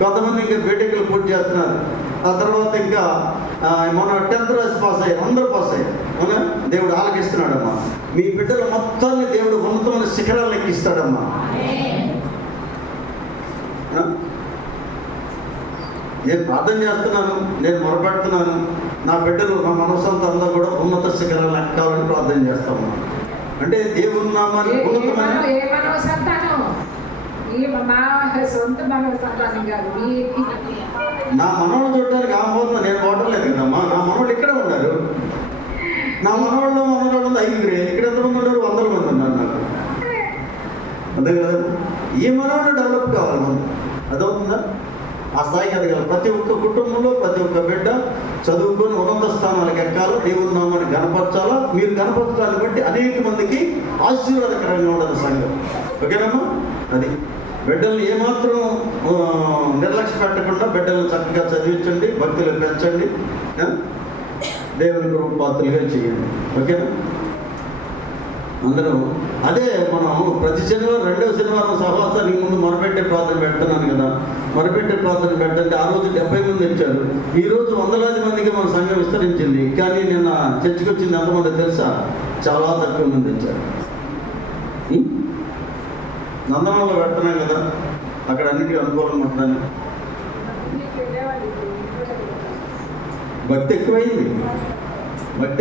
కొంతమంది ఇంకా బీటెక్లు పూర్తి చేస్తున్నారు. ఆ తర్వాత ఇంకా మన 10th రాసి పాస్ అయ్యారు, అందరూ పాస్ అయ్యారు. అవునా? దేవుడు ఆలకిస్తున్నాడమ్మా. మీ బిడ్డల మొత్తాన్ని దేవుడు ఉన్నతమైన శిఖరాలు ఎక్కిస్తాడమ్మా. నేను ప్రార్థన చేస్తున్నాను, నేను మొరపెడుతున్నాను. నా బిడ్డలు, నా మనసంతా అందరూ కూడా ఉన్నత శిఖరాలు ఎక్కాలని ప్రార్థన చేస్తాము. అంటే దేవుని నామాన్ని ఉన్నతమైన సొంత మనోసంతానం కాదు. నా మనవాళ్ళు చూడటానికి ఆహ్వానం నేను పోవటం లేదు కదమ్మా. నా మనవాళ్ళు ఇక్కడ ఉన్నారు. నా మనవాళ్ళు 5 ఇక్కడ ఎంతమంది ఉన్నారు? 100 మంది ఉన్నారు నాకు. అంతే కదా? ఈ మనవాళ్ళు డెవలప్ కావాలి మనం. అదవుతుందా? ఆ స్థాయికి ఎదగాలి. ప్రతి ఒక్క కుటుంబంలో ప్రతి ఒక్క బిడ్డ చదువుకొని ఉన్నత స్థానాలకు ఎక్కాలో, దేవుని నామాన్ని గణపరచాలా. మీరు గణపరచాలని బట్టి అనేక మందికి ఆశీర్వాదకరంగా ఉండదు సంఘం. ఓకేనమ్మా? అది బిడ్డల్ని ఏమాత్రం నిర్లక్ష్య పెట్టకుండా బిడ్డలను చక్కగా చదివించండి, భక్తులు పెంచండి, దేవుని కృపాత్రులుగా చేయండి. ఓకేనా? అందరూ అదే మనం ప్రతి శనివారం 2వ శనివారం సహవాసానికి ముందు మొరపెట్టే ప్రార్థన పెడుతున్నాను కదా. మొరపెట్టే ప్రార్థన పెట్టండి. ఆ రోజు 70 మంది వచ్చారు. ఈ రోజు వందలాది మందికి మన సంఘం విస్తరించింది. కానీ నిన్న చర్చికి వచ్చింది ఎంతమంది తెలుసా? చాలా తక్కువ మంది వచ్చారు. నందనంలో పెడుతున్నాం కదా, అక్కడ అన్నిటికీ అనుకూలంగా ఉంటుందని. భక్తి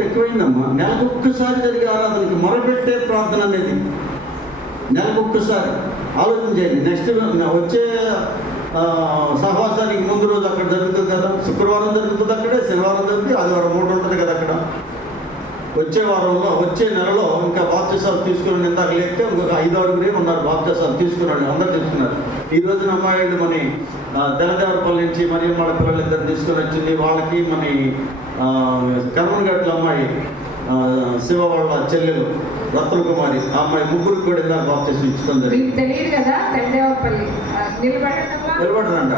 ఎక్కువైందమ్మా. నెలకు ఒక్కసారి జరిగే ఆరాధనకి మొరపెట్టే ప్రార్థన అనేది నెలకు ఒక్కసారి ఆలోచన చేయండి. నెక్స్ట్ వచ్చే సహవాసానికి ముందు రోజు అక్కడ జరుగుతుంది కదా. శుక్రవారం జరుగుతుంది అక్కడే, శనివారం జరుగుతుంది, ఆదివారం 3 ఉంటుంది కదా అక్కడ. వచ్చే వారంలో, వచ్చే నెలలో ఇంకా బాప్తిసాలు తీసుకుని ఇందాక లేకపోతే ఇంకొక 5-6 ఉన్నారు బాప్తిసాలు తీసుకున్నాడు. అందరు తీసుకున్నారు. ఈ రోజున అమ్మాయిలు మన తెల్లదేవరపల్లి నుంచి మరియు వాళ్ళ పిల్లలు 2 తీసుకొని వచ్చింది. వాళ్ళకి మన కర్మనగట్ల అమ్మాయి శివ వాళ్ళ చెల్లెలు రత్న కుమారి, ఆ అమ్మాయి 3 కూడా ఇందాక బాప్తిసం ఇచ్చుకొని జరిగింది. తెలియదు కదా. తెల్లదేవరపల్లి నిలబడరంట.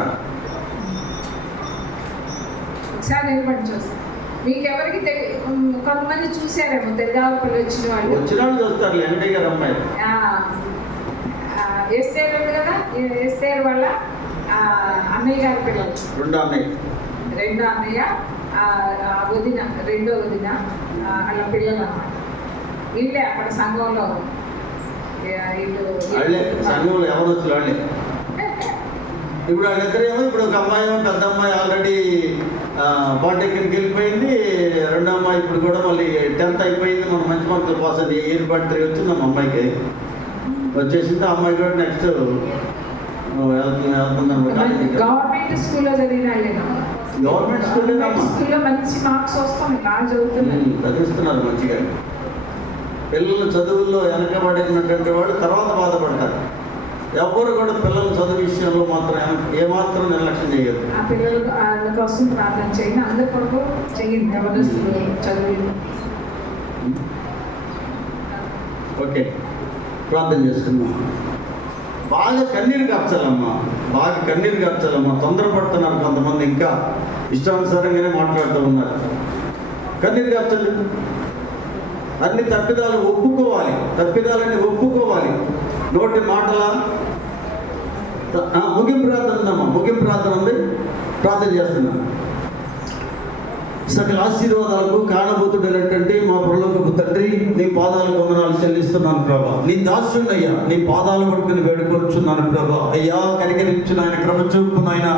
ఒకసారి నిలబడి చూస్తాను. మీకు ఎవరికి కొంతమంది చూసారేమో తెల్లదేవరపల్లి వచ్చిన వాళ్ళు చూస్తారు. వెంకటయ్య గారు అమ్మాయి ఎస్తేర్ ఉంది కదా, ఎస్తేర్ వాళ్ళ అన్నయ్య గారి పిల్లలు. 2 అన్నయ్య వదిన, 2వ వదిన వాళ్ళ పిల్లలు అన్నమాట. వీళ్ళే అక్కడ సంఘంలో సంఘంలో ఎవరు వచ్చి వాళ్ళే. ఇప్పుడు వాళ్ళిద్దరేమో, ఇప్పుడు ఒక అమ్మాయి, పెద్ద అమ్మాయి ఆల్రెడీ పాలిటెక్నిక్ వెళ్ళిపోయింది. 2వ అమ్మాయి ఇప్పుడు కూడా మళ్ళీ 10th అయిపోయింది. మన మంచి మార్కులు పాస్ అయింది. ఇయర్ 3 వచ్చింది మా అమ్మాయికి వచ్చేసింది. ఆ అమ్మాయి కూడా నెక్స్ట్ గవర్నమెంట్ స్కూల్లో చదివిన గవర్నమెంట్ స్కూల్లో మంచి మార్క్స్ వస్తాయి, బాగా చదివిస్తున్నారు మంచిగా. పిల్లలు చదువుల్లో వెనకబడినటువంటి వాళ్ళు తర్వాత బాధపడతారు. ఎవరు కూడా పిల్లల చదువు విషయంలో మాత్రం ఏమాత్రం నిర్లక్ష్యం చేయరు. ఆ పిల్లలు వాళ్ళ కోసం ప్రార్థన చేయండి. అందరి కొరకు చేయండి. ఎవరు చదువు ఓకే, ప్రార్థన చేసుకుందాం. బాగా కన్నీరు కార్చాలమ్మా, తొందరపడుతున్నారు కొంతమంది. ఇంకా ఇష్టానుసారంగానే మాట్లాడుతూ ఉన్నారు. కన్నీరు కార్చండి. అన్ని తప్పిదాలని ఒప్పుకోవాలి. నోటి మాటల ముగింపు ప్రార్థన ఉందమ్మా. ముగింపు ప్రార్థన ఉంది, ప్రార్థన చేస్తున్నాం. సకల ఆశీర్వాదాలకు కారణభూతుడైనటువంటి మా పరలోకపు తండ్రి, నీ పాదాలకు వందనాలు చెల్లిస్తున్నాను ప్రభా. నీ దాసుడయ్యా, నీ పాదాలు పట్టుకుని వేడుకొచ్చున్నాను ప్రభా. అయ్యా కనికరించు నాయన, కృప చూపు నాయన,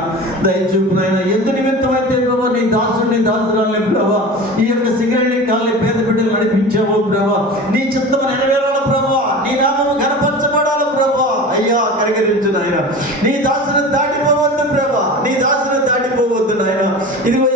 దయ చూపు నాయన. ఎందు నిమిత్తం అయితే ప్రభా నీ దాసుడిని దాసురాలని ప్రభా ఈ యొక్క సిగరెట్ని కాళ్ళని పేద బిడ్డలు నడిపించావు ప్రభా. నీ చిత్తము నెరవేరాలి ప్రభా, నీ నామము ఘనపరచబడాలి ప్రభా. అయ్యా కనికరించు నాయన, నీ దాసుని దాటిపోవద్దు ప్రభా, నీ దాసుని దాటిపోవద్దు నాయన. ఇదిగో